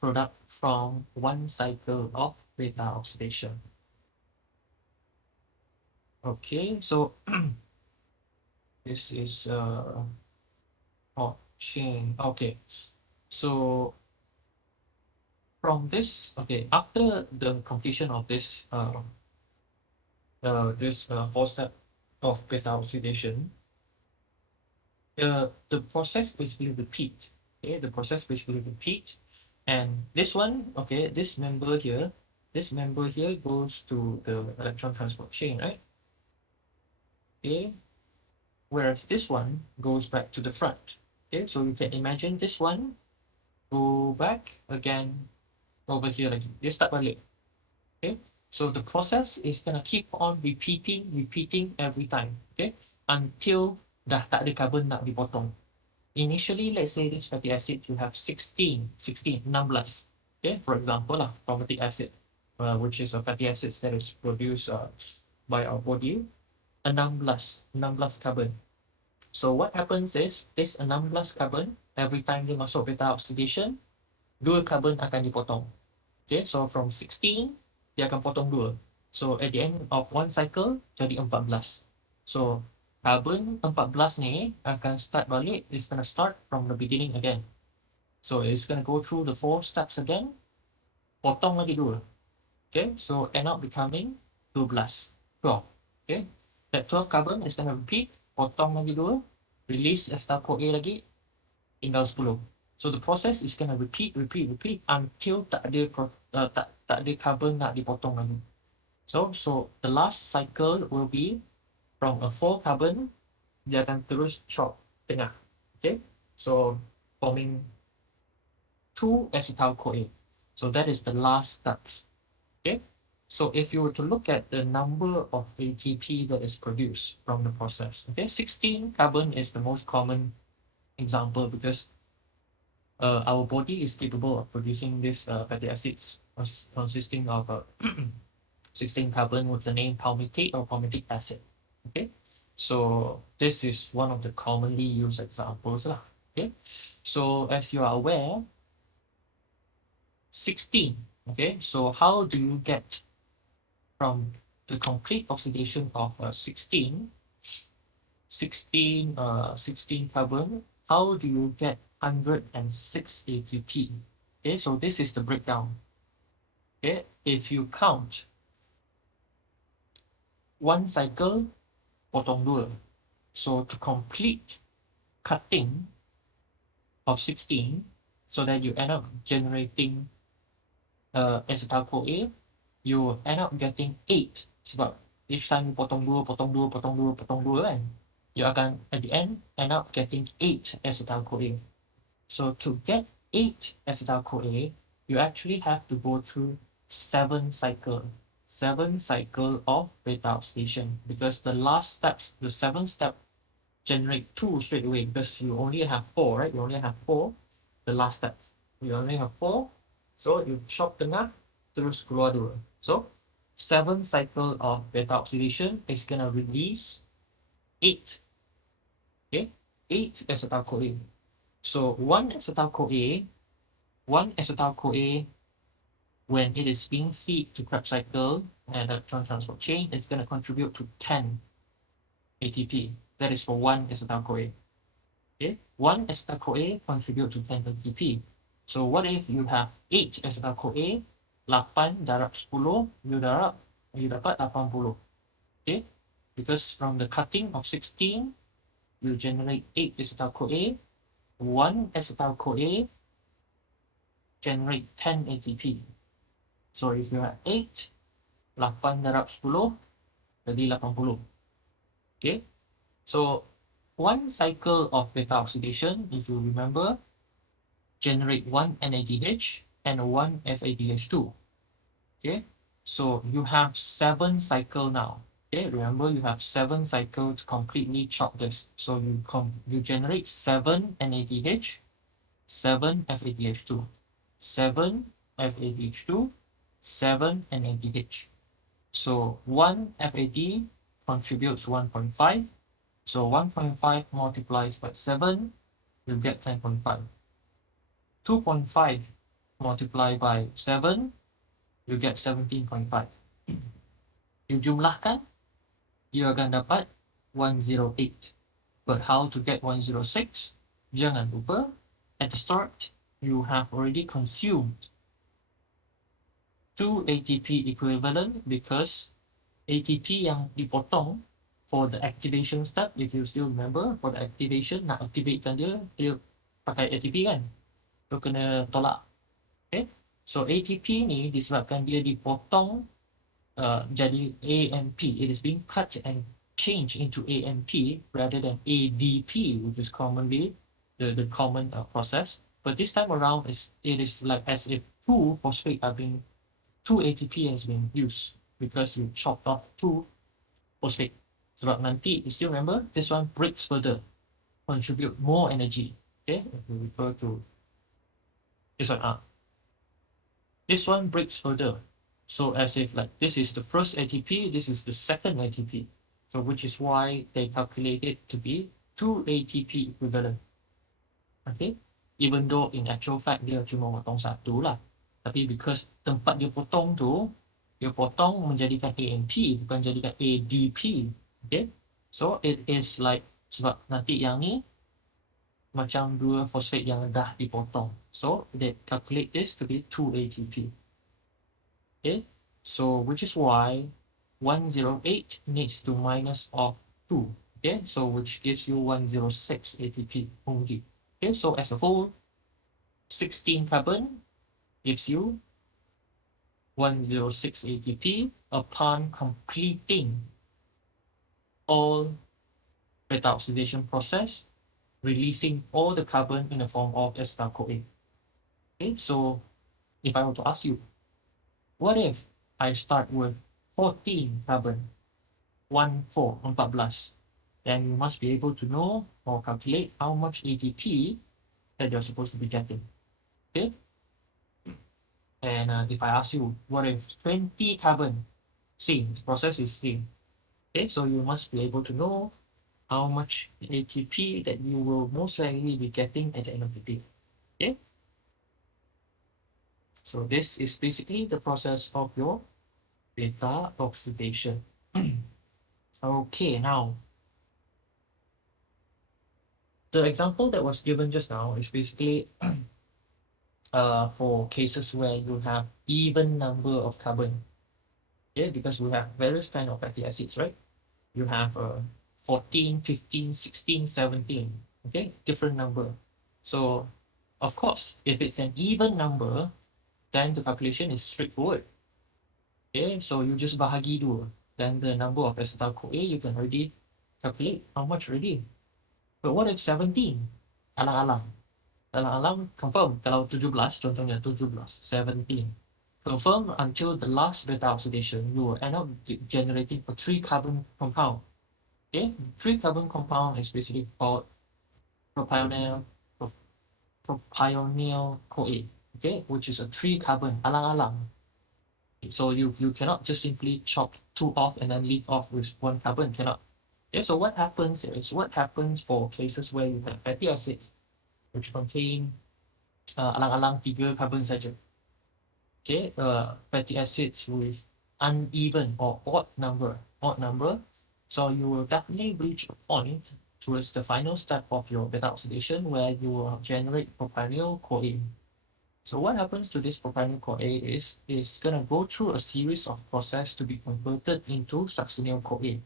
product from one cycle of beta oxidation. Okay, so this is chain. Okay, so from this, okay, after the completion of this 4 step of beta oxidation, the process basically repeat. Okay, the process basically repeat, and this one, okay, this member here goes to the electron transport chain, right? Okay, whereas this one goes back to the front. Okay, so you can imagine this one go back again over here lagi. Dia start balik. Okay, so the process is gonna keep on repeating every time. Okay, until dah tak ada carbon nak dipotong. Initially, let's say this fatty acid, you have 16, 16. Okay, for example, aromatic acid, which is a fatty acid that is produced by our body, 16 carbon. So what happens is, this 16 carbon, every time dia masuk beta oxidation, 2 carbon akan dipotong. Okay, so from 16, dia akan potong 2. So at the end of one cycle, jadi 14. So carbon 14 ni akan start balik, it's gonna start from the beginning again. So it's gonna go through the 4 steps again, potong lagi 2. Okay, so end up becoming 12. 12. Okay, that 12 carbon is gonna repeat, potong lagi 2, release acetyl-CoA lagi, tinggal 10. So the process is gonna repeat until tak ada carbon nak dipotong lagi. So the last cycle will be from a 4 carbon, dia akan terus chop tengah. Okay, so forming 2 acetyl-CoA. So that is the last step. Okay, so if you were to look at the number of ATP that is produced from the process, okay, 16 carbon is the most common example, because our body is capable of producing these fatty acids consisting of 16 carbon with the name palmitate or palmitic acid. Okay, so this is one of the commonly used examples. Okay, so as you are aware, 16. Okay, so how do you get from the complete oxidation of 16 carbon, how do you get 106 ATP? Okay, so this is the breakdown. Okay, if you count one cycle, potong 2. So to complete cutting of 16, so that you end up generating acetyl-CoA, you end up getting 8. Sebab each time you potong 2 kan, you akan at the end up getting 8 acetyl-CoA. So to get 8 acetyl-CoA, you actually have to go through 7 cycle of beta oxidation, because the last step, the 7th step, generate 2 straight away, because you only have 4, right? You only have 4. The last step, you only have 4, so you chop tengah, terus keluar 2. So 7 cycle of beta oxidation is gonna release 8. Okay, 8 acetyl-CoA. So one acetyl-CoA, when it is being fed to Krebs cycle and electron transport chain, is going to contribute to 10 ATP. That is for one acetyl-CoA. Okay, one acetyl-CoA contribute to 10 ATP. So what if you have 8 acetyl-CoA, 8 darab 10, you dapat 80. Okay, because from the cutting of 16, you generate 8 acetyl-CoA, 1 acetyl-CoA generate 10 ATP. So if you have 8, 8 darab 10, jadi 80. Okay, so one cycle of beta oxidation, if you remember, generate 1 NADH and 1 FADH2. Okay, so you have 7 cycle now. Okay, remember you have 7 cycles to completely chop this. So you generate 7 NADH, 7 FADH2, 7 FADH2, 7 NADH. So 1 FAD contributes 1.5. So 1.5 multiplies by 7, you get 10.5. 2.5 multiplied by 7, you get 17.5. You jumlahkan, you akan dapat 108. But how to get 106? Jangan lupa, at the start, you have already consumed 2 ATP equivalent because ATP yang dipotong for the activation step, if you still remember, for the activation, nak activatekan dia, dia pakai ATP kan? So kena tolak. Okay? So ATP ni disebabkan dia dipotong jadi AMP. It is being cut and changed into AMP rather than ADP, which is commonly the common process. But this time around, it is like as if 2 phosphate are being 2 ATP has been used because you chopped off 2 phosphate. Sebab nanti, you still remember, this one breaks further, contribute more energy. Okay, if we refer to this one up. This one breaks further. So as if like this is the first ATP, this is the second ATP. So which is why they calculate it to be 2 ATP equivalent. Okay? Even though in actual fact dia cuma potong satu lah. Tapi because tempat dia potong tu, dia potong menjadikan AMP, bukan jadikan ADP. Okay? So it is like, sebab nanti yang ni macam 2 phosphate yang dah dipotong. So they calculate this to be 2 ATP. Okay, so which is why 108 needs to minus off 2. Okay, so which gives you 106 ATP only. Okay, so as a whole, 16 carbon gives you 106 ATP upon completing all beta oxidation process, releasing all the carbon in the form of acetyl-CoA. Okay, so if I were to ask you, what if I start with 14 carbon, 14, then you must be able to know or calculate how much ATP that you're supposed to be getting. Okay? And if I ask you, what if 20 carbon, same, the process is same. Okay, so you must be able to know how much ATP that you will most likely be getting at the end of the day. Okay? So this is basically the process of your beta oxidation. Okay, now the example that was given just now is basically for cases where you have even number of carbon. Yeah, because we have various kind of fatty acids, right? You have 14, 15, 16, 17. Okay, different number. So of course, if it's an even number, then the calculation is straightforward. Okay, so you just bahagi dua. Then the number of acetyl-CoA you can already calculate how much already. But what if 17? Alang-alang. Alang-alang confirm kalau 17, contohnya 17, 17. Confirm until the last beta oxidation, you will end up generating a 3-carbon compound. Okay, 3-carbon compound is basically called propionyl CoA. Okay, which is a 3-carbon alang-alang. So you cannot just simply chop 2 off and then leave off with 1 carbon. Cannot. Okay, so what happens for cases where you have fatty acids which contain alang-alang 3 carbon saja. Okay, fatty acids with uneven or odd number. So you will definitely reach a point towards the final step of your beta oxidation where you will generate propionyl CoA. So what happens to this propionyl CoA is gonna go through a series of process to be converted into succinyl CoA.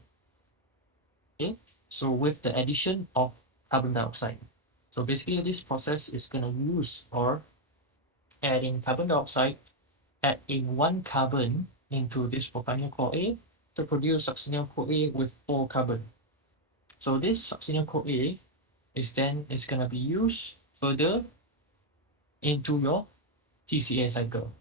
Okay, so with the addition of carbon dioxide. So basically this process is gonna use or add in carbon dioxide, add in 1 carbon into this propionyl CoA to produce succinyl CoA with 4 carbon. So this succinyl CoA is gonna be used further into your TCA cycle.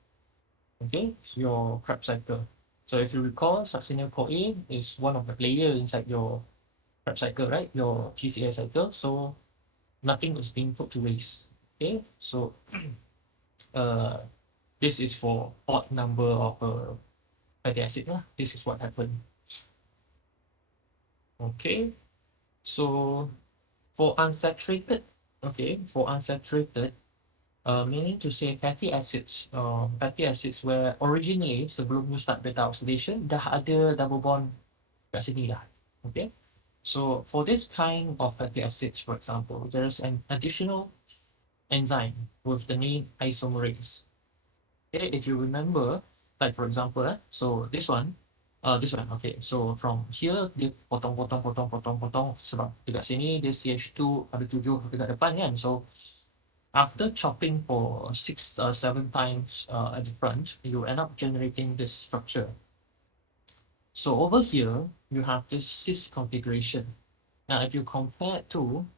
Okay, your Krebs cycle. So if you recall, succinyl-CoA is one of the players inside your Krebs cycle, right? Your TCA cycle. So nothing is being put to waste. Okay, so this is for odd number of fatty acid. This is what happened. Okay, so for unsaturated, meaning to say fatty acids where originally sebelum you start beta oxidation dah ada double bond kat sini dah. Okay, so for this kind of fatty acids, for example, there's an additional enzyme with the name isomerase. Okay, if you remember, like for example, so okay, so from here dia potong sebab dekat sini dia CH2 ada 7 dekat depan kan, so after chopping for 6 7 times at the front, you end up generating this structure. So over here, you have this cis configuration. Now, if you compare to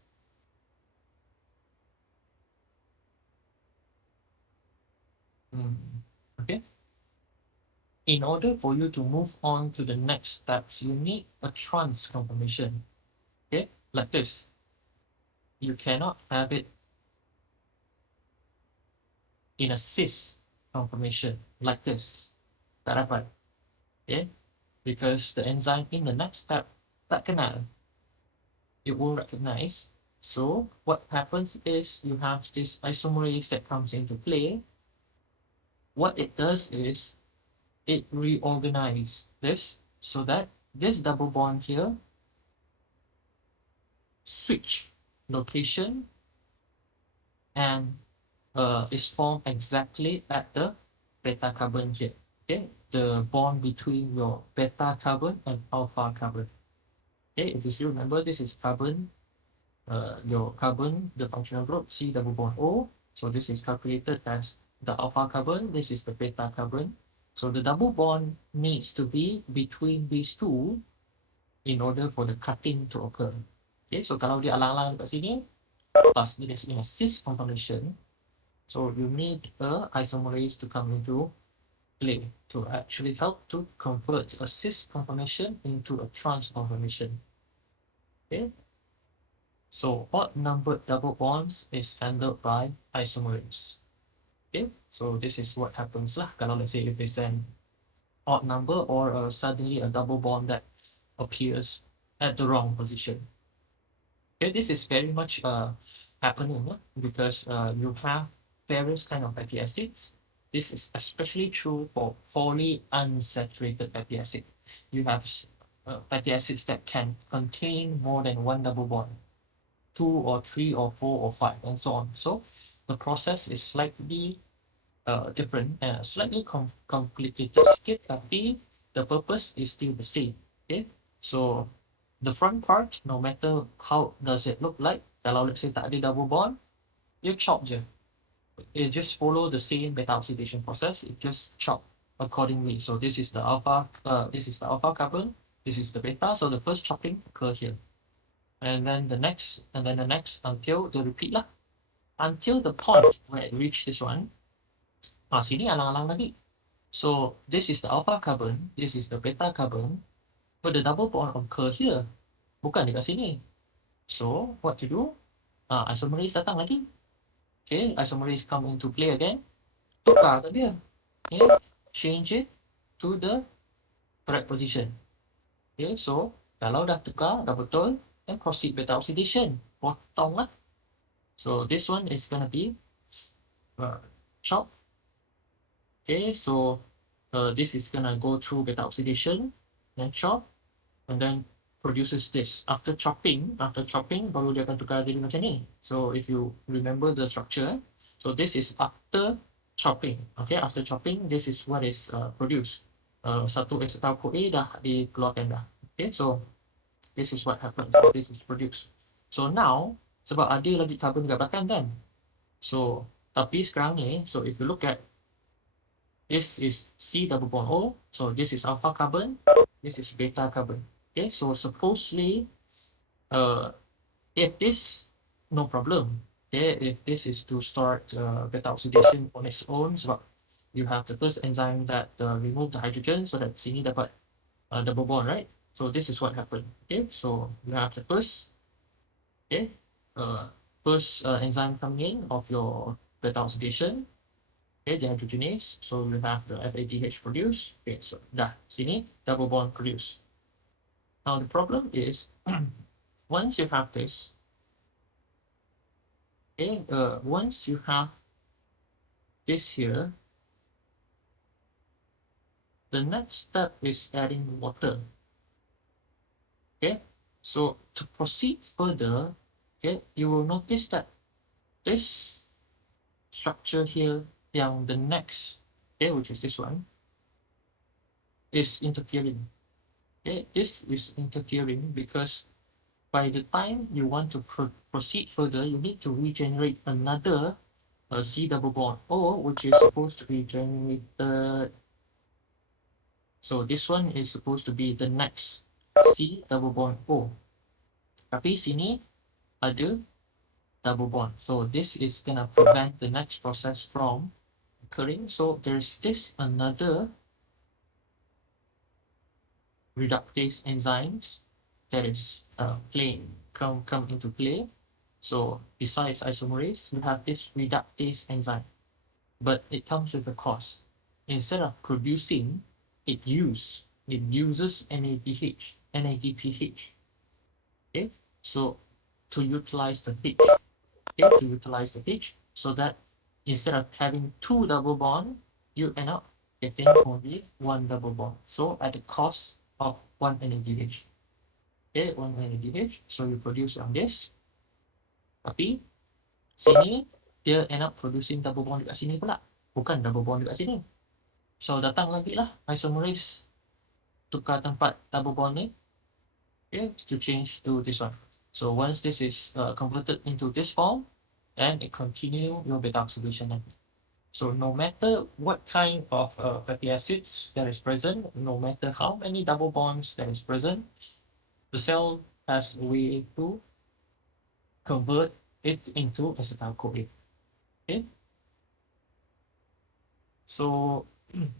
okay, in order for you to move on to the next steps, you need a trans conformation. Okay, like this. You cannot have it in a cis conformation like this. Tak dapat. Okay, because the enzyme in the next step tak kenal. It will recognize. So what happens is you have this isomerase that comes into play. What it does is it reorganizes this so that this double bond here switch location and is formed exactly at the beta carbon here. Okay, the bond between your beta carbon and alpha carbon. Okay, if you still remember, this is carbon, your carbon, the functional group C double bond O. So this is calculated as the alpha carbon. This is the beta carbon. So the double bond needs to be between these two in order for the cutting to occur. Okay, so kalau dia alang-alang kat sini, plus it is in a cis conformation, so you need a isomerase to come into play to actually help to convert a cis conformation into a trans conformation. Okay, so odd numbered double bonds is handled by isomerase. Okay, so this is what happens lah. Kalau let's say if there's an odd number or suddenly a double bond that appears at the wrong position. Okay, this is very much happening because you have various kind of fatty acids. This is especially true for poly unsaturated fatty acid. You have fatty acids that can contain more than one double bond, 2 or 3 or 4 or 5, and so on. So the process is slightly different, slightly complicated sikit, tapi the purpose is still the same. Okay, so the front part, no matter how does it look like, kalau let's say tak ada double bond, you chop je. It just follow the same beta oxidation process. It just chop accordingly. So this is the alpha. This is the alpha carbon. This is the beta. So the first chopping occur here, and then the next, until the repeat lah, until the point where it reach this one. Sini alang-alang lagi. So this is the alpha carbon. This is the beta carbon. But the double bond occur here, bukan dekat sini. So what to do? Isomerase datang lagi. Okay, isomerase come into play again. Tukar ke dia. Okay, change it to the correct position. Okay, so kalau dah tukar, dah betul, then proceed beta oxidation. Potong lah. So this one is gonna be chop. Okay, so this is gonna go through beta oxidation, then chop, and then produces this. After chopping, baru dia akan tukar jadi macam ni. So if you remember the structure, so this is after chopping. Okay, after chopping, this is what is produced. Satu acetyl CoA dah dikeluarkan dah. Okay, so this is what happens. This is produced. So now, sebab ada lagi carbon dekat belakang kan. So tapi sekarang ni, so if you look at this is C double bond O, so this is alpha carbon, this is beta carbon. Okay, so supposedly, if this, no problem. Okay, if this is to start beta oxidation on its own, sebab you have the first enzyme that remove the hydrogen so that sini dapat double bond, right? So this is what happened. Okay, so you have the first, okay, first enzyme coming in of your beta oxidation, okay, dehydrogenase. So you have the FADH produced. Okay, so dah sini double bond produced. Now the problem is once you have this, okay, once you have this here, the next step is adding water. Okay, so to proceed further, okay, you will notice that this structure here, yang the next, okay, which is this one, is interfering. Okay, this is interfering because by the time you want to proceed further, you need to regenerate another C double bond O, which is supposed to be generated. So this one is supposed to be the next C double bond O. Tapi sini ada double bond. So this is gonna prevent the next process from occurring. So there's this another reductase enzymes that is come into play. So besides isomerase, we have this reductase enzyme, but it comes with a cost. Instead of producing, it uses NADPH. Okay, so to utilize the H, okay, to utilize the H, so that instead of having two double bond, you end up getting only one double bond. So at the cost of one NADH. Okay, one NADH, so you produce on this. Tapi sini dia end up producing double bond dekat sini pula. Bukan double bond dekat sini. So datang lagi lah isomerase tukar tempat double bond ni, okay, to change to this one. So once this is converted into this form, and it continue your beta oxidation. So no matter what kind of fatty acids that is present, no matter how many double bonds that is present, the cell has a way to convert it into acetyl-CoA. Okay. So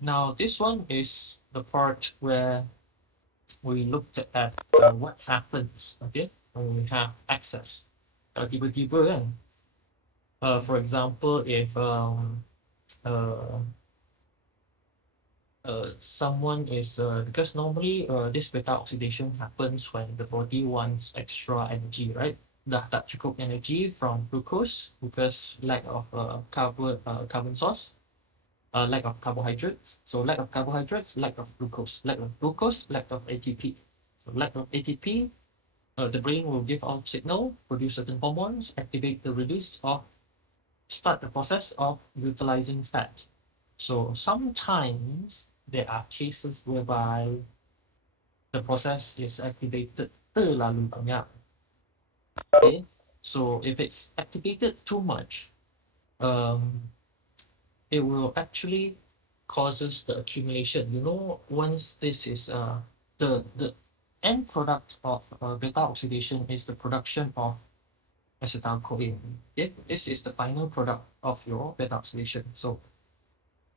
now this one is the part where we looked at what happens, okay, when we have excess. Tiba-tiba kan, for example, if uh, someone is because normally this beta oxidation happens when the body wants extra energy, right? Dah tak cukup energy from glucose because lack of carbon source, lack of carbohydrates. So lack of carbohydrates, lack of glucose, lack of glucose, lack of ATP. So lack of ATP, the brain will give out signal, produce certain hormones, activate the release of, start the process of utilizing fat. So sometimes there are cases whereby the process is activated terlalu banyak. Okay, so if it's activated too much, it will actually causes the accumulation. You know, once this is the end product of beta oxidation is the production of acetyl-CoA. Okay, this is the final product of your beta oxidation. So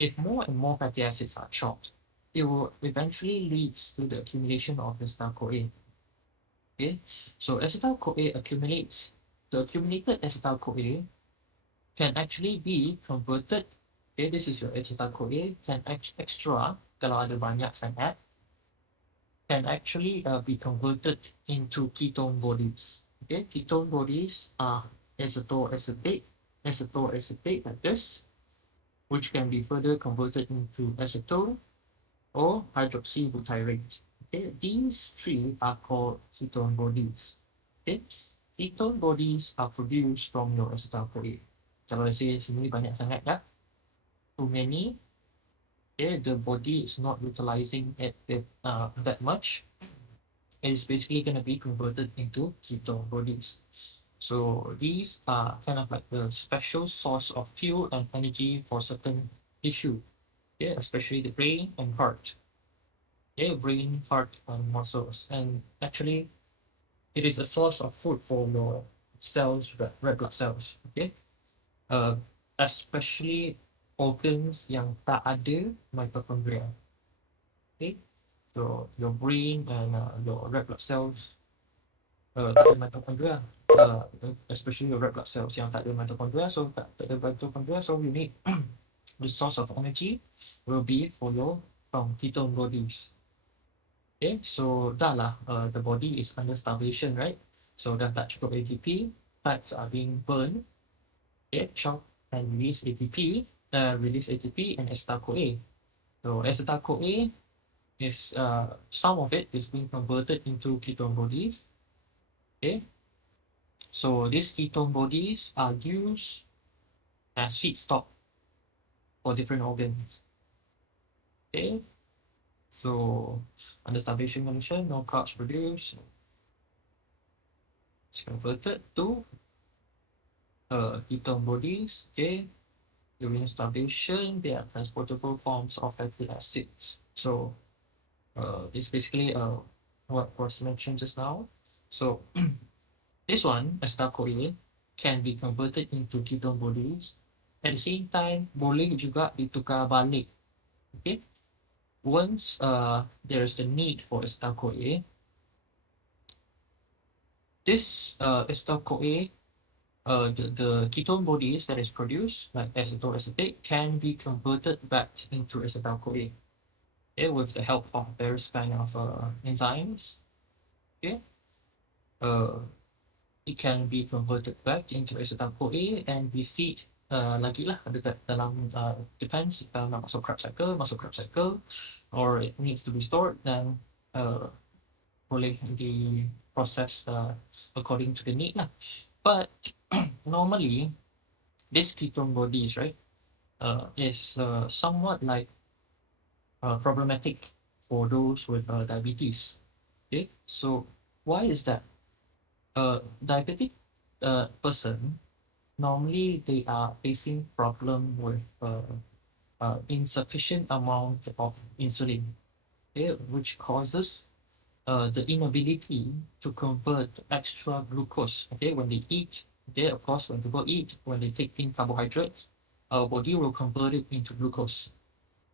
if more and more fatty acids are chopped, it will eventually leads to the accumulation of acetyl-CoA. Okay, so acetyl-CoA accumulates. The accumulated acetyl-CoA can actually be converted. Okay, this is your acetyl-CoA, can extra, kalau ada banyak sangat, can actually be converted into ketone bodies. Okay, ketone bodies are acetoacetate like this, which can be further converted into acetone or hydroxybutyrate. Okay, these three are called ketone bodies. Okay, ketone bodies are produced from your acetyl-CoA. Kalau saya sini banyak sangat ya, too many, okay, the body is not utilizing it that much. It is basically going to be converted into ketone bodies. So these are kind of like the special source of fuel and energy for certain tissue, yeah, especially the brain and heart. Yeah, brain, heart, and muscles. And actually, it is a source of food for your cells, red blood cells. Okay, uh, especially organs yang tak ada mitochondria. Okay, so your brain and your red blood cells tak ada mitochondria, especially your red blood cells yang tak ada mitochondria. So tak ada mitochondria, so you need the source of energy will be for your from ketone bodies. Okay, so dah lah, the body is under starvation, right? So dah tak cukup ATP, fats are being burned, okay, chop and release ATP, and acetyl-CoA. So acetyl-CoA is some of it is being converted into ketone bodies. Okay, so these ketone bodies are used as feedstock for different organs. Okay, so under starvation condition, no carbs produced. It's converted to ketone bodies. Okay, during starvation, they are transportable forms of fatty acids. So it's basically what was mentioned just now. So this one, acetyl-CoA, can be converted into ketone bodies. At the same time, boleh juga ditukar balik. Okay, once there is the need for acetyl-CoA, this acetyl-CoA, the ketone bodies that is produced, like acetoacetate, can be converted back into acetyl-CoA. Okay, with the help of various kind of enzymes. Okay, it can be converted back into acetyl-CoA and be feed lagi lah dekat dalam depends nak masuk Krebs cycle, or it needs to be stored, then boleh di process according to the need lah. But normally this ketone bodies, right, is somewhat like problematic for those with diabetes. Okay, so why is that? Diabetic person, normally they are facing problem with insufficient amount of insulin, okay, which causes the inability to convert extra glucose. Okay, when they eat, okay, of course, when people eat, when they take in carbohydrates, our body will convert it into glucose.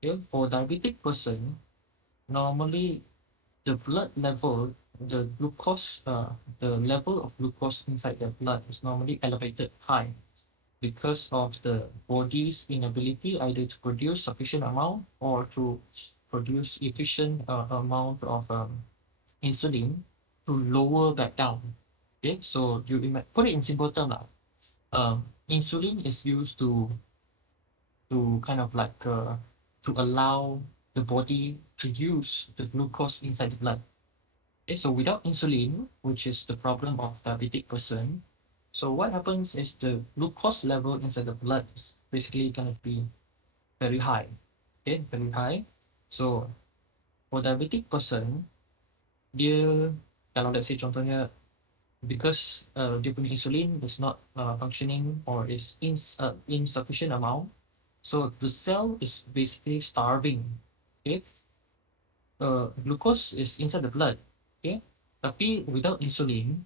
Okay, for diabetic person, normally the blood level, the glucose, the level of glucose inside the blood is normally elevated high because of the body's inability either to produce sufficient amount or to produce efficient amount of insulin to lower back down. Okay, so you put it in simple term lah. Insulin is used to kind of like to allow the body to use the glucose inside the blood. Okay, so without insulin, which is the problem of diabetic person, so what happens is the glucose level inside the blood is basically gonna be very high. Okay, very high. So for diabetic person, dia kalau let's say contohnya because dia punya insulin is not functioning or is insufficient amount, so the cell is basically starving. Okay, glucose is inside the blood. Okay, tapi without insulin,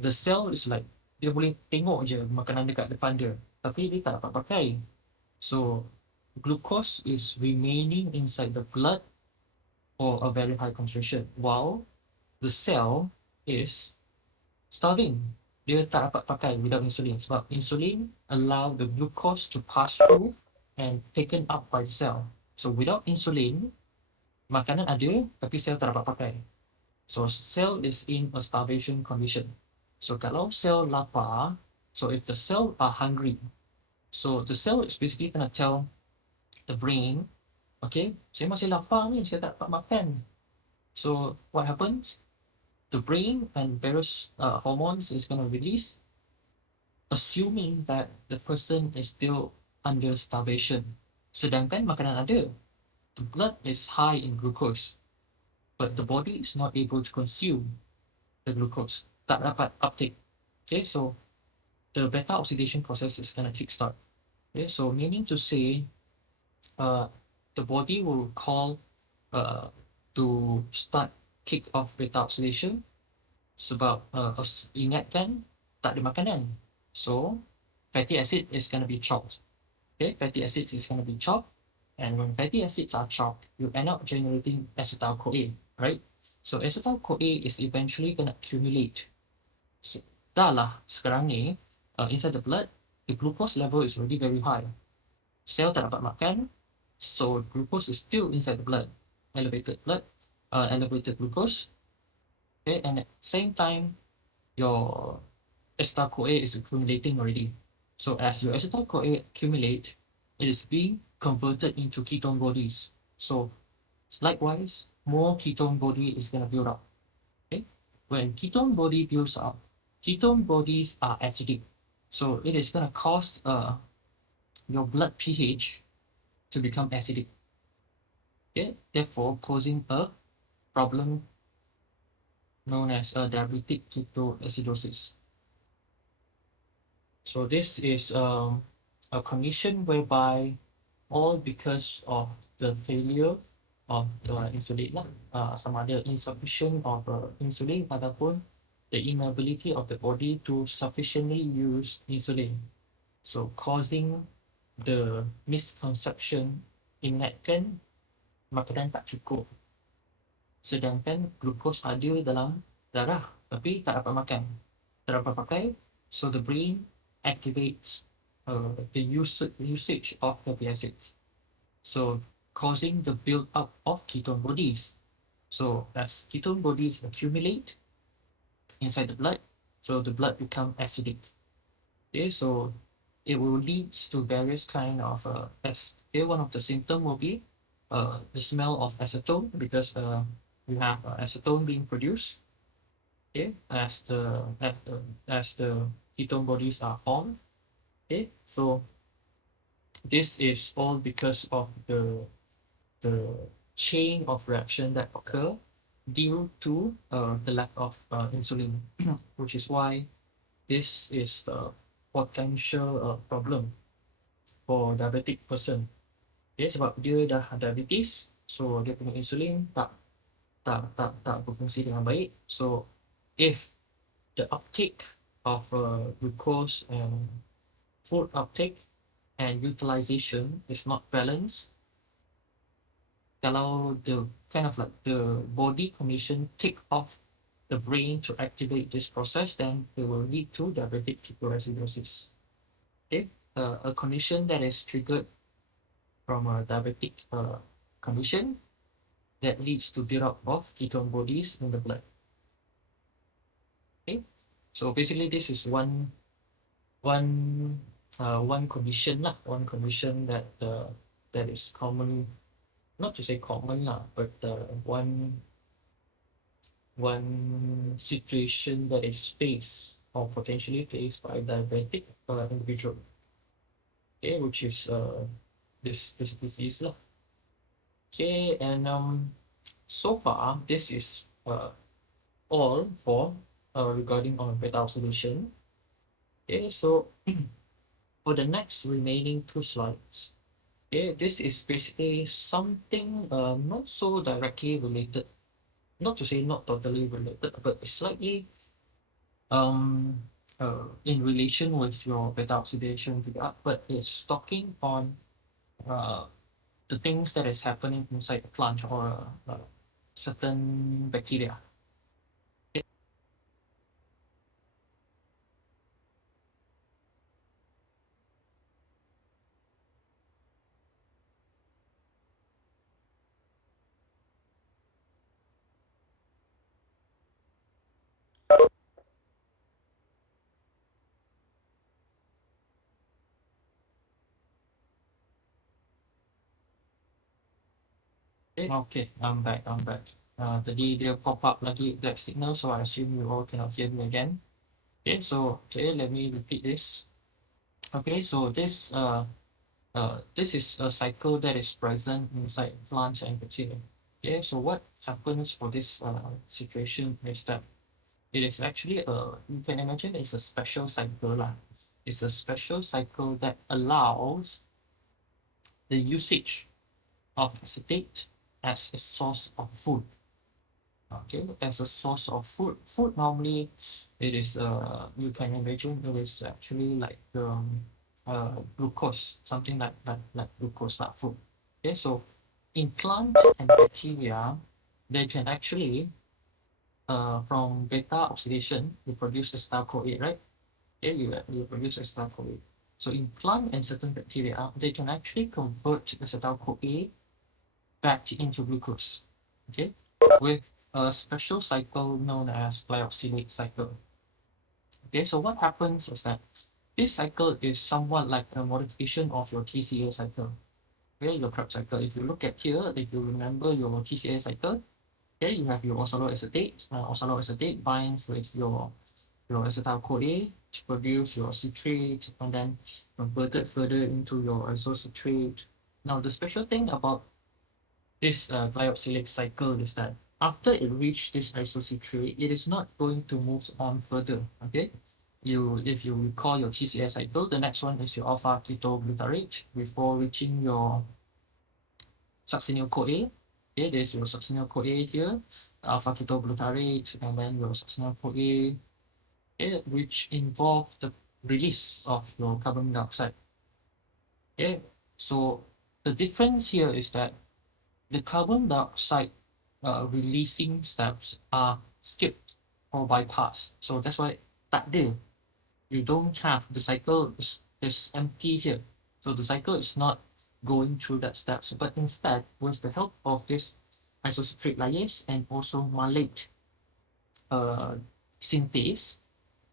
the cell is like dia boleh tengok je makanan dekat depan dia, tapi dia tak dapat pakai. So glucose is remaining inside the blood for a very high concentration, while the cell is starving. Dia tak dapat pakai without insulin sebab insulin allow the glucose to pass through and taken up by the cell. So without insulin, makanan ada tapi sel tak dapat pakai. So cell is in a starvation condition. So kalau cell lapar, so if the cell are hungry, so the cell is basically gonna tell the brain, okay, saya masih lapar ni, saya tak dapat makan. So what happens? The brain and various hormones is gonna release, assuming that the person is still under starvation. Sedangkan makanan ada, the blood is high in glucose, but the body is not able to consume the glucose. Tak dapat uptake. Okay, so the beta oxidation process is gonna kickstart. Okay, so meaning to say, the body will call to start kick off beta oxidation sebab ingatkan tak ada makanan. So fatty acid is gonna be chopped. Okay, fatty acids is going to be chopped, and when fatty acids are chopped, you end up generating acetyl-CoA, right? So acetyl-CoA is eventually going to accumulate. So, dah lah, sekarang ni, inside the blood, the glucose level is already very high. Sel tak dapat makan, so glucose is still inside the blood, elevated glucose. Okay, and at the same time, your acetyl-CoA is accumulating already. So as your acetyl-CoA accumulate, it is being converted into ketone bodies. So likewise, more ketone body is going to build up. Okay, when ketone body builds up, ketone bodies are acidic, so it is going to cause your blood pH to become acidic. Okay, therefore causing a problem known as diabetic ketoacidosis. So this is a condition whereby all because of the failure of the insulin lah, sama ada insufficient of insulin ataupun the inability of the body to sufficiently use insulin. So causing the misconception ingatkan makanan tak cukup, sedangkan glukos ada dalam darah tapi tak dapat makan, tak dapat pakai, so the brain activates the usage of fatty acids, so causing the build up of ketone bodies. So as ketone bodies accumulate inside the blood, so the blood become acidic. Okay, so it will lead to various kind of okay, one of the symptom will be the smell of acetone, because you have acetone being produced, okay, as the ketone bodies are formed. Okay, so this is all because of the chain of reaction that occur due to the lack of insulin, which is why this is a potential problem for diabetic person. Okay, sebab dia dah diabetes, so dia punya insulin tak berfungsi dengan baik. So if the uptake of glucose and food uptake and utilization is not balanced, kalau the kind of like the body condition tick off the brain to activate this process, then it will lead to diabetic ketoacidosis. Okay, a condition that is triggered from a diabetic condition that leads to build-up of ketone bodies in the blood. Okay, so basically this is one condition lah, one condition that is common, not to say common lah, but one situation that is faced or potentially faced by diabetic individual. Okay, which is this disease lah. Okay, and so far this is all for regarding on beta oxidation. Okay, so for the next remaining two slides, okay, this is basically something not so directly related, not to say not totally related, but slightly in relation with your beta oxidation juga, but it's talking on uh, the things that is happening inside the plant or certain bacteria. Okay, I'm back. Tadi dia pop up lagi black signal, so I assume you all cannot hear me again. Okay, so let me repeat this. Okay, so this is a cycle that is present inside plant and bacteria. Okay, so what happens for this situation is that it is actually you can imagine it's a special cycle lah. It's a special cycle that allows the usage of acetate as a source of food. Okay, as a source of food. Food normally it is you can imagine it is actually like glucose, something like glucose, like food. Okay, so in plant and bacteria, they can actually from beta oxidation, you produce acetyl-CoA, right? Okay, you produce acetyl-CoA. So in plant and certain bacteria, they can actually convert acetyl-CoA back into glucose. Okay, with a special cycle known as glyoxylate cycle. Okay, so what happens is that this cycle is somewhat like a modification of your TCA cycle. Okay, your Krebs cycle. If you look at here, if you remember your TCA cycle, okay, you have your oxaloacetate. Oxaloacetate binds with your acetyl-CoA to produce your citrate and then converted further into your isocitrate. Now, the special thing about this glyoxylate cycle is that after it reaches this isocitrate, it is not going to move on further. Okay, if you recall your TCA cycle, the next one is your alpha ketoglutarate before reaching your succinyl CoA. Okay, there's your succinyl CoA here, alpha ketoglutarate, and then your succinyl CoA, okay, which involve the release of your carbon dioxide. Okay, so the difference here is that the carbon dioxide releasing steps are skipped or bypassed. So that's why that day you don't have the cycle is empty here. So the cycle is not going through that steps, but instead with the help of this isocitrate lyase and also malate uh, synthase,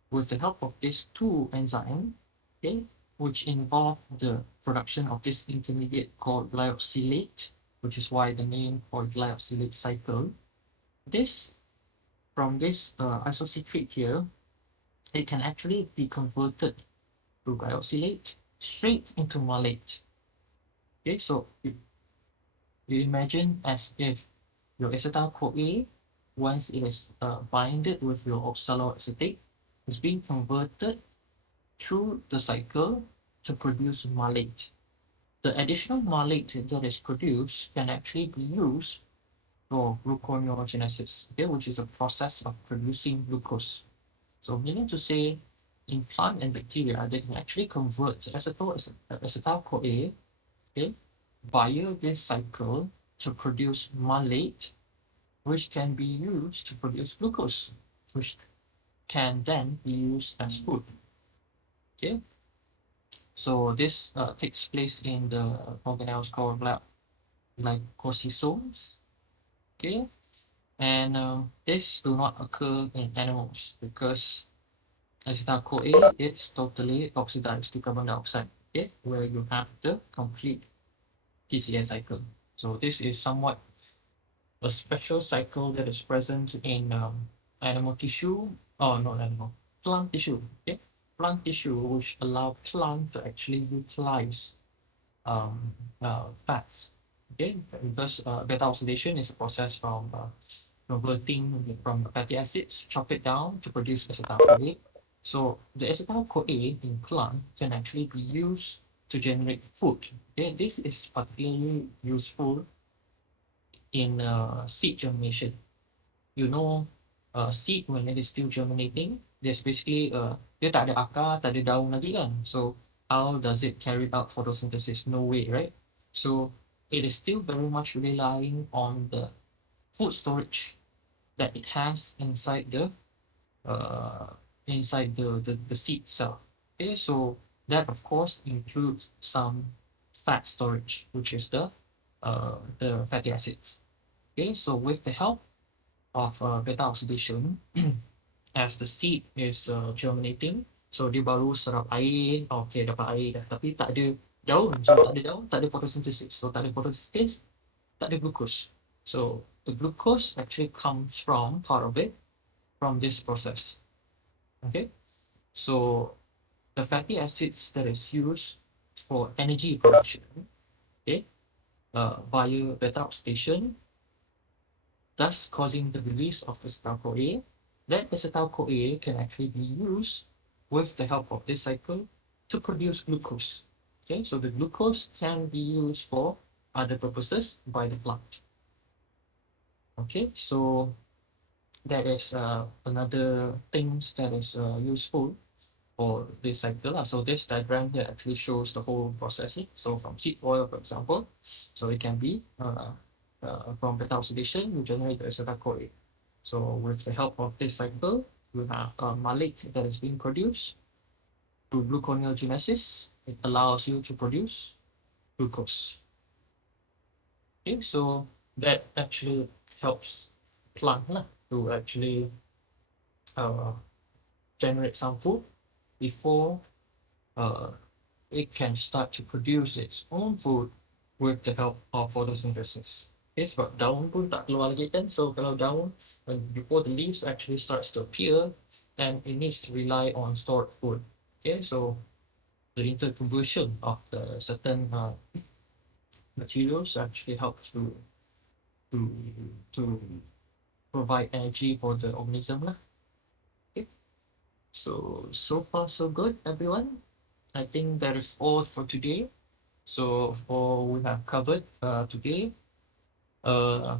with the help of these two enzymes, okay, which involve the production of this intermediate called glyoxylate, which is why the name called glyoxylate cycle. This from this isocitrate here, it can actually be converted to glyoxylate straight into malate. Okay, so you imagine as if your acetyl-CoA, once it is binded with your oxaloacetate, is being converted through the cycle to produce malate. The additional malate that is produced can actually be used for gluconeogenesis, okay, which is the process of producing glucose. So meaning to say, in plant and bacteria, they can actually convert acetyl-CoA, okay, via this cycle to produce malate, which can be used to produce glucose, which can then be used as food. Okay, so this takes place in the organelles called glycosysomes. Okay, and this do not occur in animals because acetyl-CoA is totally oxidized to carbon dioxide. Okay, where you have the complete TCA cycle. So this is somewhat a special cycle that is present in animal tissue, oh not animal, plant tissue. Okay, plant tissue which allow plant to actually utilize fats. Okay, because beta oxidation is a process from converting from fatty acids, chop it down to produce acetyl-CoA. So the acetyl-CoA in plant can actually be used to generate food. Okay, this is particularly useful in seed germination. You know, seed when it is still germinating, there's basically dia tak ada akar, tak ada daun lagi kan. So how does it carry out photosynthesis? No way, right? So it is still very much relying on the food storage that it has uh, inside the seed cell. Okay, so that of course includes some fat storage, which is the fatty acids. Okay, so with the help of beta oxidation, as the seed is germinating, so dia baru serap air, okay dapat air dah, tapi tak ada daun, so tak ada daun, tak ada photosynthesis, so tak ada photosynthesis, tak ada glucose. So the glucose actually comes from part of it from this process. Okay, so the fatty acids that is used for energy production, okay, via beta oxidation, thus causing the release of acetyl-CoA. That acetyl-CoA can actually be used with the help of this cycle to produce glucose. Okay, so the glucose can be used for other purposes by the plant. Okay, so that is another things that is useful for this cycle. So this diagram here actually shows the whole processing. So from seed oil, for example, so it can be from beta oxidation, you generate the acetyl-CoA. So with the help of this cycle, you have a malate that is being produced through gluconeogenesis. It allows you to produce glucose. Okay, so that actually helps plant to actually uh, generate some food before uh, it can start to produce its own food with the help of photosynthesis. Okay, sebab daun pun tak keluar lagi kan, so kalau daun, before the leaves actually starts to appear, then it needs to rely on stored food. Okay, so the interconversion of the certain materials actually helps to to provide energy for the organism lah. Okay, so far so good, everyone. I think that is all for today. So for we have covered today, uh,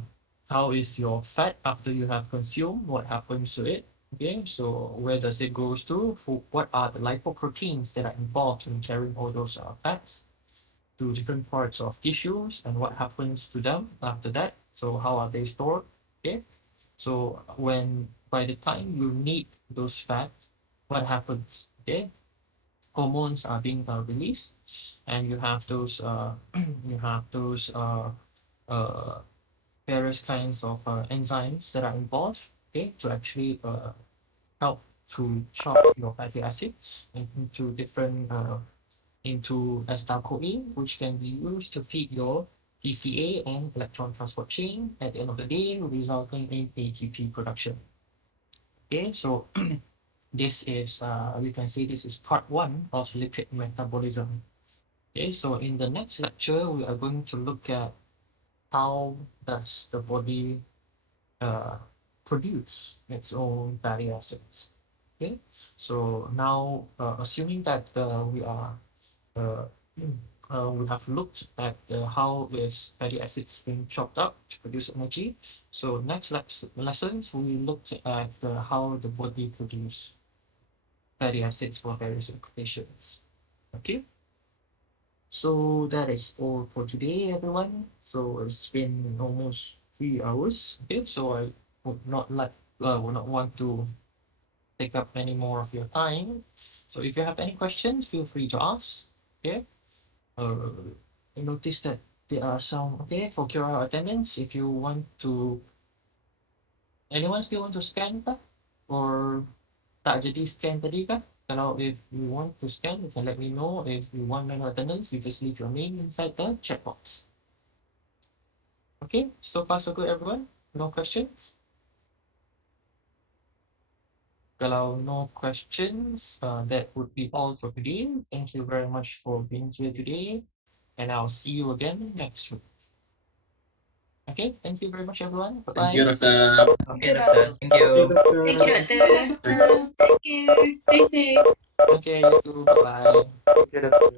how is your fat after you have consumed? What happens to it? Okay, so where does it goes to? What are the lipoproteins that are involved in carrying all those fats to different parts of tissues, and what happens to them after that? So how are they stored? Okay, so when by the time you need those fats, what happens? Okay, hormones are being released, and you have those you have those uh, various kinds of enzymes that are involved, okay, to actually help to chop your fatty acids into different into acetyl-CoA, which can be used to feed your PCA and electron transport chain at the end of the day, resulting in ATP production. Okay, so this is we can say this is part one of lipid metabolism. Okay, so in the next lecture, we are going to look at how does the body uh, produce its own fatty acids. Okay, so now assuming that uh, we have looked at how is fatty acids being chopped up to produce energy. So next lessons we looked at how the body produce fatty acids for various applications. Okay, so that is all for today, everyone. So it's been almost 3 hours. Okay, so I would not want to take up any more of your time. So if you have any questions, feel free to ask. Okay. I noticed that there are some. Okay, for QR attendance, if you want to, anyone still want to scan ka? Or tak jadi scan tadi kah? Kalau if you want to scan, you can let me know. If you want manual attendance, you just leave your name inside the chat box. Okay, so far so good, everyone. No questions? Kalau no questions, that would be all for today. Thank you very much for being here today, and I'll see you again next week. Okay, thank you very much, everyone. Bye Thank you, bye. Dokter. Okay, doctor. Thank you. Thank you, Doctor. Take care. Stay safe. Okay, you too. Bye bye. Okay, doctor.